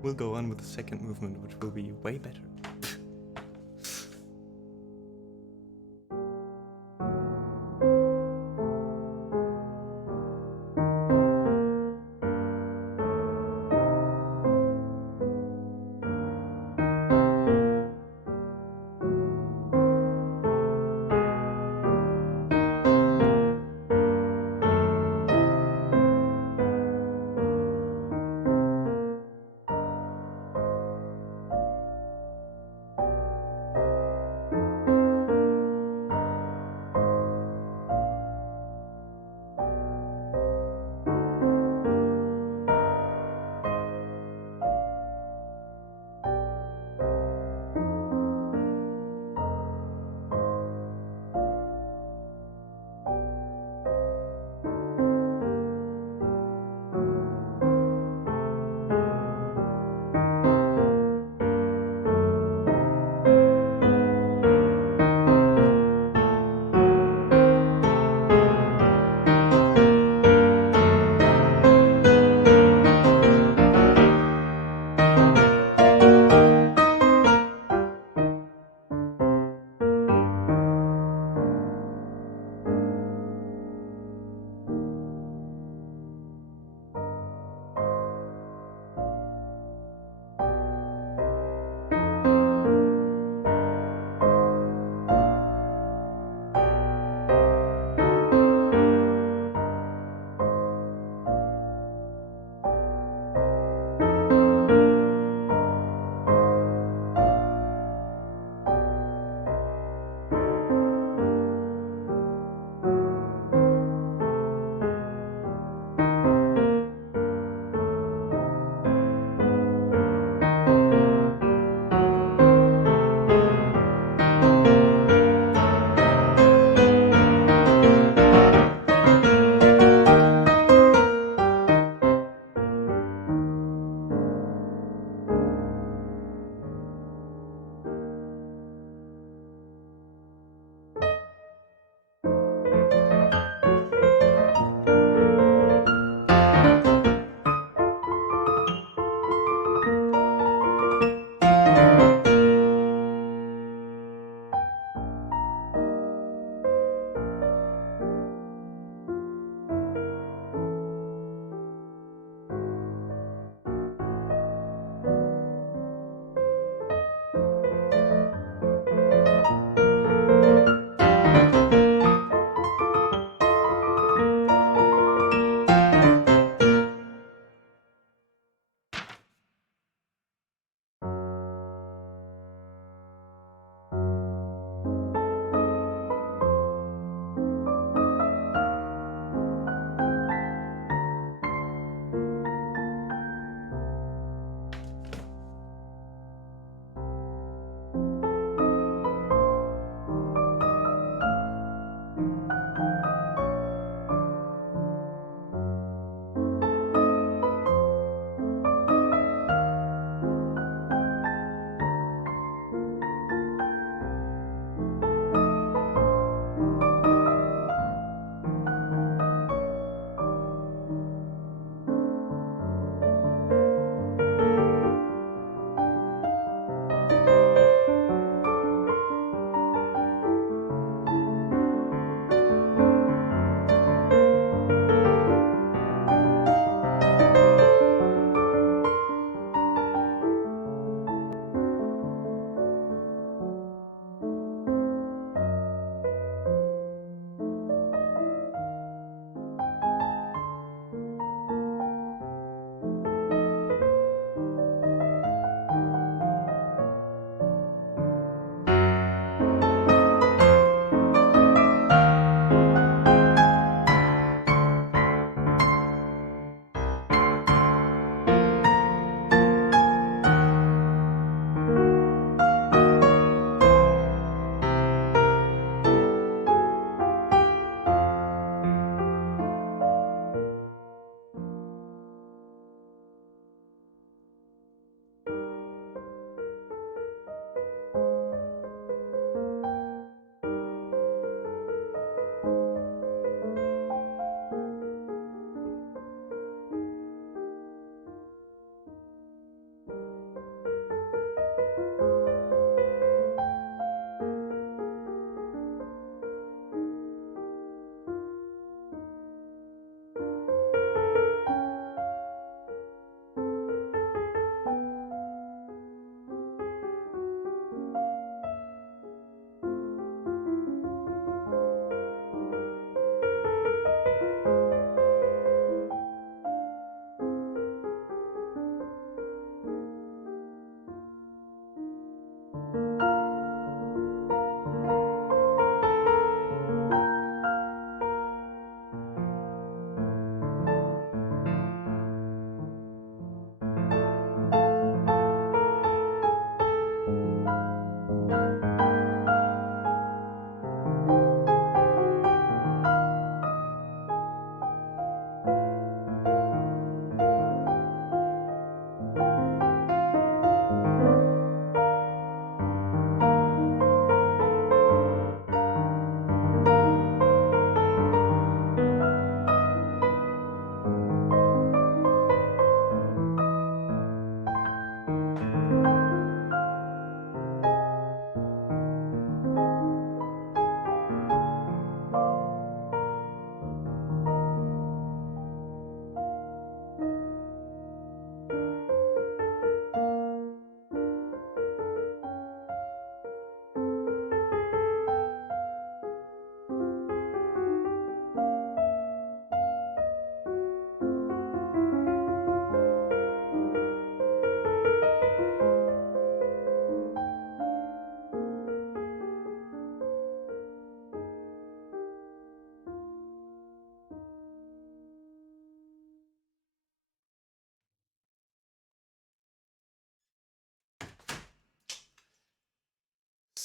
We'll go on with the second movement, which will be way better.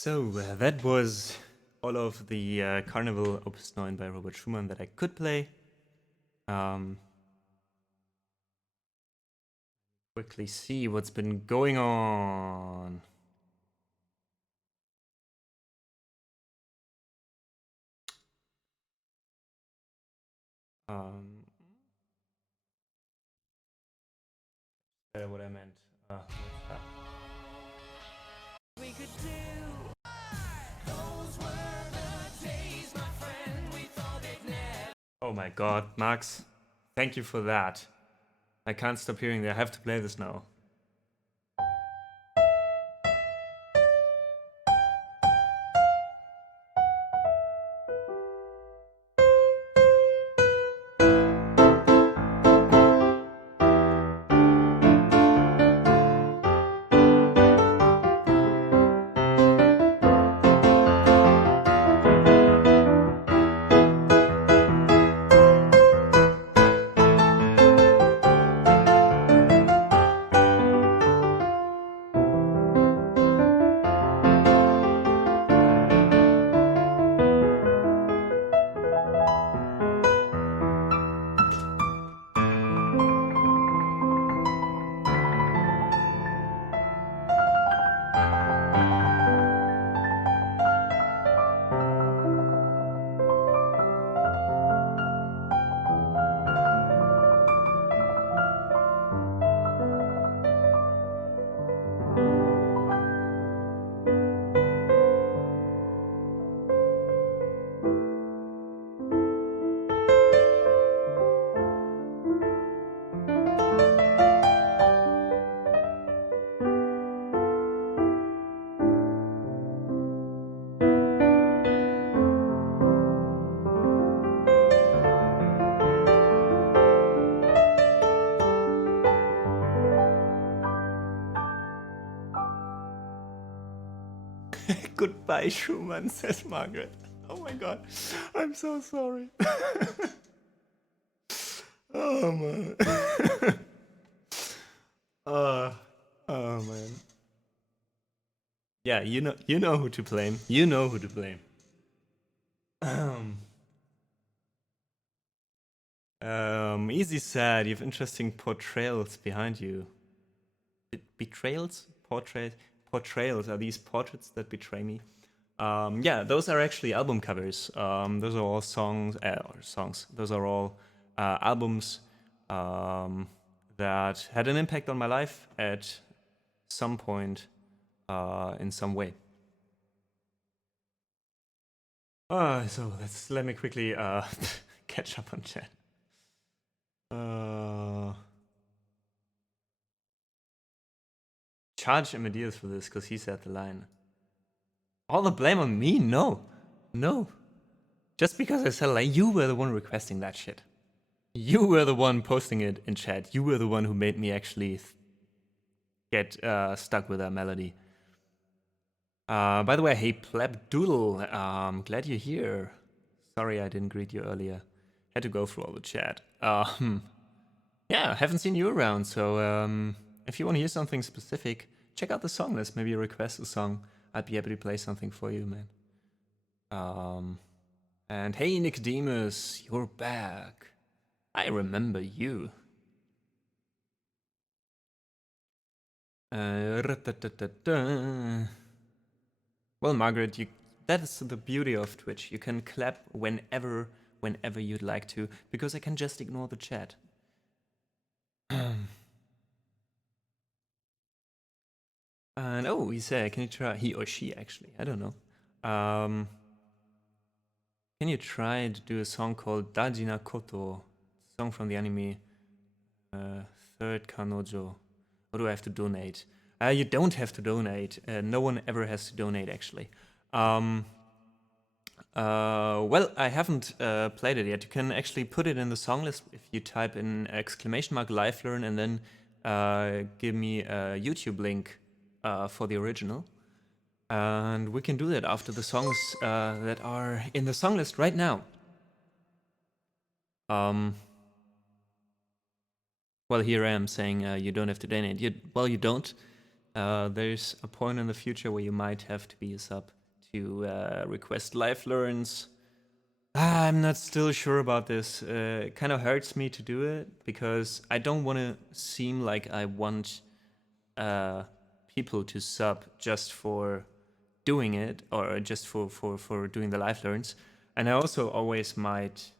So that was all of the Carnival Opus 9 by Robert Schumann that I could play. Quickly see what's been going on. What I meant. What's that? We could do. Those were the days, my friend. We thought they'd never. Oh my god, Max. Thank you for that. I can't stop hearing that. I have to play this now. Goodbye, Schumann, says Margaret. Oh my god. I'm so sorry. Oh man. Oh man. Yeah, you know who to blame. You know who to blame. Easy said, you have interesting portrayals behind you. Betrayals? Portrayals, are these portraits that betray me? Yeah, those are actually album covers. Those are all songs, Those are all albums that had an impact on my life at some point in some way. So let me quickly catch up on chat. Charge Amadeus for this because he said the line. All the blame on me? No. No. Just because I said a line, you were the one requesting that shit. You were the one posting it in chat. You were the one who made me actually get stuck with that melody. By the way, hey Pleb Doodle, glad you're here. Sorry I didn't greet you earlier. Had to go through all the chat. Yeah, haven't seen you around, so if you want to hear something specific, check out the song list. Maybe request a song. I'd be happy to play something for you, man. And hey Nicodemus, you're back. I remember you. Well, Margaret, that is the beauty of Twitch. You can clap whenever you'd like to, because I can just ignore the chat. And oh, he said, can you try, he or she actually, I don't know. Can you try to do a song called Dajina Koto, song from the anime Third Kanojo? Or do I have to donate? You don't have to donate. No one ever has to donate, actually. Well, I haven't played it yet. You can actually put it in the song list if you type in !livelearn and then give me a YouTube link for the original. And we can do that after the songs that are in the song list right now. Well, here I am saying you don't have to donate. Well, you don't. There's a point in the future where you might have to be a sub to request live learns. I'm not still sure about this. It kind of hurts me to do it because I don't want to seem like I want people to sub just for doing it or just for doing the live learns. And I also always might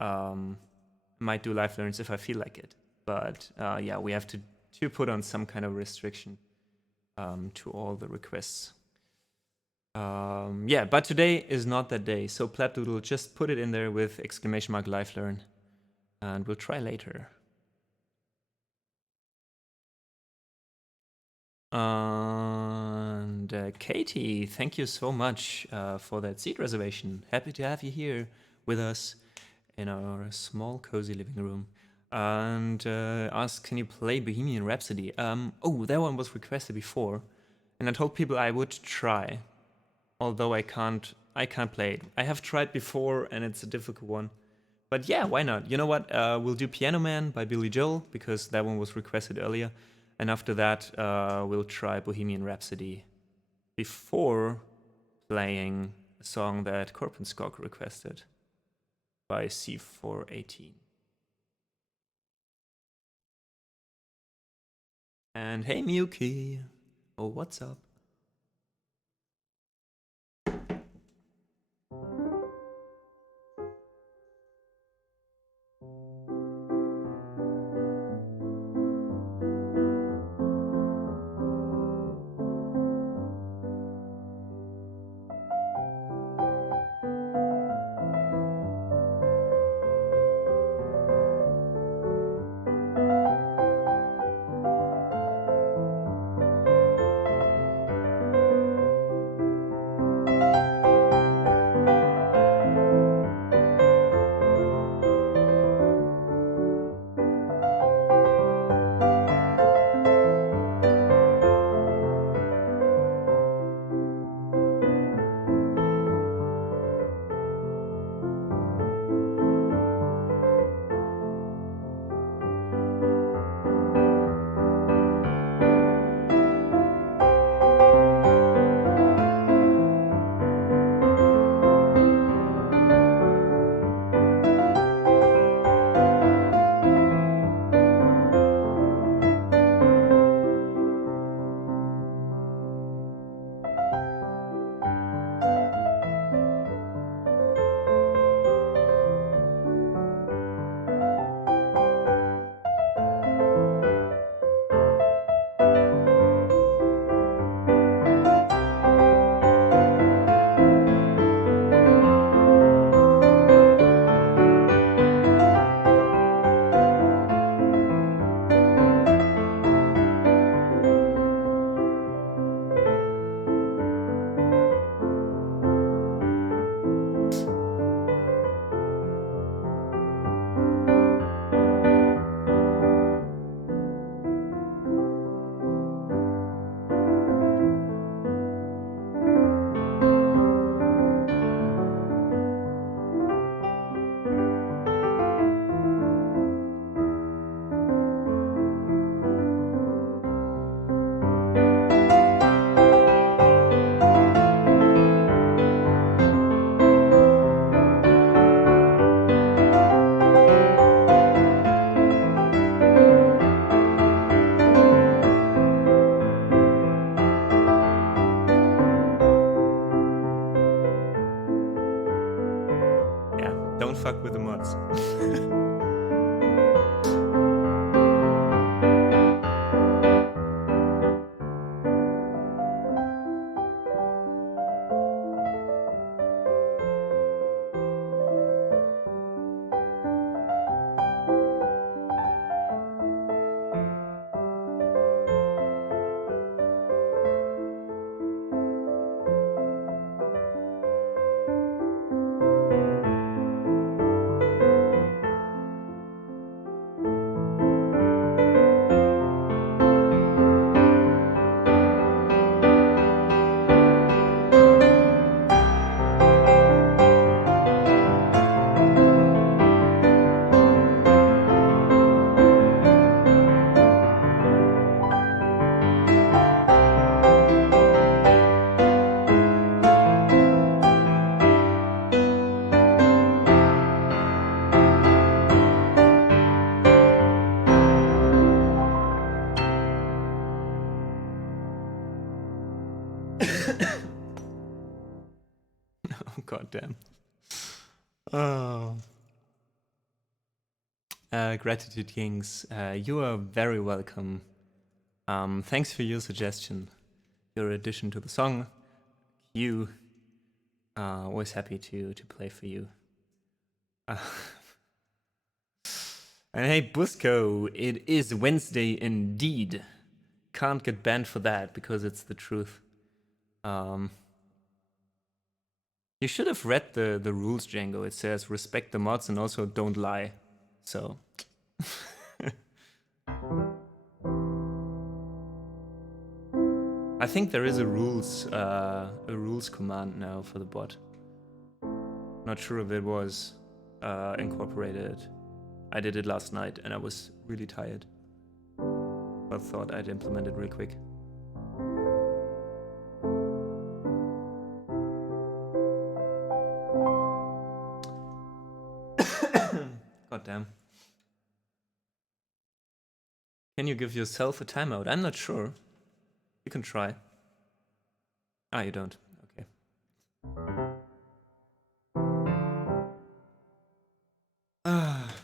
do live learns if I feel like it. But yeah, we have to put on some kind of restriction to all the requests. Yeah, but today is not that day. So Plapdoodle, just put it in there with exclamation mark live learn, and we'll try later. And Katie, thank you so much for that seat reservation. Happy to have you here with us in our small, cozy living room. And ask, can you play Bohemian Rhapsody? Oh, that one was requested before, and I told people I would try, although I can't play it. I have tried before, and it's a difficult one. But yeah, why not? You know what? We'll do Piano Man by Billy Joel, because that one was requested earlier. And after that, we'll try Bohemian Rhapsody before playing a song that Korpenskog requested by C418. And hey, Miyuki. Oh, what's up? God damn. Oh. Gratitude Kings, you are very welcome. Thanks for your suggestion, your addition to the song. You, always happy to play for you. And hey, Busco, it is Wednesday indeed. Can't get banned for that because it's the truth. You should have read the rules, Django. It says respect the mods and also don't lie. So. I think there is a rules command now for the bot. Not sure if it was incorporated. I did it last night and I was really tired. But thought I'd implement it real quick. God damn. Can you give yourself a timeout? I'm not sure. You can try. Ah, you don't. Okay. Ah,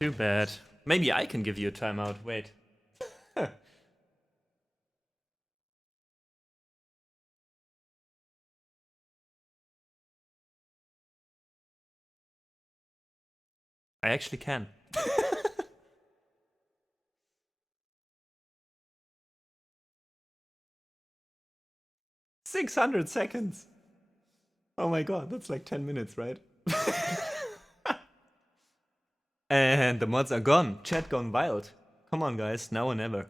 too bad. Maybe I can give you a timeout. Wait. I actually can. 600 seconds. Oh my god, that's like 10 minutes, right? And the mods are gone. Chat gone wild. Come on, guys, now or never.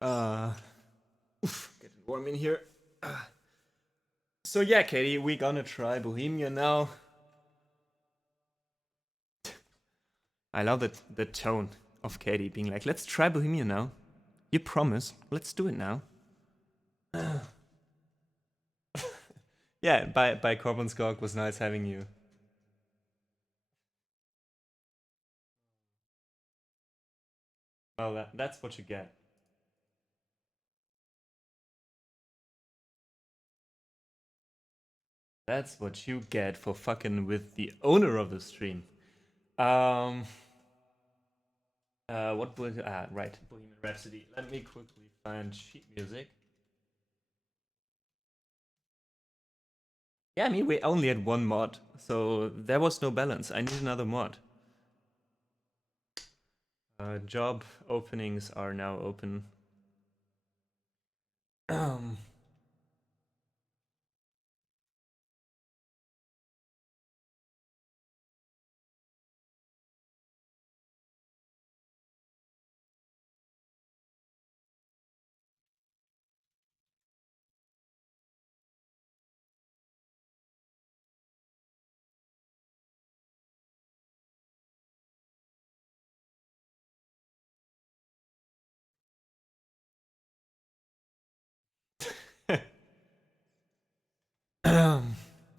Oh. Getting warm in here. So yeah, Katie, we gonna try Bohemia now. I love the tone of Katie being like, let's try Bohemia now. You promised, let's do it now. Yeah, by Corbin Skog was nice having you. Well, that's what you get. That's what you get for fucking with the owner of the stream. What was right, Bohemian Rhapsody. Let me quickly find sheet music. Yeah, I mean we only had one mod, so there was no balance. I need another mod. Job openings are now open.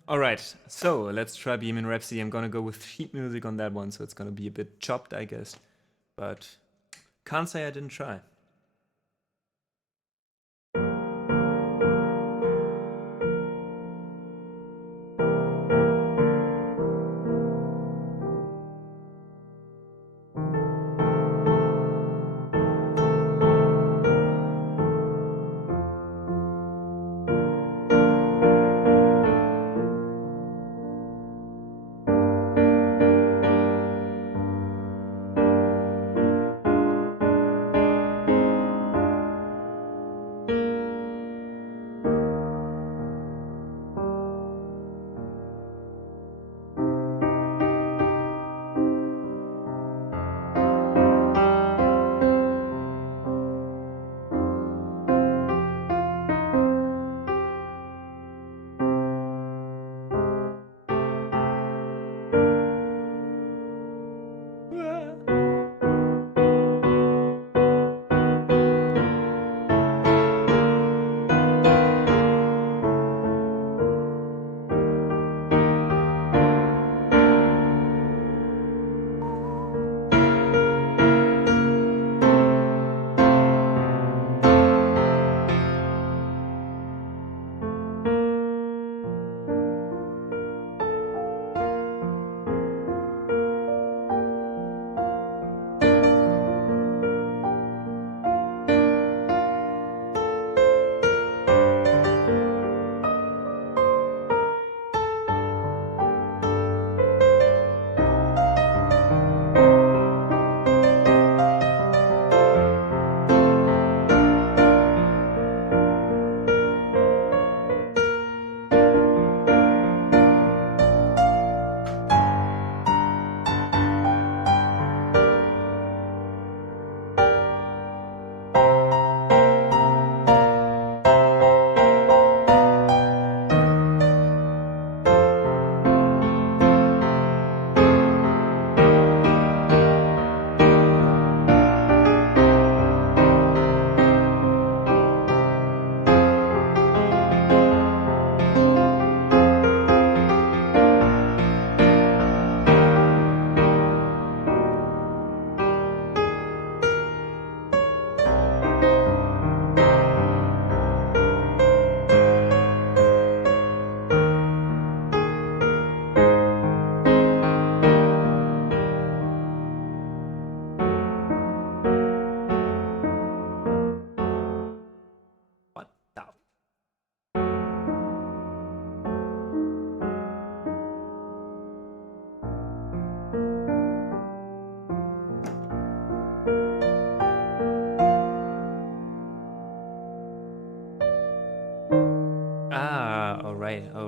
Alright, so let's try Bohemian Rhapsody. I'm gonna go with sheet music on that one, so it's gonna be a bit chopped, I guess. But can't say I didn't try.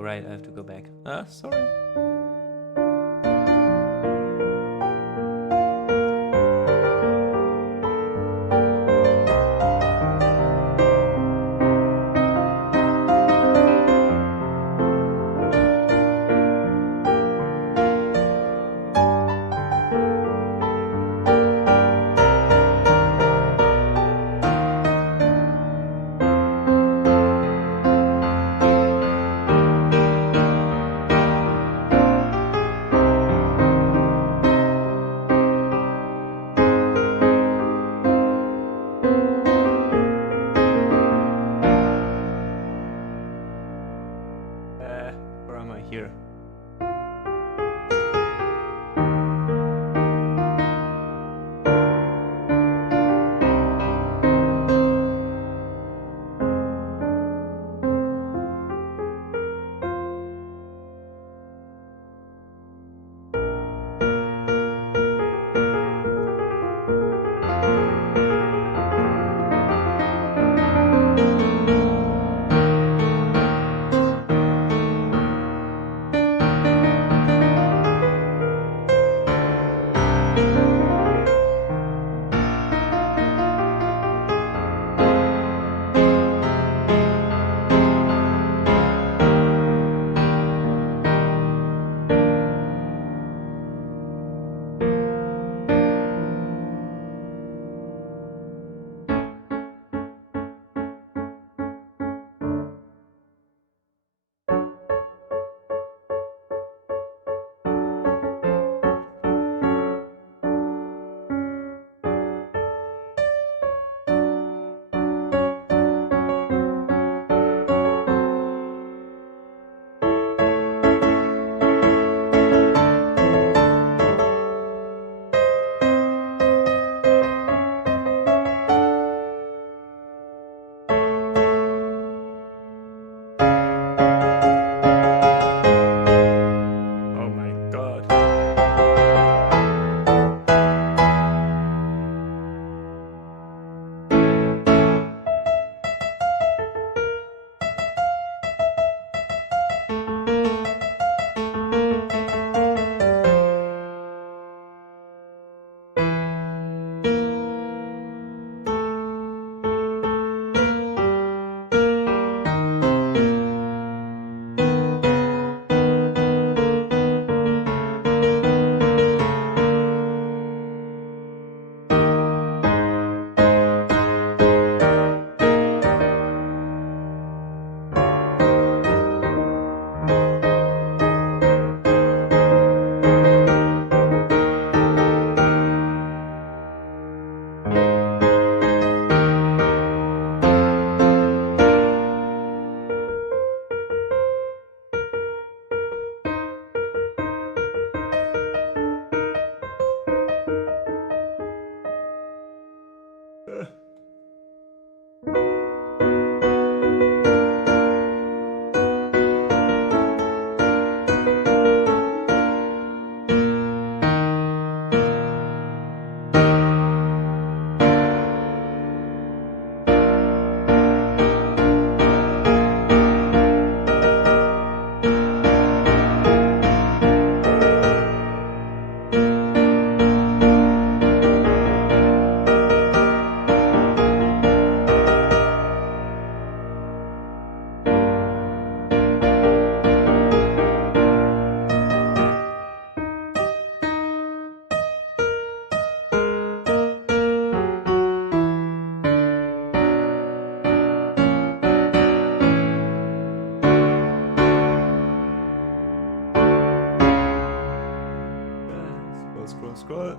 right, I have to go back. Sorry. Where am I here? Oh my god. Scroll.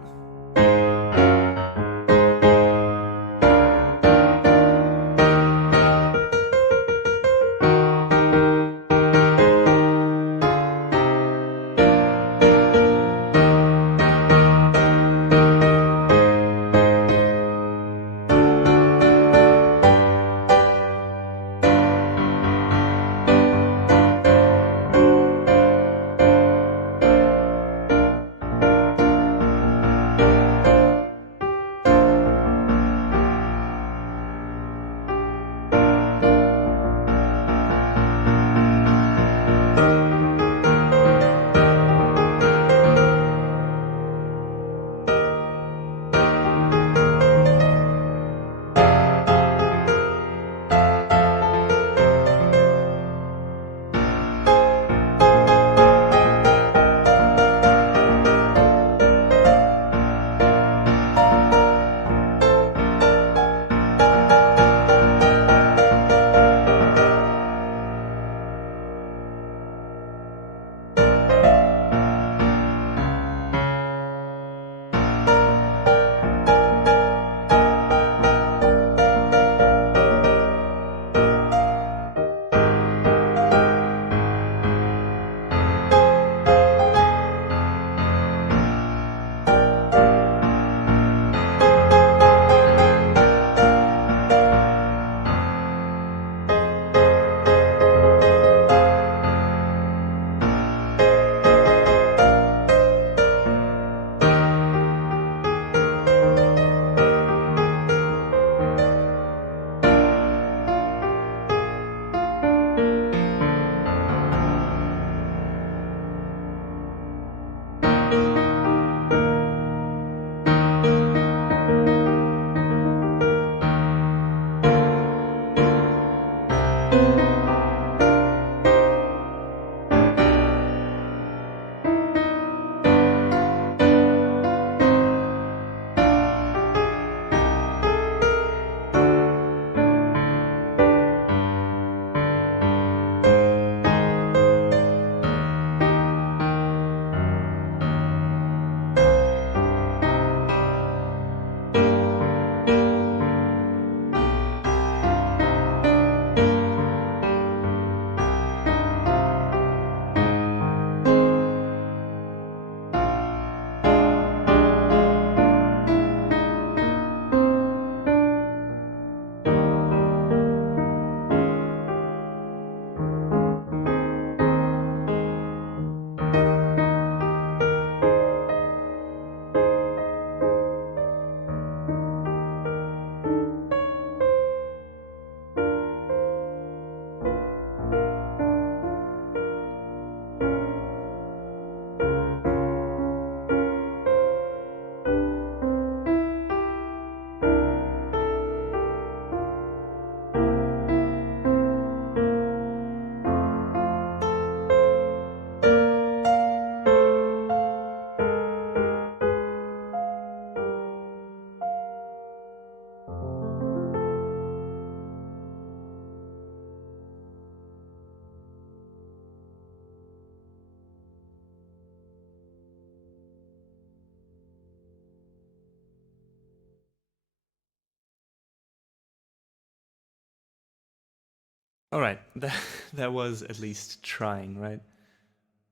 All right, that was at least trying, right?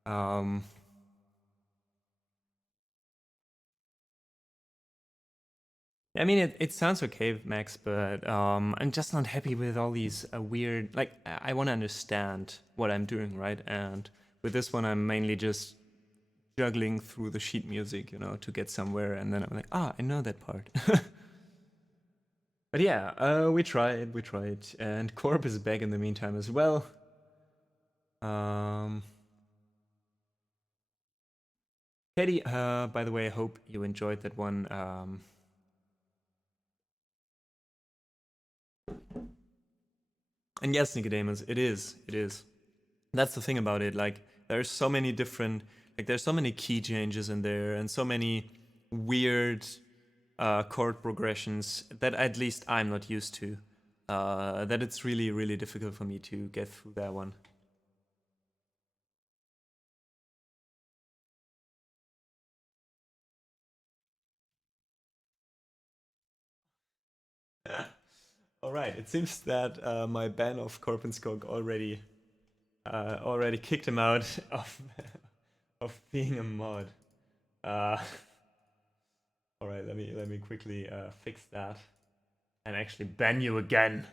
I mean, it sounds okay, Max, but I'm just not happy with all these weird. Like, I want to understand what I'm doing, right? And with this one, I'm mainly just juggling through the sheet music, you know, to get somewhere, and then I'm like, ah, I know that part. But yeah, we tried, and Corp is back in the meantime as well. Katie, by the way, I hope you enjoyed that one. And yes, Nicodemus, it is. That's the thing about it. Like, there's so many different, like, there's so many key changes in there, and so many weird chord progressions that at least I'm not used to. That it's really, really difficult for me to get through that one. All right. It seems that my ban of Korpenskog already kicked him out of being a mod. All right. Let me quickly fix that and actually ban you again.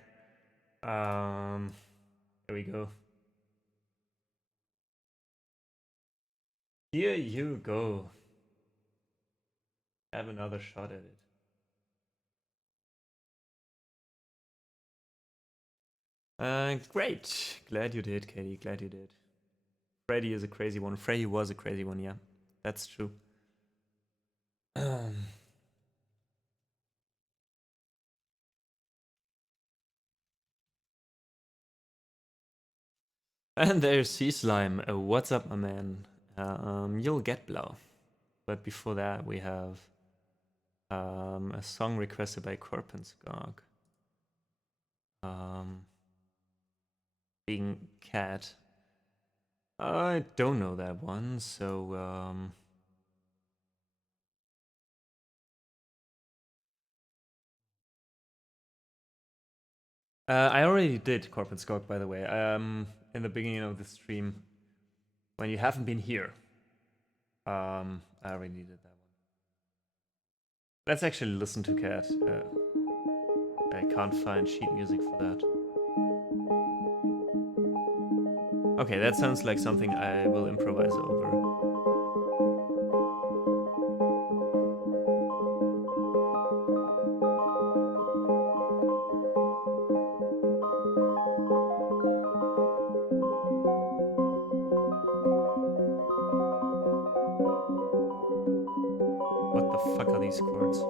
There we go. Here you go. Have another shot at it. Great. Glad you did, Katie. Glad you did. Freddy is a crazy one. Freddy was a crazy one, yeah. That's true. And there's Sea Slime. What's up, my man? You'll get blow. But before that, we have a song requested by Korpenskog. Being Cat. I don't know that one, so I already did Korpenskog, by the way. In the beginning of the stream, when you haven't been here. I already did that one. Let's actually listen to Cat. I can't find sheet music for that. Okay, that sounds like something I will improvise over. What the fuck are these chords?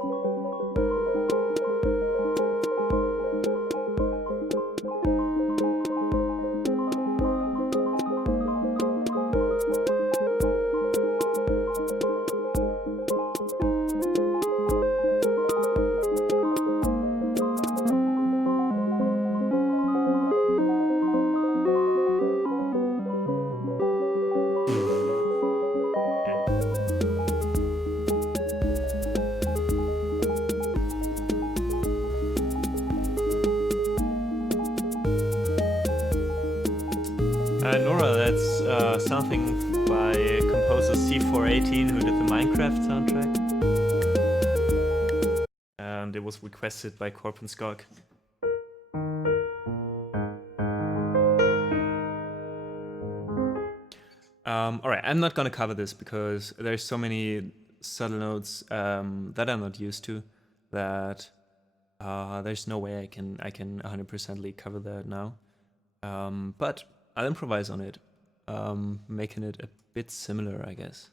Nora, that's something by composer C418 who did the Minecraft soundtrack. And it was requested by Korpenskog. Alright, I'm not gonna cover this because there's so many subtle notes that I'm not used to that there's no way I can 100%ly cover that now. But I'll improvise on it, making it a bit similar, I guess.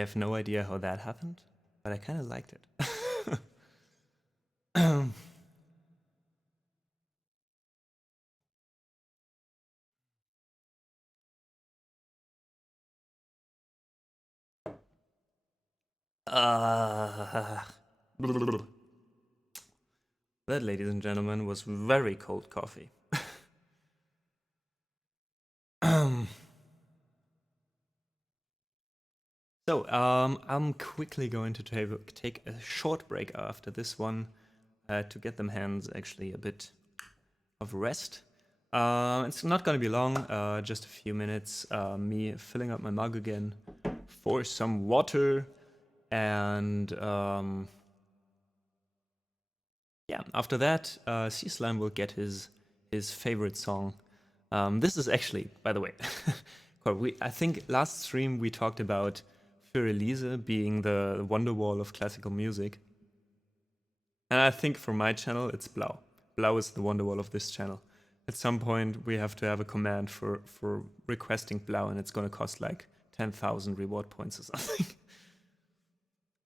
have no idea how that happened, but I kind of liked it. Uh, that, ladies and gentlemen, was very cold coffee. So, I'm quickly going to take a short break after this one to get them hands actually a bit of rest. It's not going to be long, just a few minutes. Me filling up my mug again for some water, and yeah, after that, Sea Slime will get his favorite song. This is actually, by the way, I think last stream we talked about Für Elise being the Wonderwall of classical music. And I think for my channel, it's Blau. Blau is the Wonderwall of this channel. At some point, we have to have a command for requesting Blau, and it's going to cost like 10,000 reward points or something.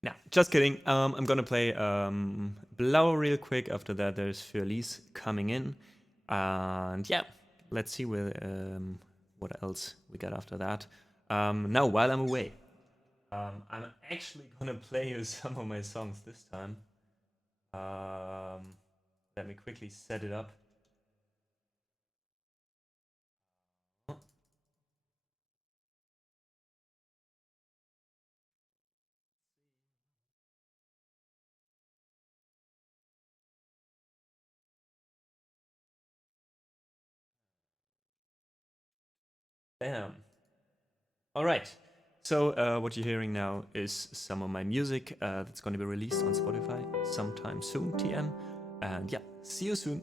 Nah, just kidding. I'm going to play Blau real quick. After that, there's Für Elise coming in. And yeah, let's see what else we got after that. Now, while I'm away, I'm actually gonna play you some of my songs this time. Let me quickly set it up. Bam. All right. So what you're hearing now is some of my music that's going to be released on Spotify sometime soon, TM. And yeah, see you soon.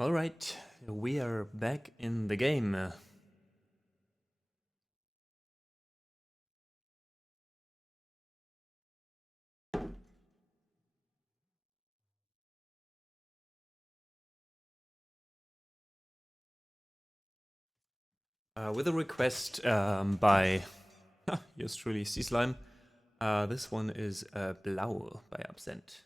All right, we are back in the game. With a request by yours truly, Slime. This one is Blau by Absent.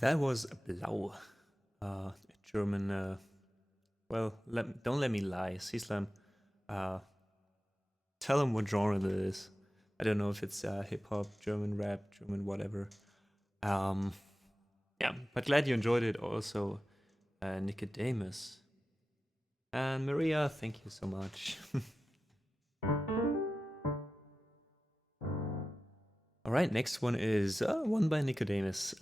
That was Blau, a German. Well, don't let me lie, Slime. Tell him what genre that is. I don't know if it's hip hop, German rap, German whatever. Um, yeah, but glad you enjoyed it. Also, Nicodemus and Maria, thank you so much. All right, next one is one by Nicodemus.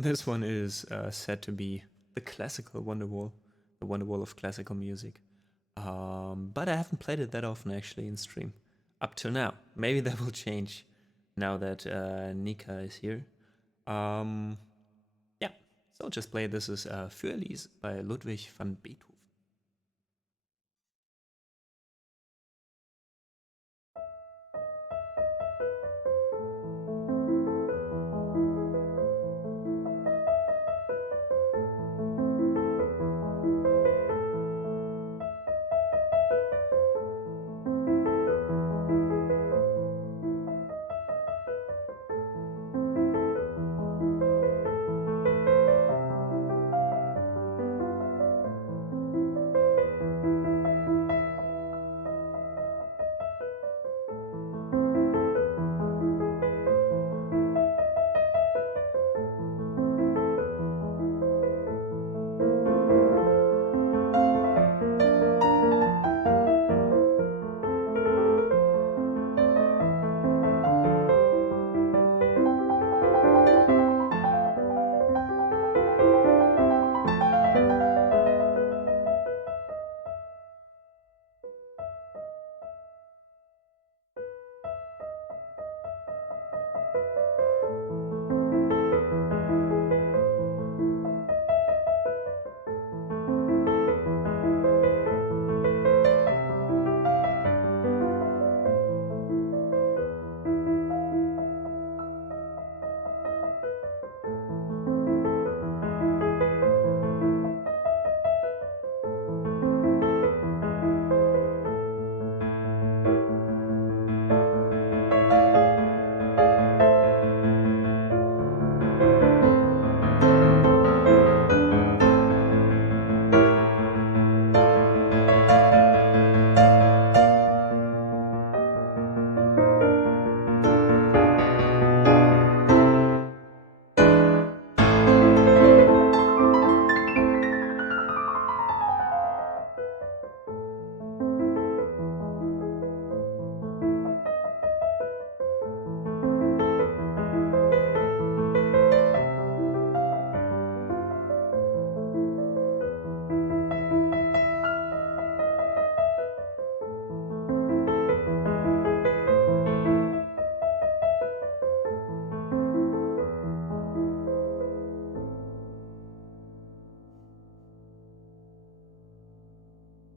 This one is said to be the classical Wonderwall, the Wonderwall of classical music. But I haven't played it that often actually in stream up till now. Maybe that will change now that Nika is here. Yeah, so I'll just play. This is Für Elise by Ludwig van Beethoven.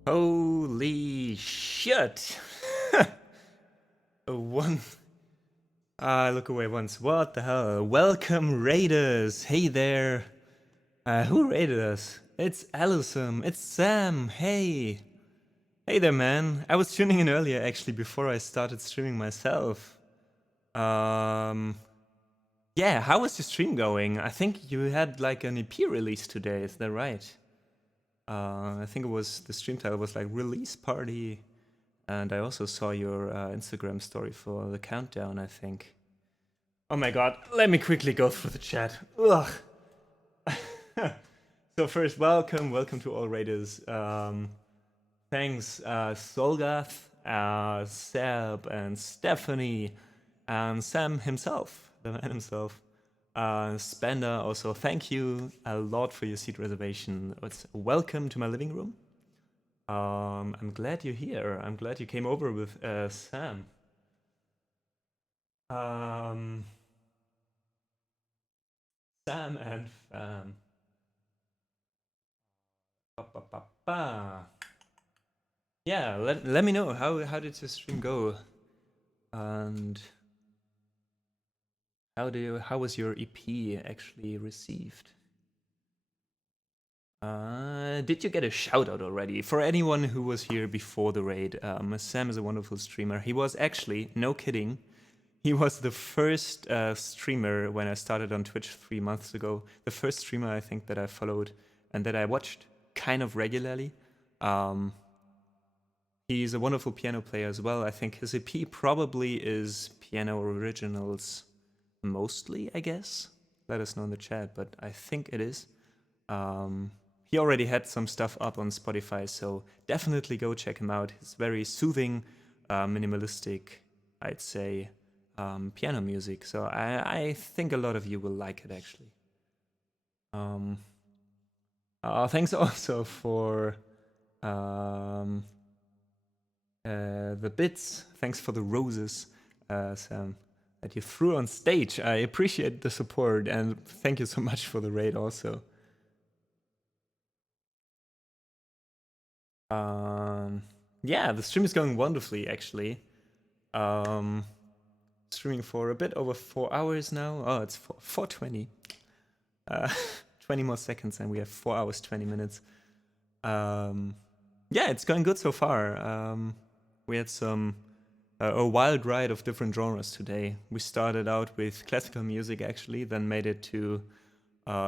Holy shit! One. Look away once. What the hell? Welcome, Raiders! Hey there! Who raided us? It's Allison. It's Sam. Hey! Hey there, man. I was tuning in earlier, actually, before I started streaming myself. Yeah, how was your stream going? I think you had like an EP release today, is that right? I think it was, the stream title was like Release Party. And I also saw your Instagram story for the countdown, I think. Oh my god, let me quickly go through the chat. Ugh. So first, welcome to all raiders. Thanks, Solgath, Seb, and Stephanie, and Sam himself, the man himself. Spender, also thank you a lot for your seat reservation. It's welcome to my living room. I'm glad you're here. I'm glad you came over with Sam. Sam and yeah, let me know how did your stream go, and how was your EP actually received? Did you get a shout out already? For anyone who was here before the raid, Sam is a wonderful streamer. He was actually, no kidding, he was the first streamer when I started on Twitch 3 months ago. The first streamer I think that I followed and that I watched kind of regularly. He's a wonderful piano player as well. I think his EP probably is piano originals mostly, I guess. Let us know in the chat, but I think it is. He already had some stuff up on Spotify, so definitely go check him out. It's very soothing, minimalistic, I'd say, piano music. So I think a lot of you will like it, actually. Thanks also for the bits. Thanks for the roses, Sam, that you threw on stage. I appreciate the support, and thank you so much for the raid also. Yeah, the stream is going wonderfully, actually. Streaming for a bit over 4 hours now. Oh, it's 4:20. 20 more seconds, and we have 4 hours, 20 minutes. Yeah, it's going good so far. We had a wild ride of different genres today. We started out with classical music, actually, then made it to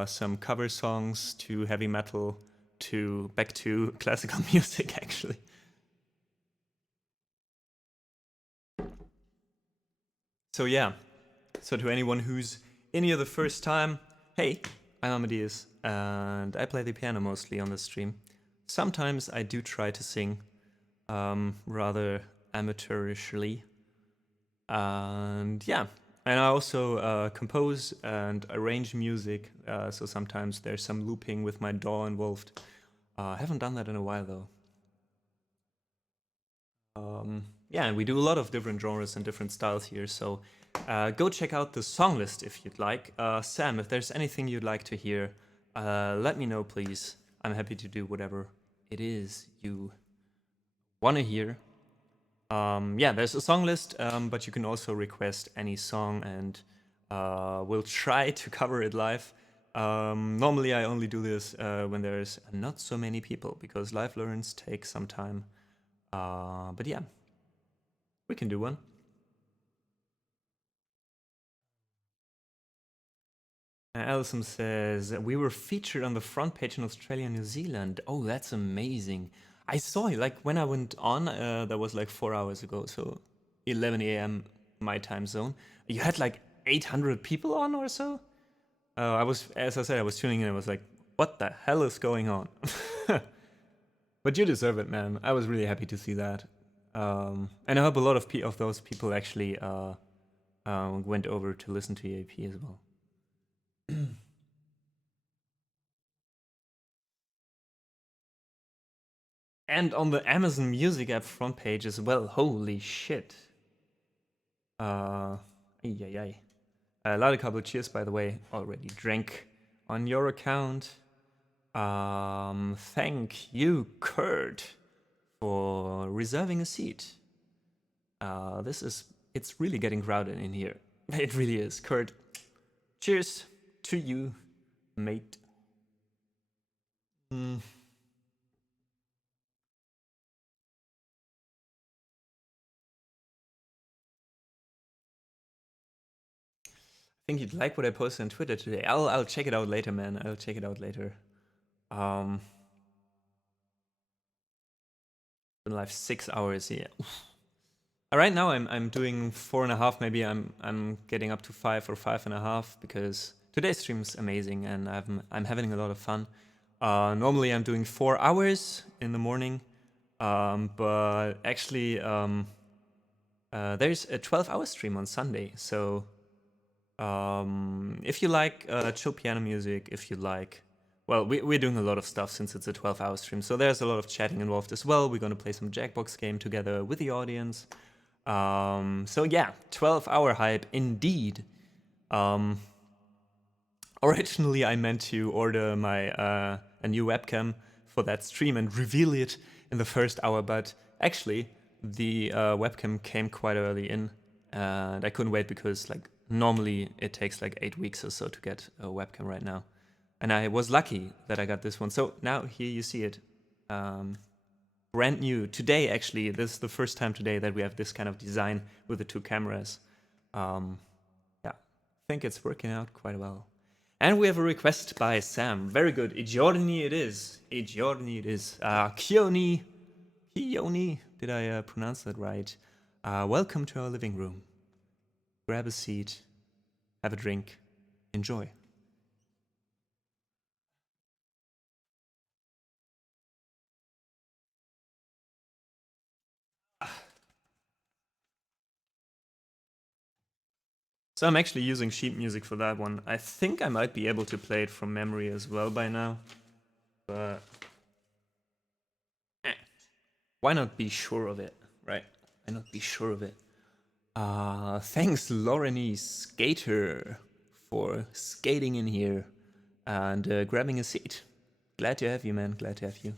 some cover songs, to heavy metal, to back to classical music, actually. So yeah, so to anyone who's in here the first time, hey, I'm Amadeus, and I play the piano mostly on the stream. Sometimes I do try to sing, rather amateurishly. And yeah, and I also compose and arrange music, so sometimes there's some looping with my DAW involved. I haven't done that in a while though. Yeah, and we do a lot of different genres and different styles here, so go check out the song list if you'd like. Sam, if there's anything you'd like to hear, let me know, please. I'm happy to do whatever it is you want to hear. Yeah, there's a song list, but you can also request any song, and we'll try to cover it live. Normally I only do this when there's not so many people, because live learns take some time. But yeah, we can do one. Alison says, we were featured on the front page in Australia and New Zealand. Oh, that's amazing. I saw it, like, when I went on, that was like 4 hours ago, so 11 a.m. my time zone. You had like 800 people on or so? I was, as I said, I was tuning in and I was like, what the hell is going on? But you deserve it, man. I was really happy to see that. And I hope a lot of those people actually went over to listen to your EP as well. And on the Amazon Music app front page as well. Holy shit. A lot of couple cheers, by the way. Already drank on your account. Thank you, Kurt. for reserving a seat. It's really getting crowded in here. It really is. Kurt, cheers to you, mate. I think you'd like what I posted on Twitter today. I'll check it out later, man. I'll check it out later. Been live 6 hours here. Right now I'm doing 4.5. Maybe I'm getting up to 5 or 5.5 because today's stream's amazing and I'm having a lot of fun. Normally I'm doing 4 hours in the morning, but actually there's a 12-hour stream on Sunday. So if you like chill piano music, if you like, well, we're doing a lot of stuff since it's a 12-hour stream. So there's a lot of chatting involved as well. We're gonna play some Jackbox game together with the audience. So yeah, 12-hour hype indeed. Originally I meant to order my a new webcam for that stream and reveal it in the first hour, but actually the webcam came quite early in, and I couldn't wait because like normally it takes like 8 weeks or so to get a webcam right now, and I was lucky that I got this one. So now here you see it. Brand new today, actually. This is the first time today that we have this kind of design with the 2 cameras. Yeah, I think it's working out quite well. And we have a request by Sam. Very good. I giorni it is. I giorni it is. Kioni. Did I pronounce that right? Welcome to our living room. Grab a seat. Have a drink. Enjoy. So I'm actually using sheet music for that one. I think I might be able to play it from memory as well by now. But why not be sure of it, right? Why not be sure of it? Thanks, Loreny Skater, for skating in here and grabbing a seat. Glad to have you, man. Glad to have you.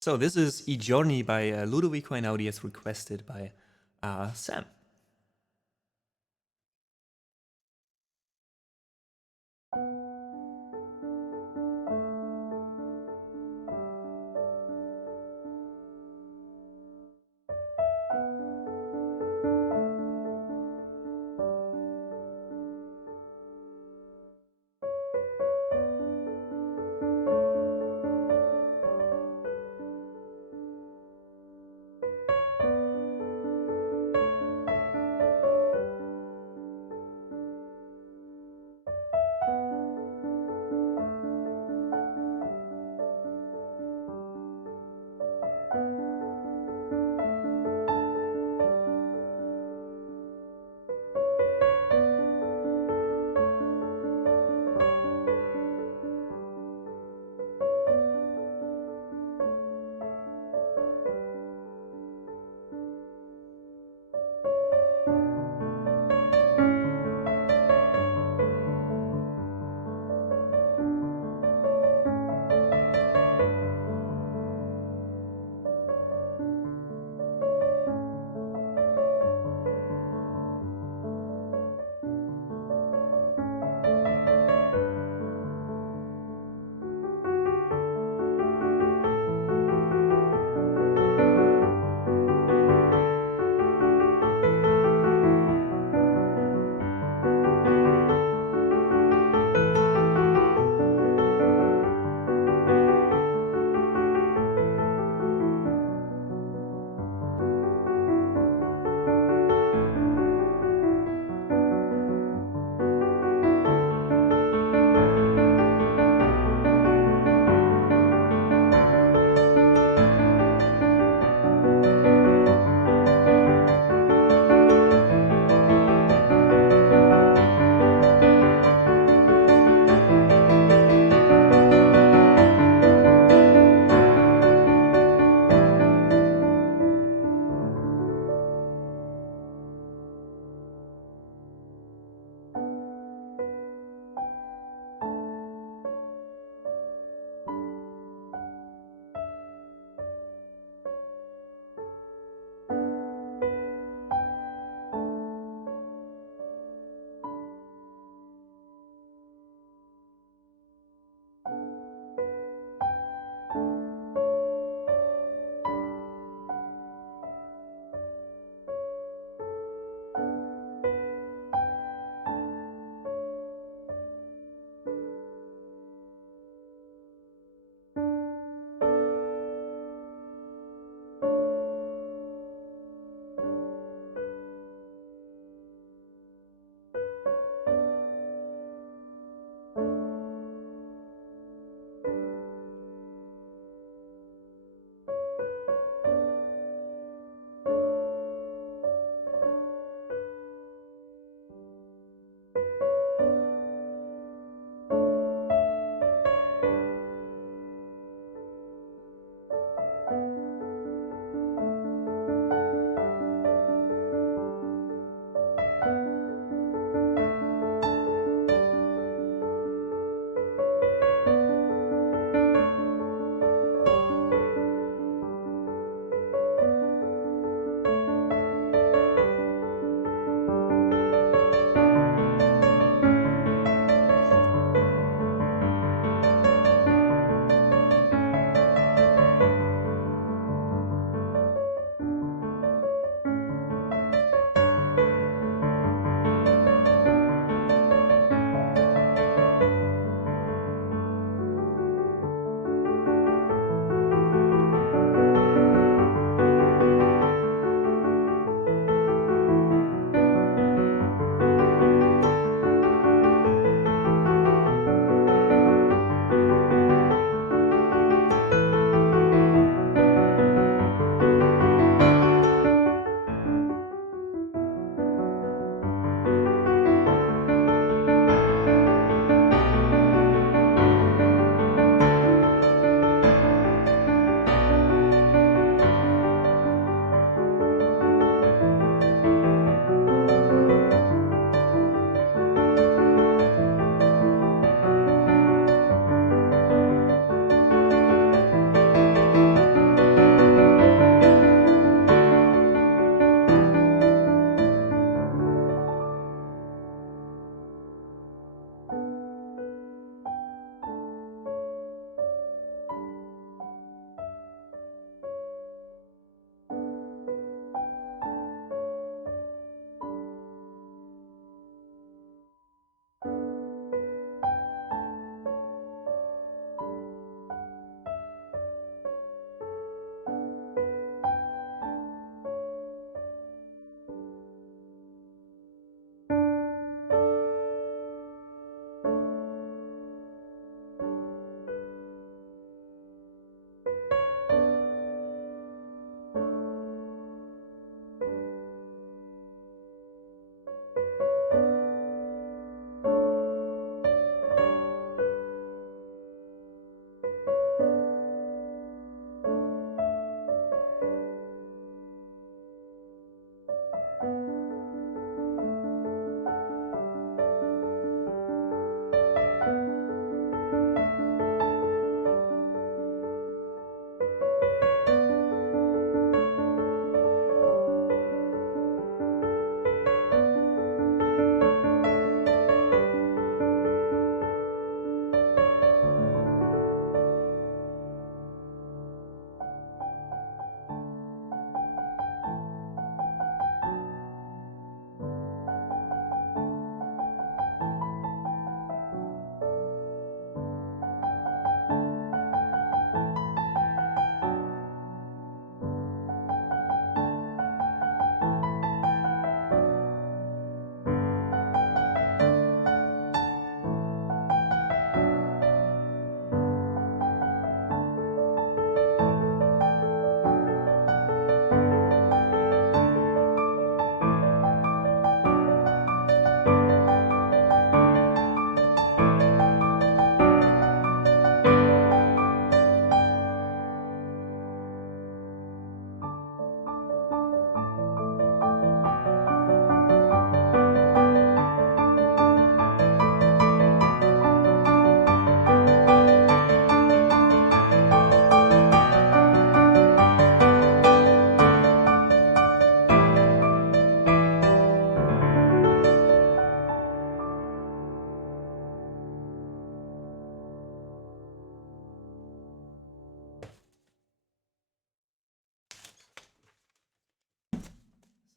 So this is I giorni by Ludovico Einaudi, as requested by Sam.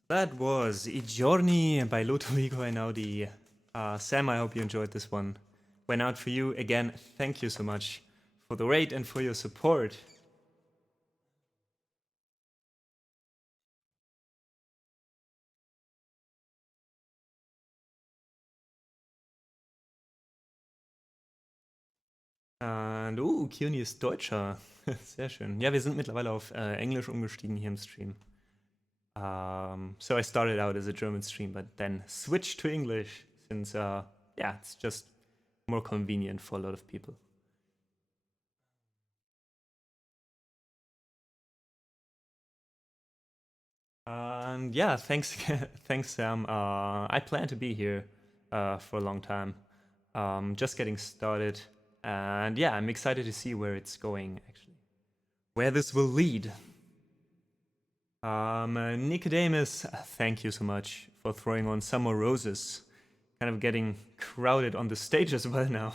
That was I Giorni by Ludovico Einaudi. Sam, I hope you enjoyed this one. Went out for you. Again, thank you so much for the raid and for your support. Und, Kioni ist Deutscher. Sehr schön. Ja, wir sind mittlerweile auf Englisch umgestiegen hier im Stream. So I started out as a German stream, but then switched to English since, yeah, it's just more convenient for a lot of people. And yeah, thanks, thanks, Sam. I plan to be here for a long time. Just getting started, and yeah, I'm excited to see where it's going. Actually, where this will lead. Nicodemus, thank you so much for throwing on some more roses. Kind of getting crowded on the stage as well now.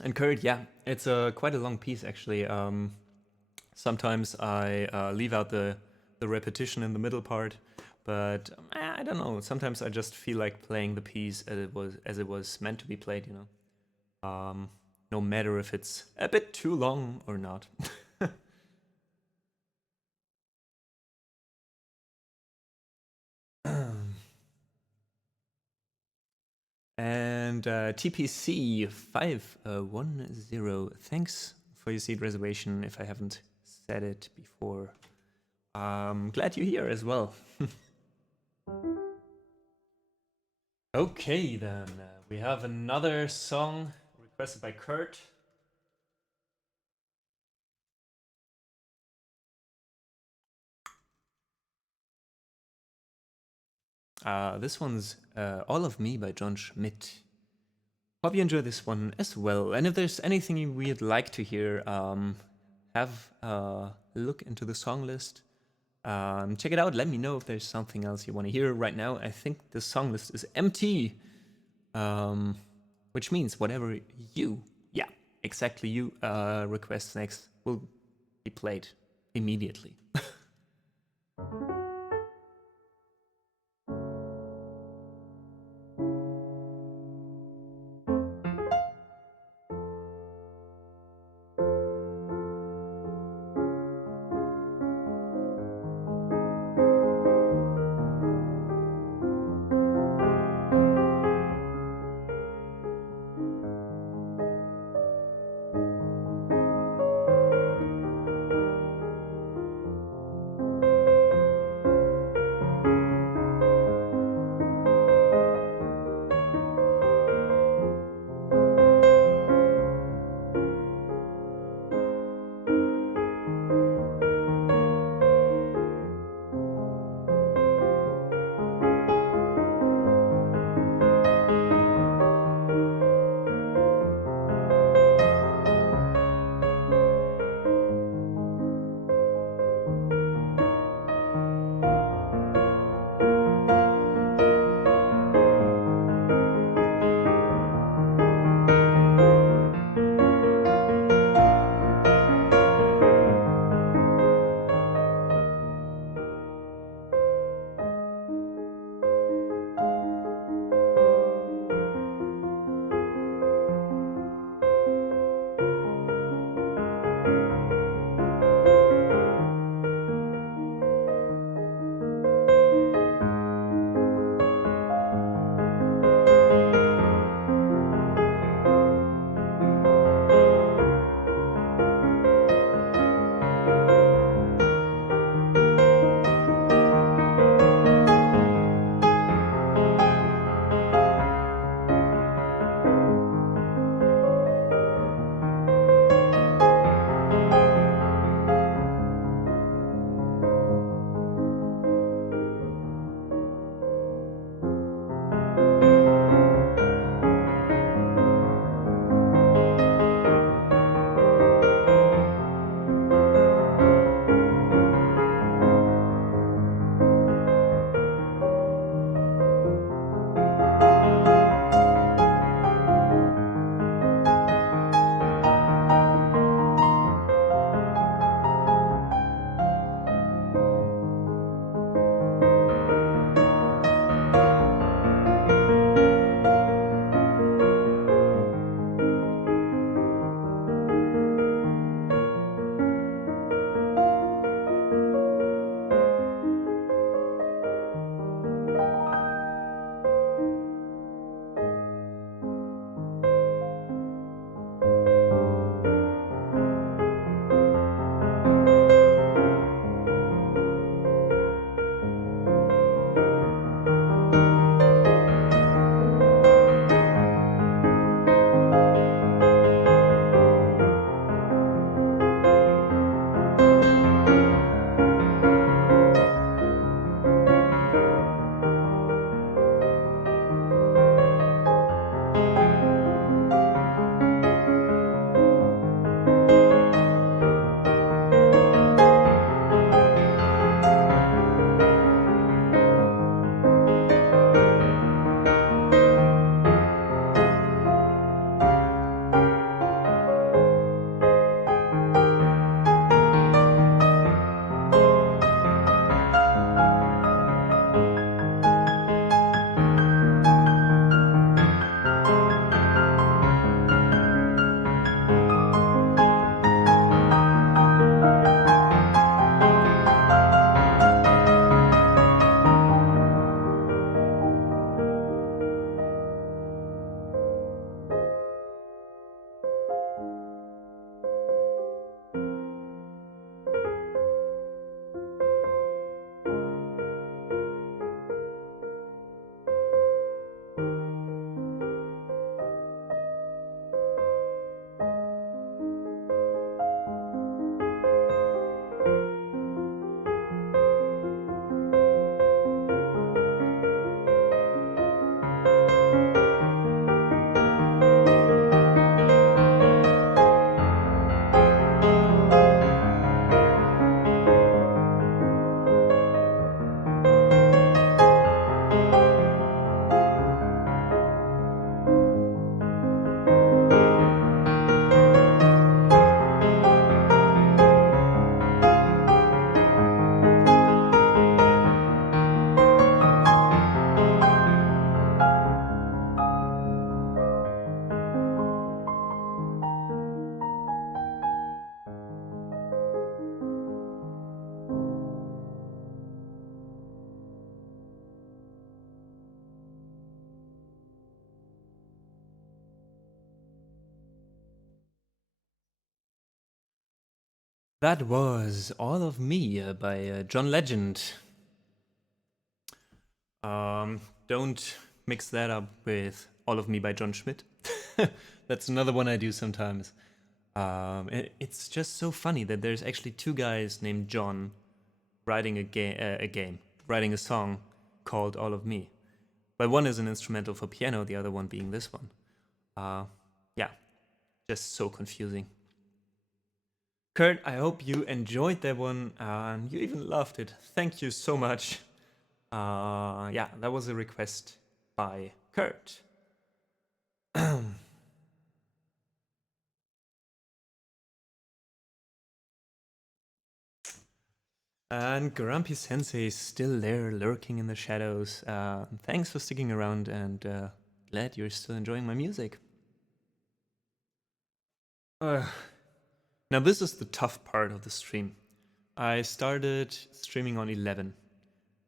And Kurt, yeah, it's quite a long piece actually. Sometimes I leave out the repetition in the middle part, but I don't know. Sometimes I just feel like playing the piece as it was meant to be played, you know. No matter if it's a bit too long or not. And TPC 510, thanks for your seat reservation if I haven't said it before. Glad you're here as well. Okay, then we have another song requested by Kurt. This one's All of Me by John Schmidt. Hope you enjoy this one as well. And if there's anything you'd like to hear, have a look into the song list. Check it out. Let me know if there's something else you want to hear. Right now, I think the song list is empty. Which means whatever you, yeah, exactly you request next will be played immediately. That was All of Me by John Legend. Don't mix that up with All of Me by John Schmidt. That's another one I do sometimes. It's just so funny that there's actually two guys named John writing writing a song called All of Me. But one is an instrumental for piano, the other one being this one. Yeah, just so confusing. Kurt, I hope you enjoyed that one and you even loved it. Thank you so much. Yeah, that was a request by Kurt. And Grumpy Sensei is still there, lurking in the shadows. Thanks for sticking around, and glad you're still enjoying my music. Now this is the tough part of the stream. I started streaming on 11.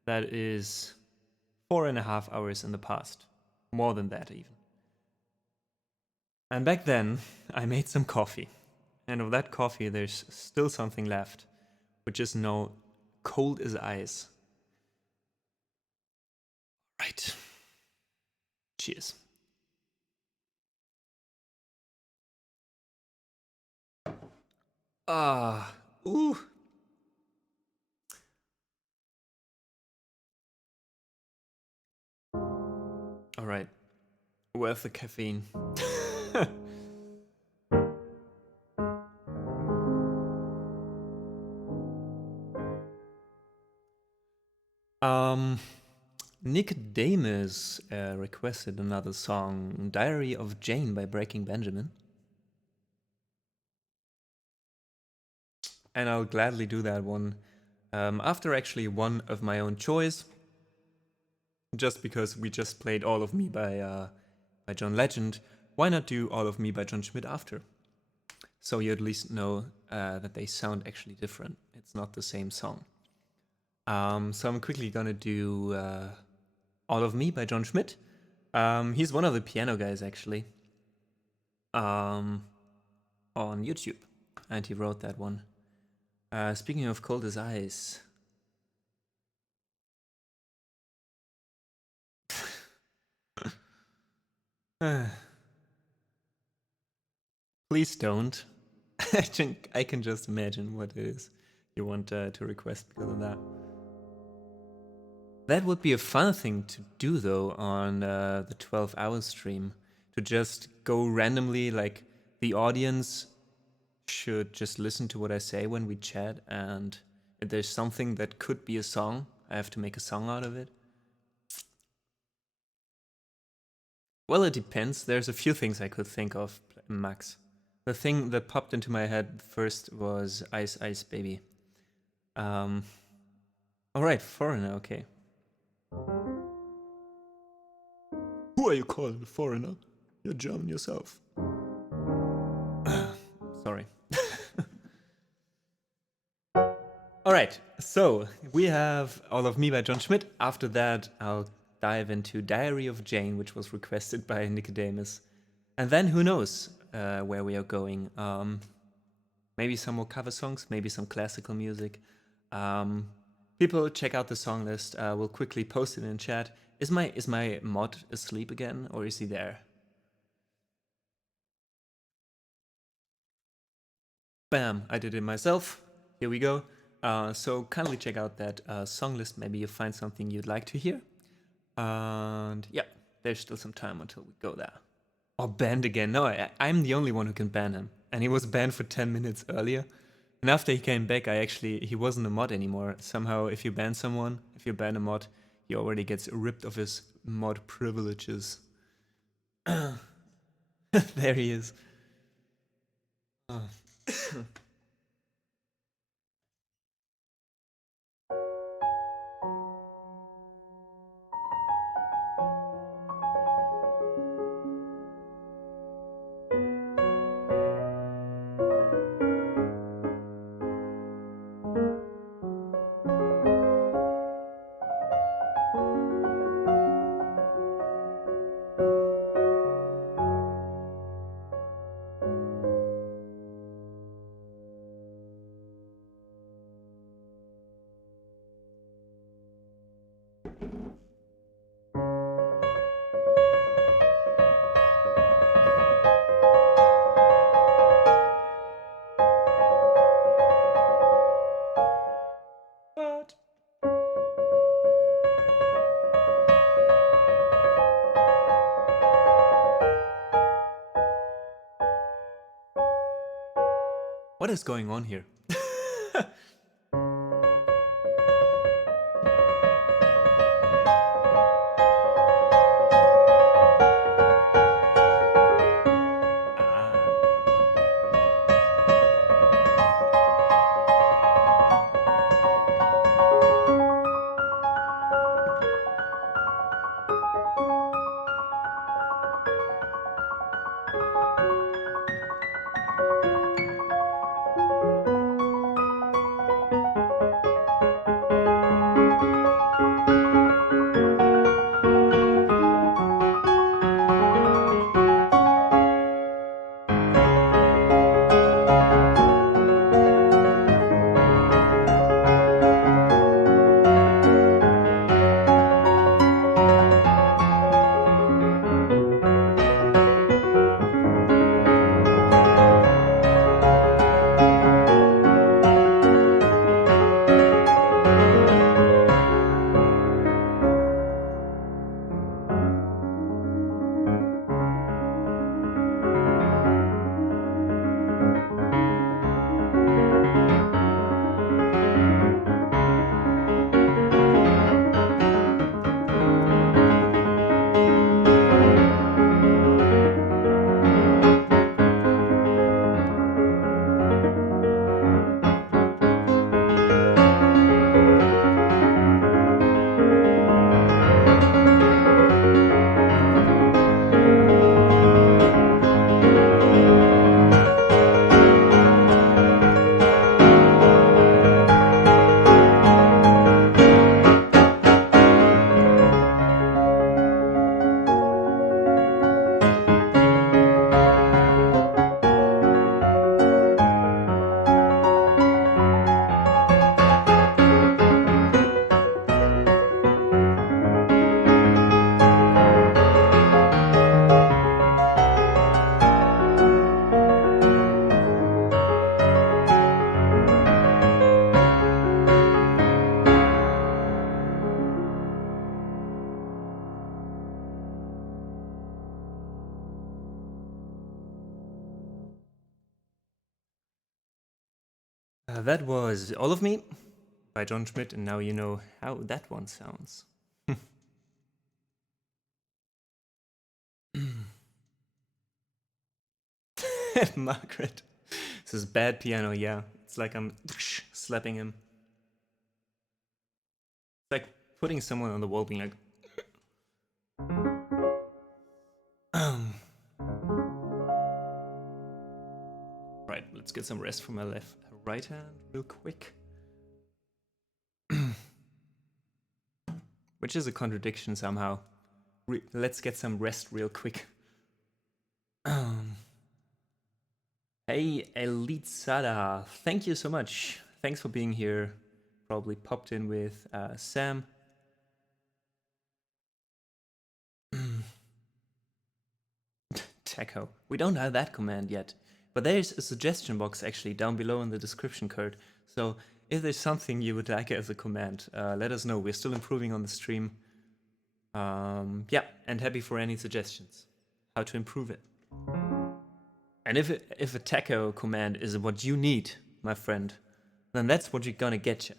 That is 4.5 hours in the past. More than that even. And back then, I made some coffee. And of that coffee, there's still something left, which is now cold as ice. Right. Cheers. Ooh. All right. Worth the caffeine. Nicodemus requested another song, Diary of Jane by Breaking Benjamin. And I'll gladly do that one after actually one of my own choice. Just because we just played All of Me by John Legend, why not do All of Me by John Schmidt after? So you at least know that they sound actually different. It's not the same song. So I'm quickly gonna do All of Me by John Schmidt. He's one of the piano guys actually on YouTube, and he wrote that one. Speaking of cold as ice. Please don't. I can just imagine what it is you want to request because of that. That would be a fun thing to do though on the 12-hour stream. To just go randomly, like the audience should just listen to what I say when we chat, and if there's something that could be a song, I have to make a song out of it. Well, it depends. There's a few things I could think of, Max. The thing that popped into my head first was Ice Ice Baby. Alright, Foreigner, okay. Who are you calling a foreigner? You're German yourself. Sorry. Alright, so we have All of Me by John Schmidt. After that, I'll dive into Diary of Jane, which was requested by Nicodemus. And then who knows where we are going. Maybe some more cover songs, maybe some classical music. People, check out the song list. We'll quickly post it in chat. Is my mod asleep again, or is he there? Bam, I did it myself. Here we go. So kindly check out that song list. Maybe you'll find something you'd like to hear. And yeah, there's still some time until we go there. Oh, banned again. No, I'm the only one who can ban him. And he was banned for 10 minutes earlier. And after he came back, he wasn't a mod anymore. Somehow, if you ban someone, if you ban a mod, he already gets ripped of his mod privileges. There he is. Oh. What is going on here? That was All of Me by John Schmidt, and now you know how that one sounds. Margaret. This is bad piano, yeah. It's like I'm slapping him. It's like putting someone on the wall being like... Right, let's get some rest from my right hand real quick. Which is a contradiction somehow. Let's get some rest real quick. Hey, Elite Sada, thank you so much. Thanks for being here. Probably popped in with Sam. Techo. We don't have that command yet. But there's a suggestion box actually down below in the description card. So if there's something you would like as a command, let us know. We're still improving on the stream. Yeah, and happy for any suggestions. How to improve it. And if a techo command is what you need, my friend, then that's what you're gonna get you.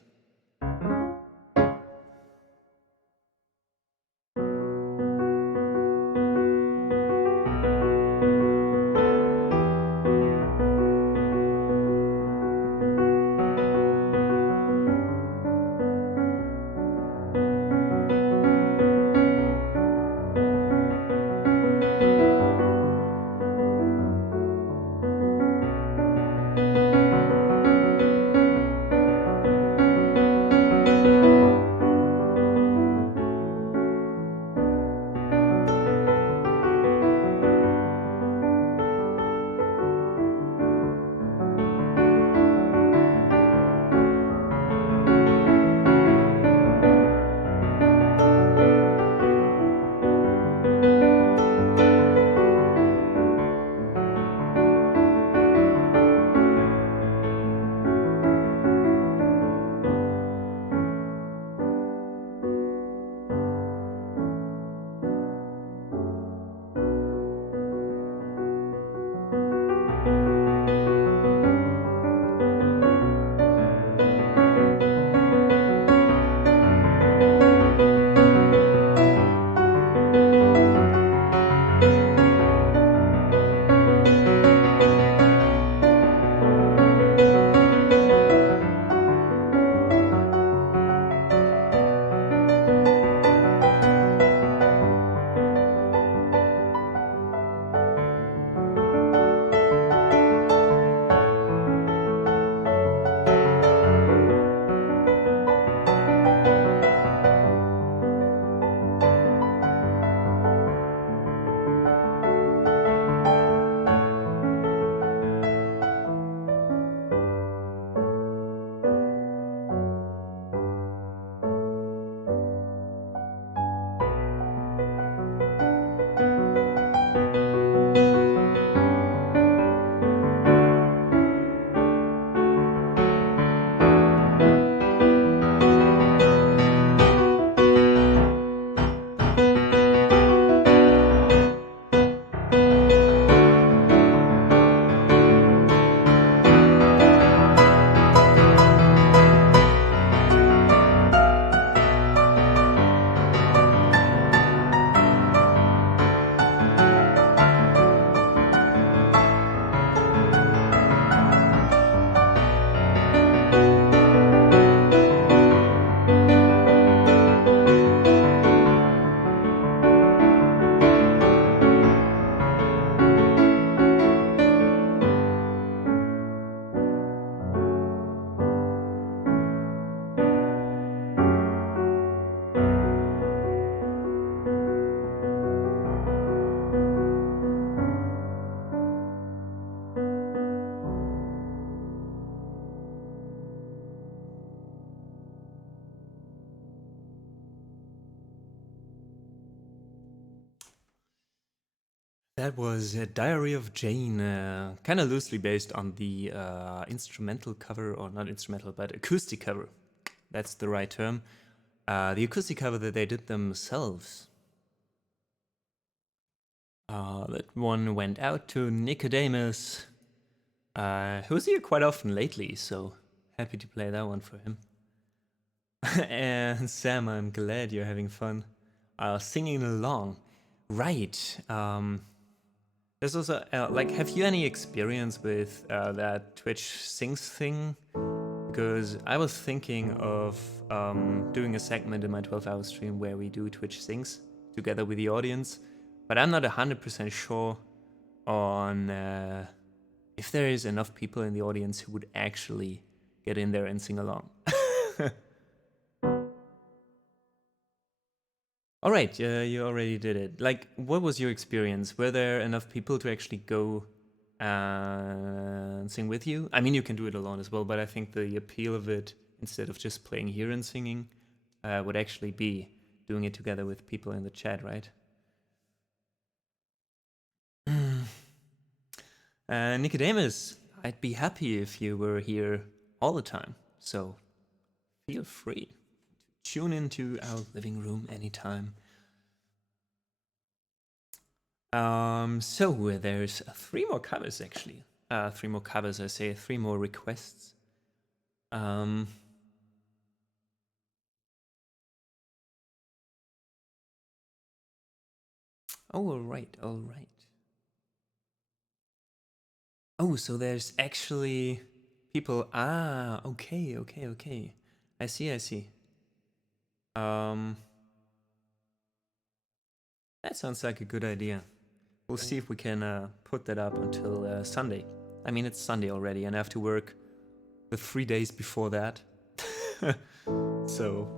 that was Diary of Jane, kind of loosely based on the instrumental cover, or not instrumental, but acoustic cover. That's the right term. The acoustic cover that they did themselves. That one went out to Nicodemus, who's here quite often lately, so happy to play that one for him. And Sam, I'm glad you're having fun singing along. Right. There's also, like, have you any experience with that Twitch Sings thing? Because I was thinking of doing a segment in my 12-hour stream where we do Twitch Sings together with the audience, but I'm not 100% sure on if there is enough people in the audience who would actually get in there and sing along. All right, you already did it. Like, what was your experience? Were there enough people to actually go and sing with you? I mean, you can do it alone as well, but I think the appeal of it, instead of just playing here and singing, would actually be doing it together with people in the chat, right? Nicodemus, I'd be happy if you were here all the time, so feel free to tune into our living room anytime. So there's 3 more covers actually. 3 more covers, I say, 3 more requests. Oh, all right, all right. Oh, so there's actually people. Ah, okay, okay, okay. I see, I see. That sounds like a good idea. We'll see if we can put that up until Sunday. I mean, it's Sunday already, and I have to work the 3 days before that. So,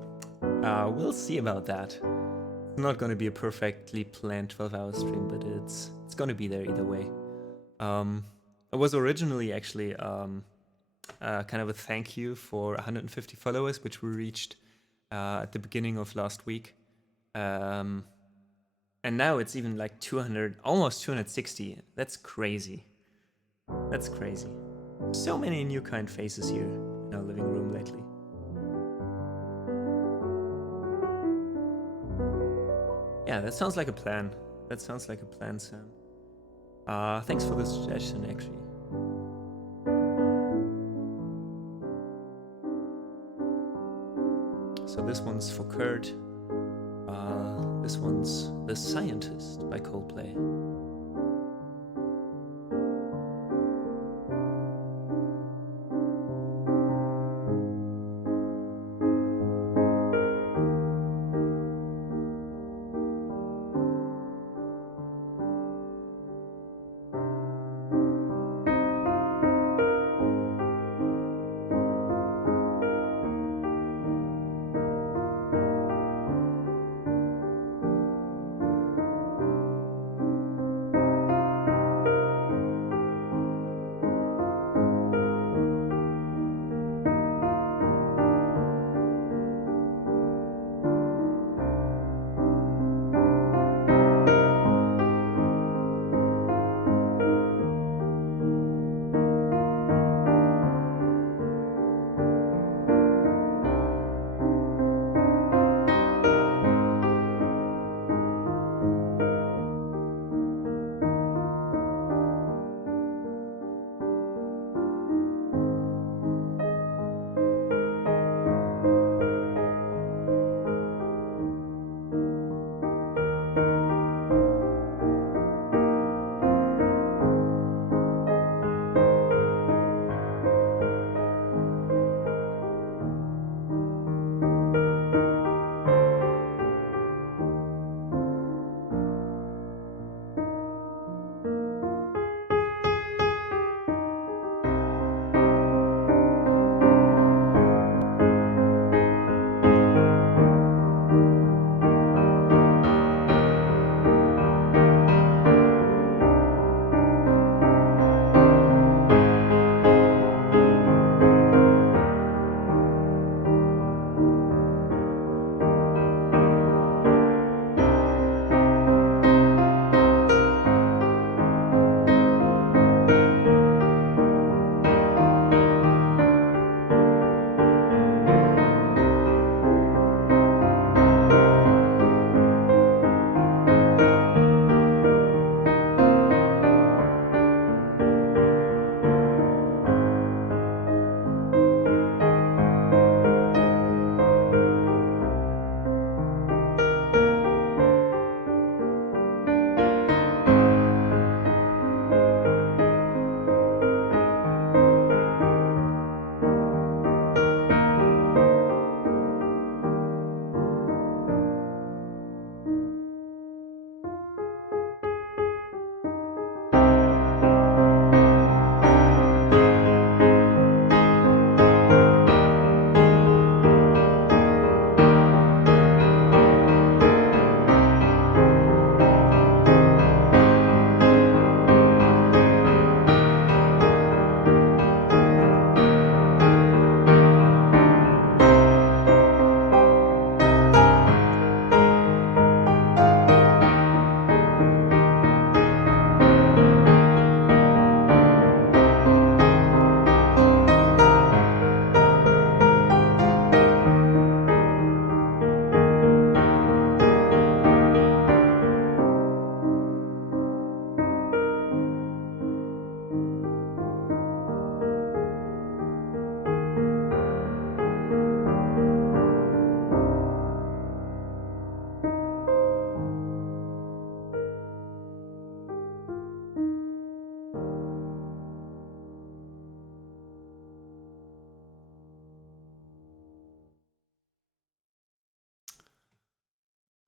we'll see about that. It's not going to be a perfectly planned 12-hour stream, but it's going to be there either way. It was originally actually kind of a thank you for 150 followers, which we reached at the beginning of last week. And now it's even like 200, almost 260. That's crazy. That's crazy. So many new kind faces here in our living room lately. Yeah, that sounds like a plan. That sounds like a plan, Sam. Thanks for the suggestion, actually. So this one's for Kurt. This one's The Scientist by Coldplay.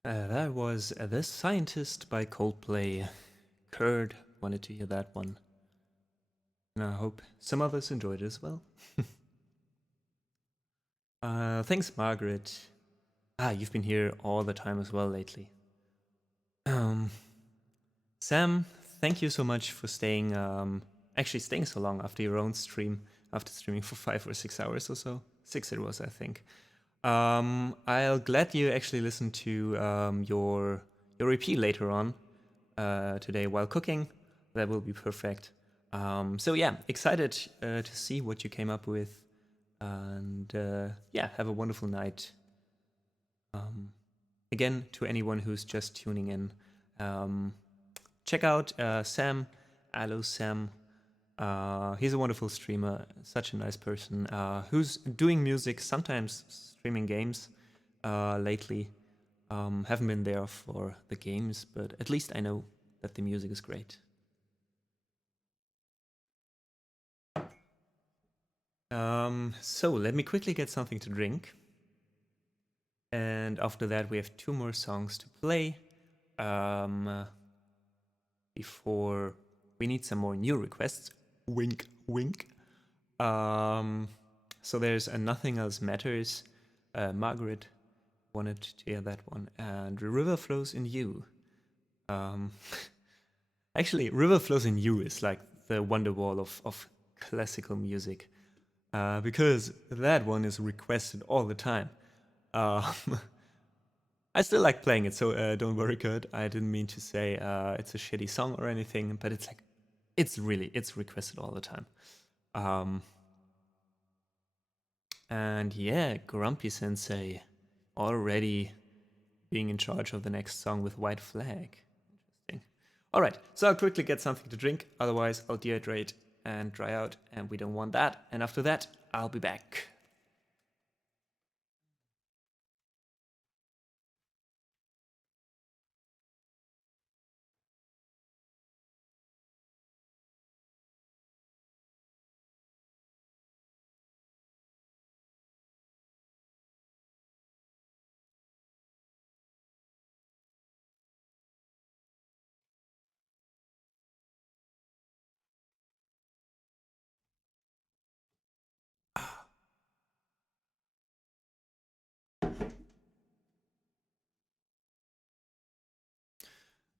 That was The Scientist by Coldplay. Kurt wanted to hear that one. And I hope some others enjoyed it as well. Thanks, Margaret. You've been here all the time as well lately. Sam, thank you so much for staying, actually staying so long after your own stream, after streaming for 5 or 6 hours or so. 6 it was, I think. I'll glad you actually listen to your EP later on today while cooking. That will be perfect. So yeah, excited to see what you came up with. And yeah, have a wonderful night. Again, to anyone who's just tuning in, check out Sam, Allo Sam. He's a wonderful streamer, such a nice person, who's doing music, sometimes streaming games lately. Haven't been there for the games, but at least I know that the music is great. So let me quickly get something to drink. And after that, we have 2 more songs to play. Before we need some more new requests. Wink, wink. So there's a Nothing Else Matters. Margaret wanted to hear that one. And River Flows in You. Actually, River Flows in You is like the Wonderwall of classical music. Because that one is requested all the time. I still like playing it, so don't worry, Kurt. I didn't mean to say it's a shitty song or anything, but it's like, it's requested all the time. And yeah, Grumpy Sensei already being in charge of the next song with White Flag. Interesting. All right, so I'll quickly get something to drink, otherwise I'll dehydrate and dry out, and we don't want that. And after that, I'll be back.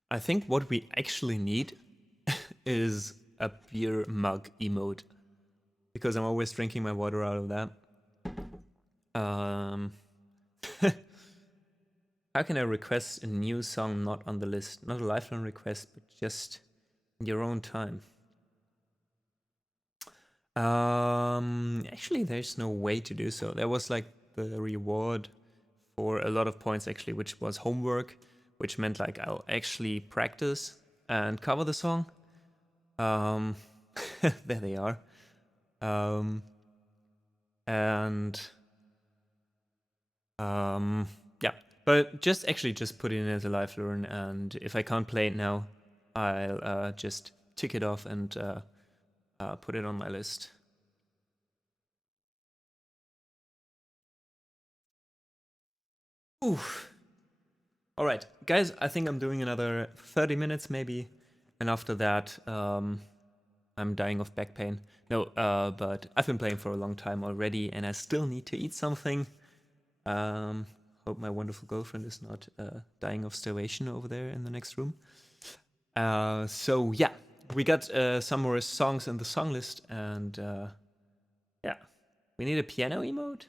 I think what we actually need is a beer mug emote, because I'm always drinking my water out of that. How can I request a new song not on the list? Not a lifelong request, but just in your own time. Actually, there's no way to do so. There was like the reward for a lot of points actually, which was homework, which meant like I'll actually practice and cover the song. There they are. Yeah, but just put it in as a live learn, and if I can't play it now, I'll just tick it off and put it on my list. Oof. All right, guys, I think I'm doing another 30 minutes maybe, and after that, I'm dying of back pain. No, but I've been playing for a long time already, and I still need to eat something. Hope my wonderful girlfriend is not dying of starvation over there in the next room. So yeah, we got some more songs in the song list, and yeah, we need a piano emote.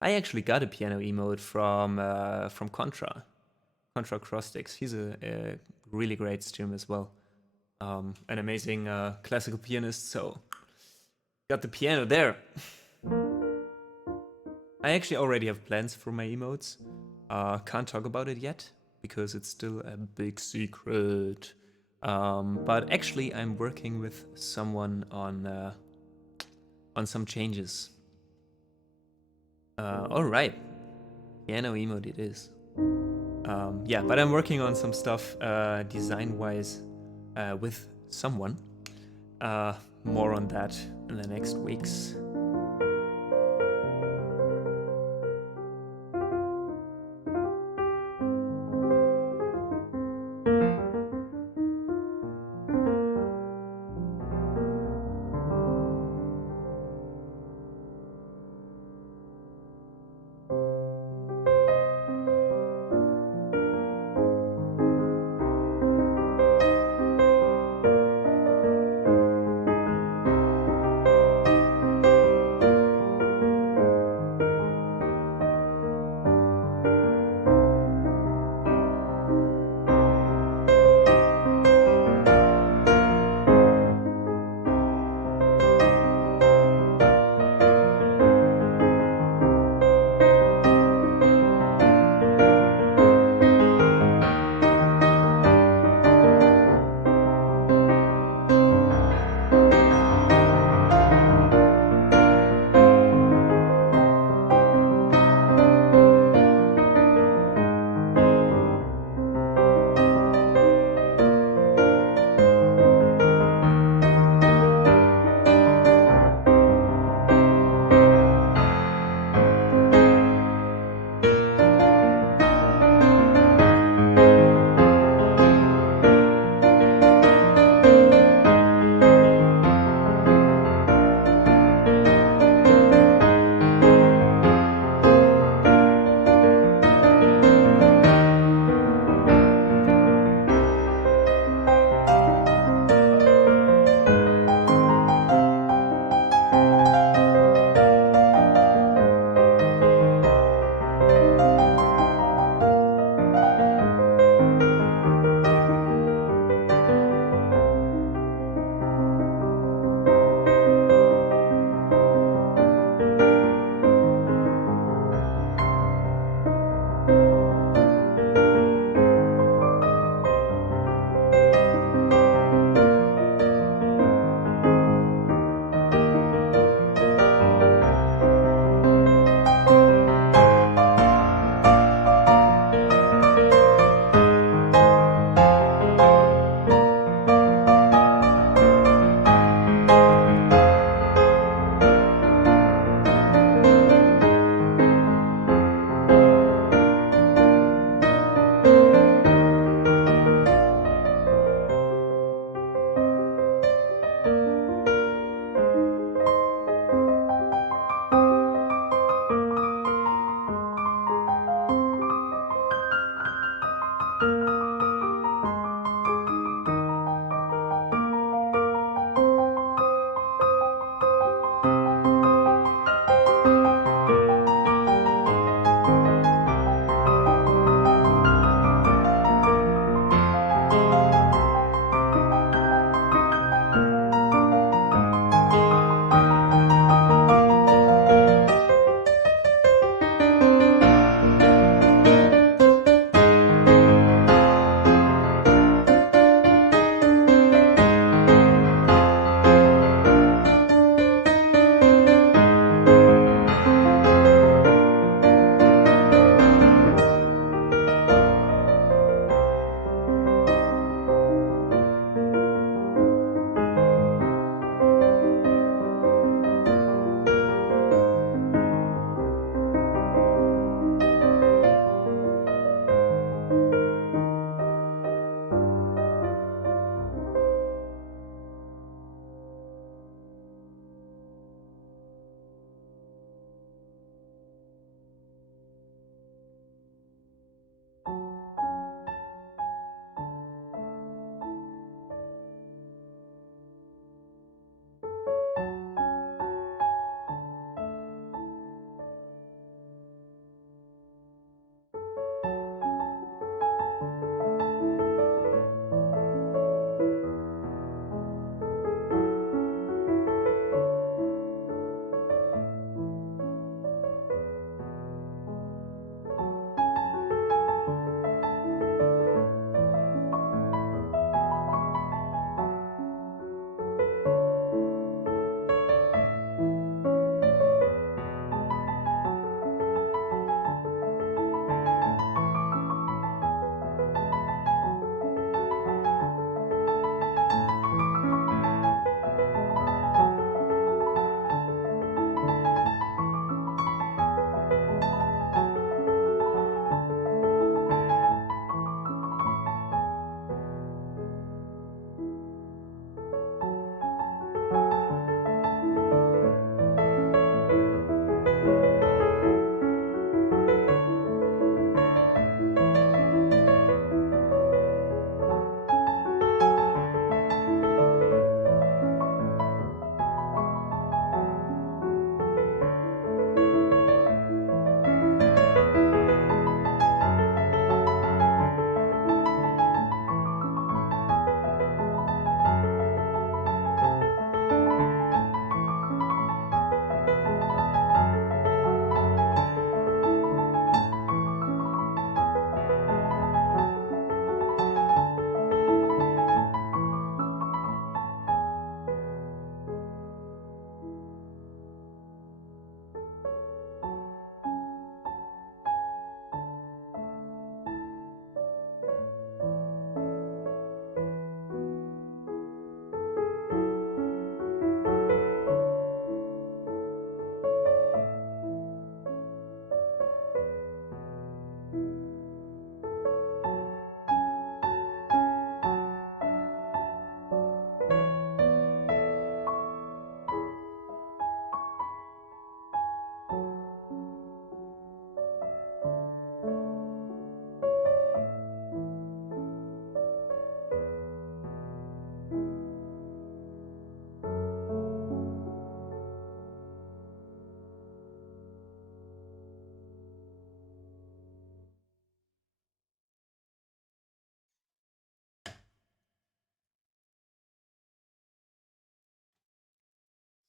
I actually got a piano emote from Contra Acrostics. He's a really great streamer as well. An amazing classical pianist, so got the piano there. I actually already have plans for my emotes. Can't talk about it yet because it's still a big secret. But actually, I'm working with someone on some changes. All right, piano emote it is. Yeah, but I'm working on some stuff design-wise with someone. More on that in the next weeks.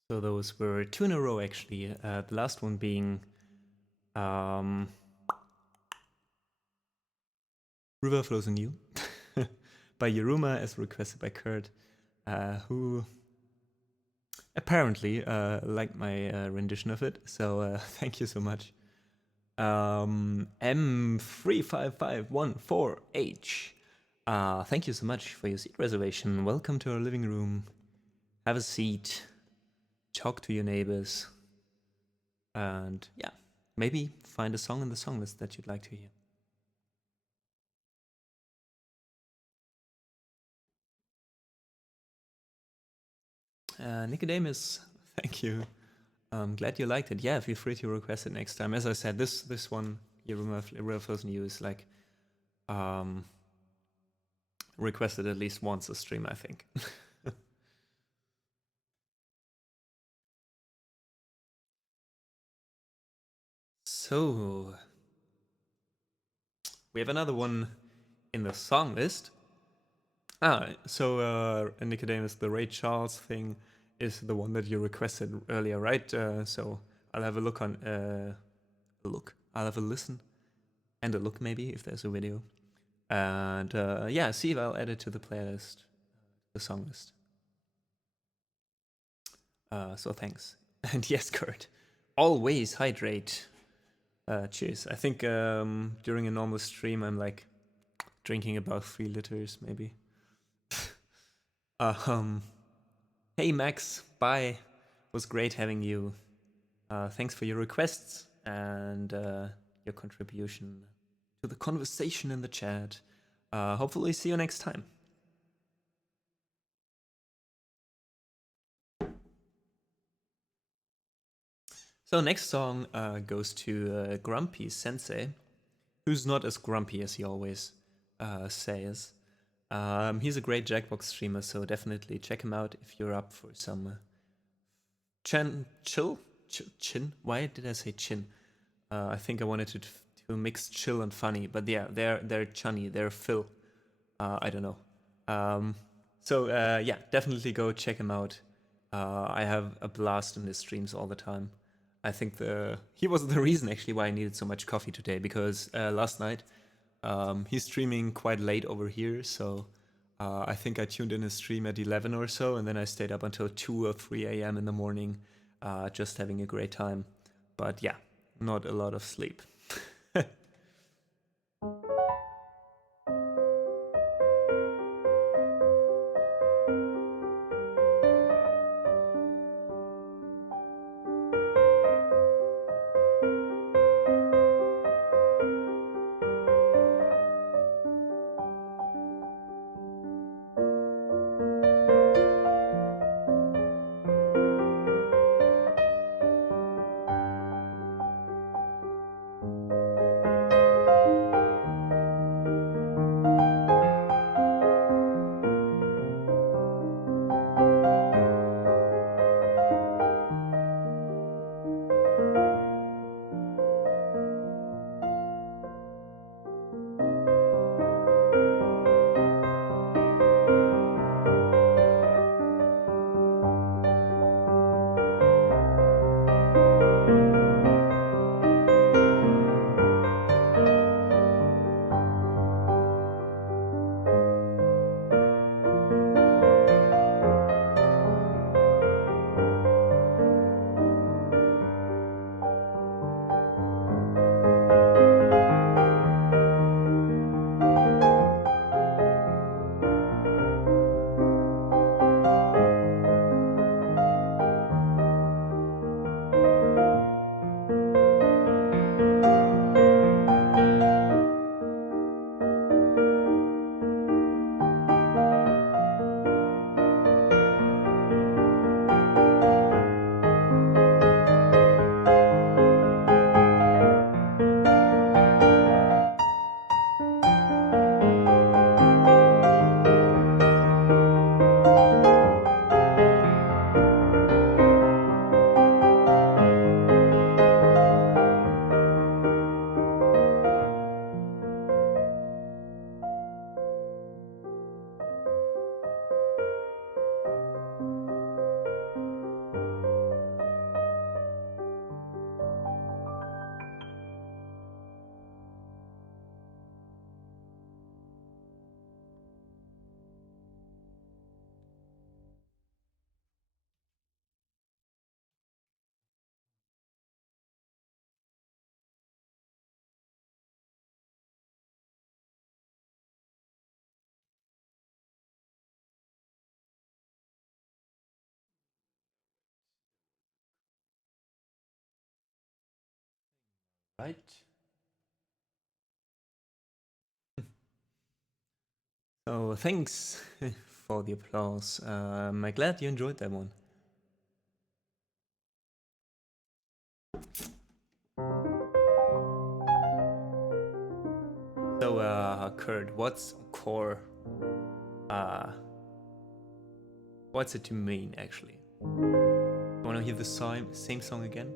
So those were 2 in a row actually. The last one being River Flows in You by Yaruma, as requested by Kurt, who apparently liked my rendition of it. So thank you so much. M35514H. Thank you so much for your seat reservation. Welcome to our living room. Have a seat. Talk to your neighbors. And yeah, maybe find a song in the song list that you'd like to hear. Nicodemus, thank you. I'm glad you liked it. Yeah, feel free to request it next time. As I said, this one, Real First New, is like requested at least once a stream, I think. So we have another one in the song list. So Nicodemus, the Ray Charles thing is the one that you requested earlier, right? So I'll have a look on I'll have a listen and a look maybe if there's a video. And yeah, see if I'll add it to the playlist, the song list. So thanks. And yes, Kurt, always hydrate. Cheers. I think during a normal stream I'm like drinking about 3 liters maybe. Hey Max, bye. Was great having you. Thanks for your requests and your contribution to the conversation in the chat. Hopefully see you next time. So next song goes to Grumpy Sensei, who's not as grumpy as he always says. He's a great Jackbox streamer, so definitely check him out if you're up for some chin. Why did I say chin? I think I wanted to mix chill and funny, but yeah, they're chunny, they're Phil. I don't know. So yeah, definitely go check him out. I have a blast in his streams all the time. I think he was the reason actually why I needed so much coffee today, because last night he's streaming quite late over here, so I think I tuned in his stream at 11 or so, and then I stayed up until 2 or 3 a.m. in the morning, just having a great time. But yeah, not a lot of sleep. Right. So thanks for the applause. I'm glad you enjoyed that one. So, Kurt, what's core? What's it to mean actually? Want to hear the same song again?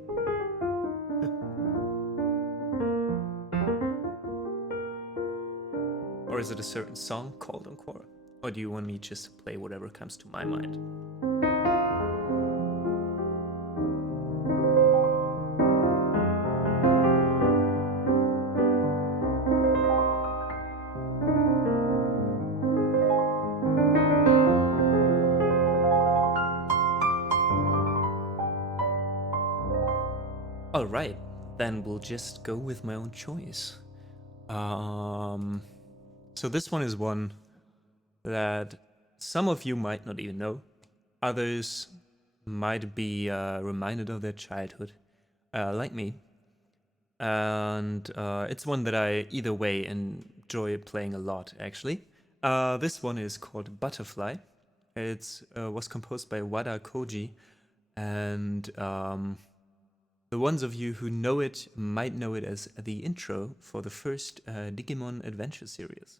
Or is it a certain song called Encore? Or do you want me just to play whatever comes to my mind? Alright, then we'll just go with my own choice. So this one is one that some of you might not even know. Others might be reminded of their childhood, like me. And it's one that I either way enjoy playing a lot, actually. This one is called Butterfly. It was composed by Wada Koji, and the ones of you who know it might know it as the intro for the first Digimon Adventure series.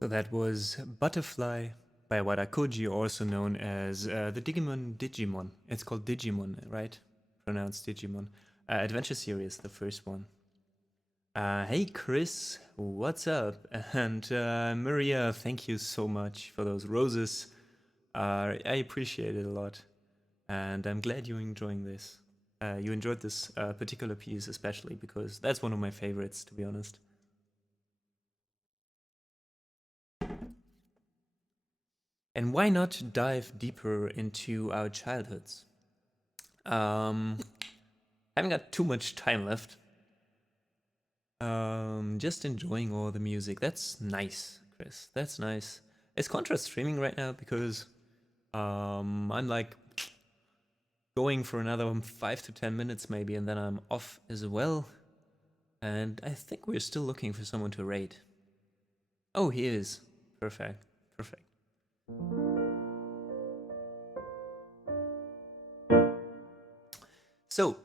So that was Butterfly by Wadakoji, also known as the Digimon. It's called Digimon, right? Pronounced Digimon. Adventure series, the first one. Hey Chris, what's up? And Maria, thank you so much for those roses. I appreciate it a lot. And I'm glad you're enjoying this. You enjoyed this particular piece especially because that's one of my favorites, to be honest. And why not dive deeper into our childhoods? Haven't got too much time left. Just enjoying all the music. That's nice, Chris. That's nice. Is Contra streaming right now? Because I'm like going for another 5 to 10 minutes maybe, and then I'm off as well. And I think we're still looking for someone to raid. Oh, he is. Perfect. Perfect. So,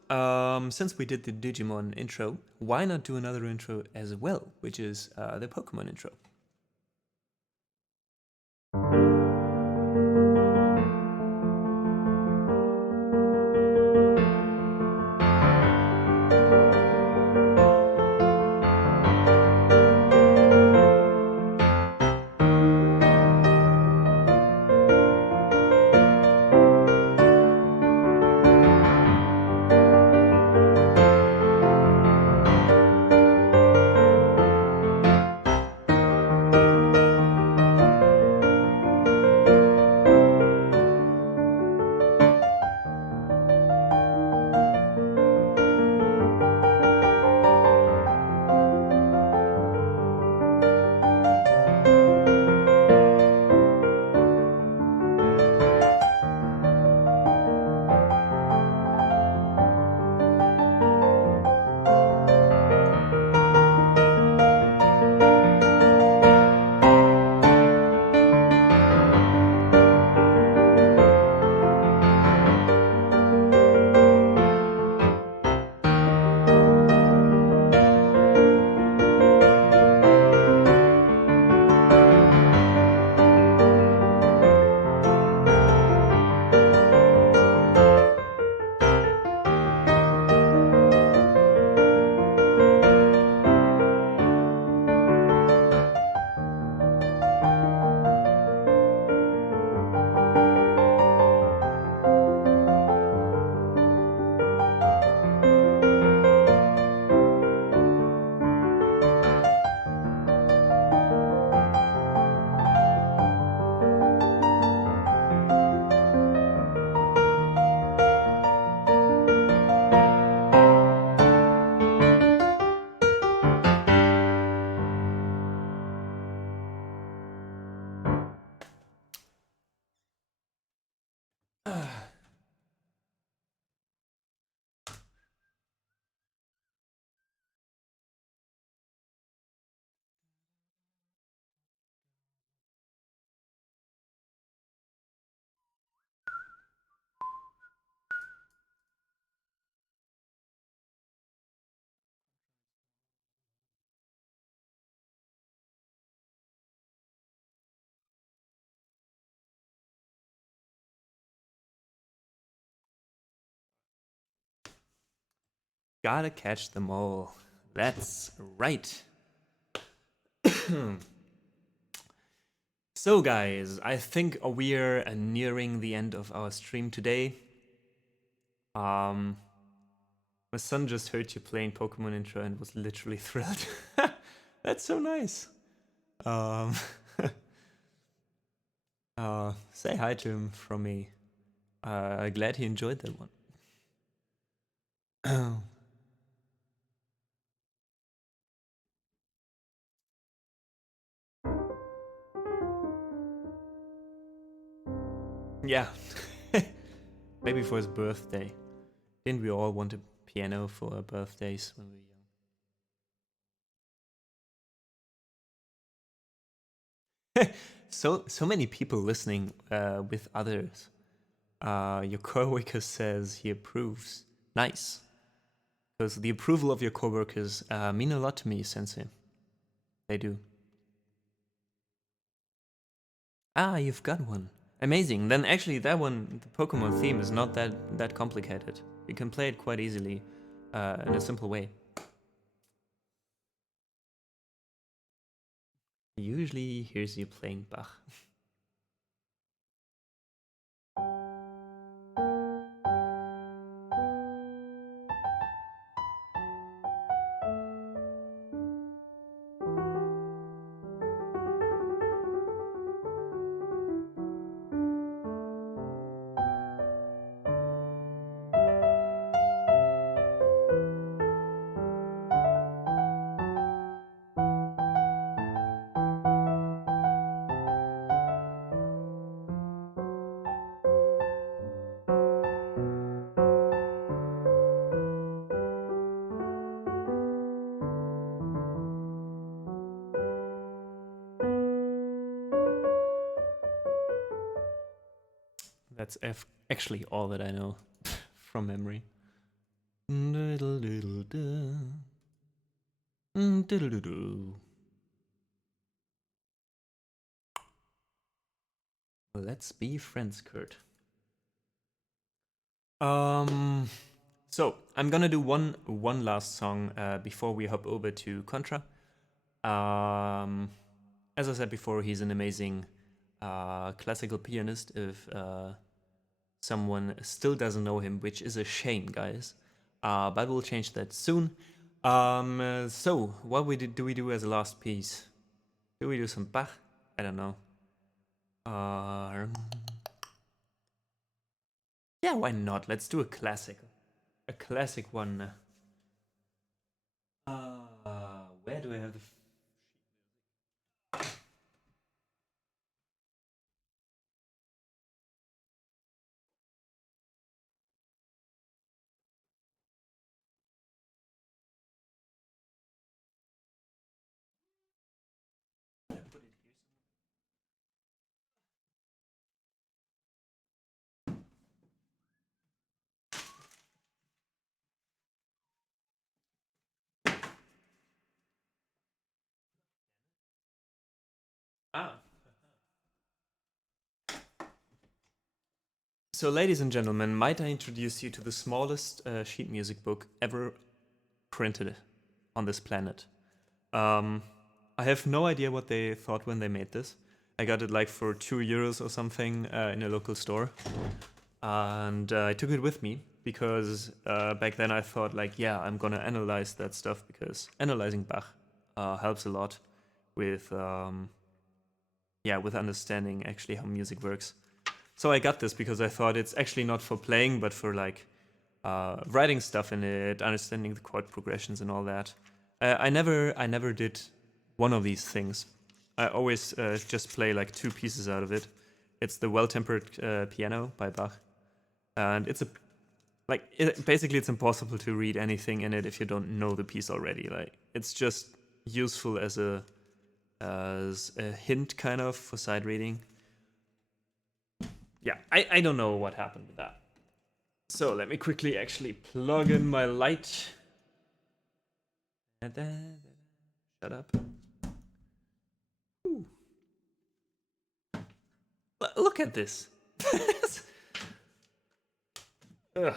since we did the Digimon intro, why not do another intro as well, which is the Pokemon intro? Gotta catch them all. That's right. So guys, I think we're nearing the end of our stream today. My son just heard you playing Pokemon intro and was literally thrilled. That's so nice. Say hi to him from me. Glad he enjoyed that one. Yeah. Maybe for his birthday. Didn't we all want a piano for our birthdays when we were young? So many people listening with others. Your coworker says he approves. Nice. Because the approval of your coworkers mean a lot to me, Sensei. They do. Ah, you've got one. Amazing. Then actually that one, the Pokemon theme is not that complicated. You can play it quite easily in a simple way. Usually here's you playing Bach. That's actually all that I know from memory. Let's be friends, Kurt. So I'm gonna do one last song before we hop over to Contra. As I said before, he's an amazing classical pianist. If someone still doesn't know him, which is a shame, guys. But we'll change that soon. So what do we do as a last piece? Do we do some Bach? I don't know. Yeah, why not? Let's do a classic. A classic one. Where do I have the... Ah. So, ladies and gentlemen, might I introduce you to the smallest sheet music book ever printed on this planet? I have no idea what they thought when they made this. I got it like for €2 or something in a local store. And I took it with me because back then I thought like, yeah, I'm gonna analyze that stuff because analyzing Bach helps a lot with, with understanding actually how music works. So I got this because I thought it's actually not for playing, but for like writing stuff in it, understanding the chord progressions and all that. I never did one of these things. I always just play like two pieces out of it. It's the Well-Tempered Piano by Bach, and it's basically it's impossible to read anything in it if you don't know the piece already. Like it's just useful as a hint kind of for side reading. Yeah, I don't know what happened with that. So let me quickly actually plug in my light. Shut up. Ooh. Look at this. Ugh.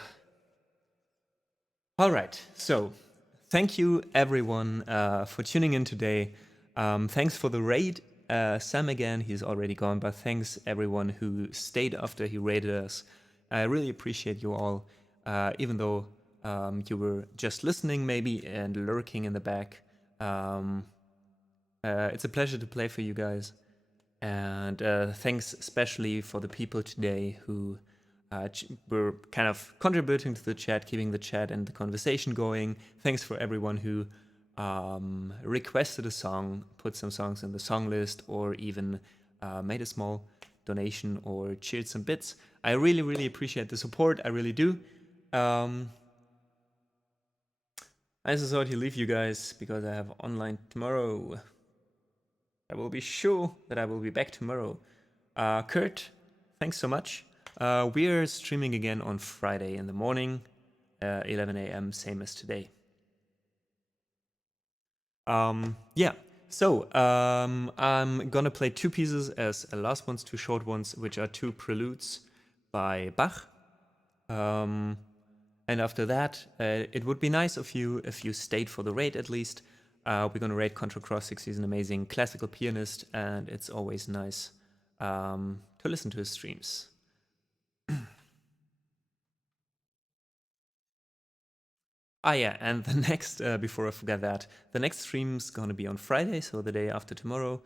All right, so thank you everyone for tuning in today. Thanks for the raid. Sam again, he's already gone, but thanks everyone who stayed after he raided us. I really appreciate you all, even though you were just listening maybe and lurking in the back. It's a pleasure to play for you guys. And thanks especially for the people today who were kind of contributing to the chat, keeping the chat and the conversation going. Thanks for everyone who requested a song, put some songs in the song list, or even made a small donation or cheered some bits. I really, really appreciate the support. I really do. I just thought to leave you guys because I have online tomorrow. I will be sure that I will be back tomorrow. Kurt, thanks so much. We are streaming again on Friday in the morning, 11 a.m., same as today. Yeah, So, I'm gonna play two pieces as last ones, two short ones, which are two preludes by Bach. And after that, it would be nice if you stayed for the raid at least. We're gonna raid Control Cross 6. He's an amazing classical pianist, and it's always nice to listen to his streams. Ah, yeah, and the next, before I forget that, the next stream's gonna be on Friday, so the day after tomorrow,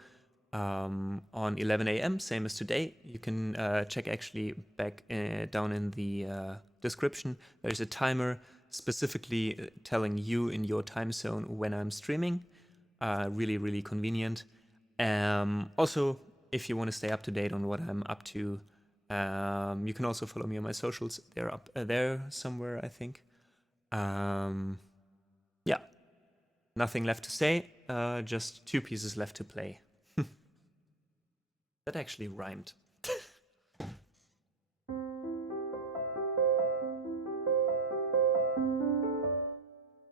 on 11 a.m., same as today. You can check actually back down in the description. There's a timer specifically telling you in your time zone when I'm streaming. Really, really convenient. Also, if you want to stay up to date on what I'm up to, you can also follow me on my socials. They're up there somewhere, I think. Yeah, nothing left to say, just two pieces left to play. That actually rhymed.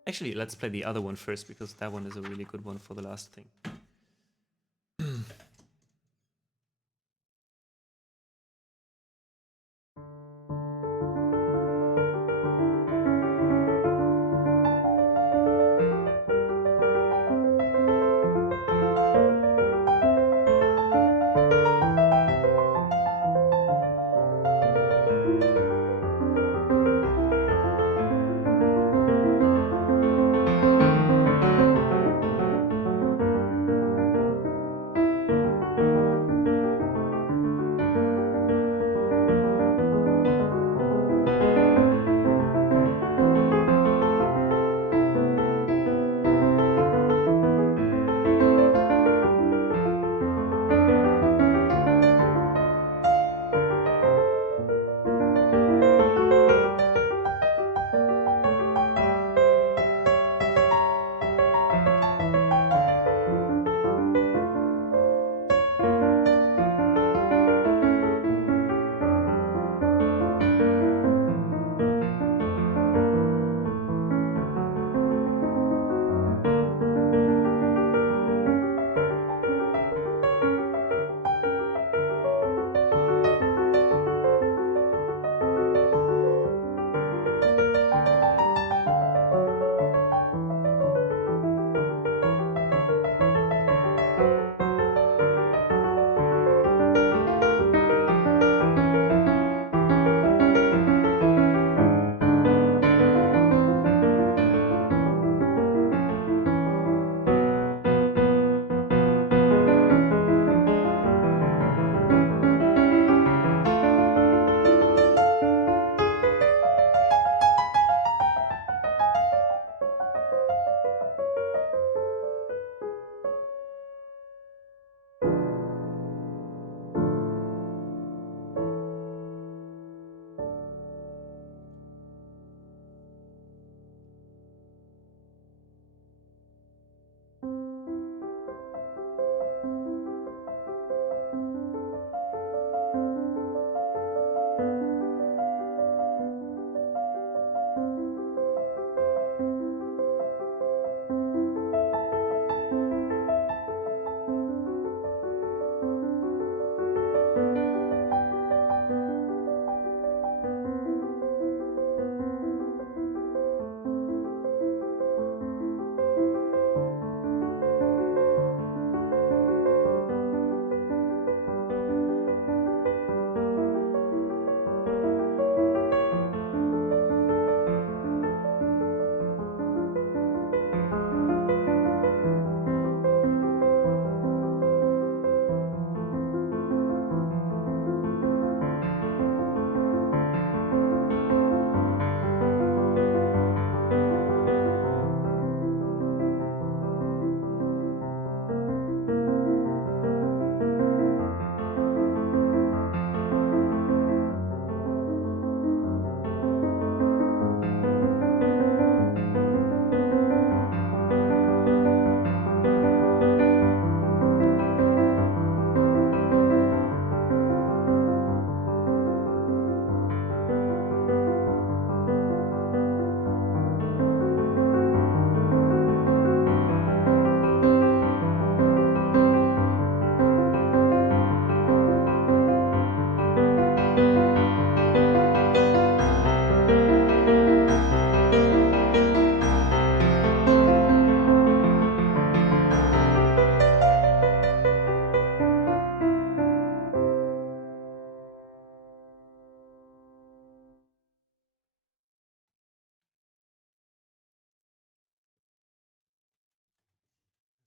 Actually, let's play the other one first, because that one is a really good one for the last thing.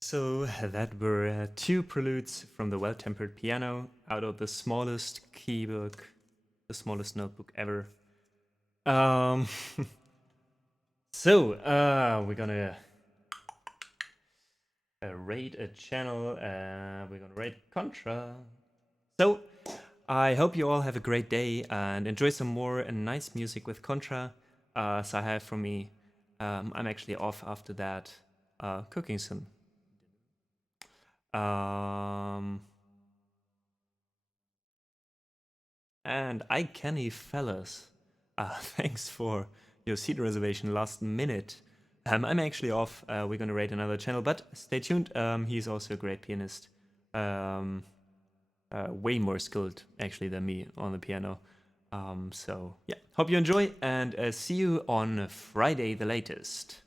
So that were two preludes from the Well-Tempered Piano out of the smallest keybook, the smallest notebook ever. So we're gonna raid a channel. We're gonna raid Contra. So I hope you all have a great day and enjoy some more nice music with Contra. So I have from me. I'm actually off after that, cooking some. And I canny fellas. Thanks for your seat reservation last minute. I'm actually off. We're gonna raid another channel, but stay tuned. He's also a great pianist. Way more skilled actually than me on the piano. So yeah, hope you enjoy and see you on Friday the latest.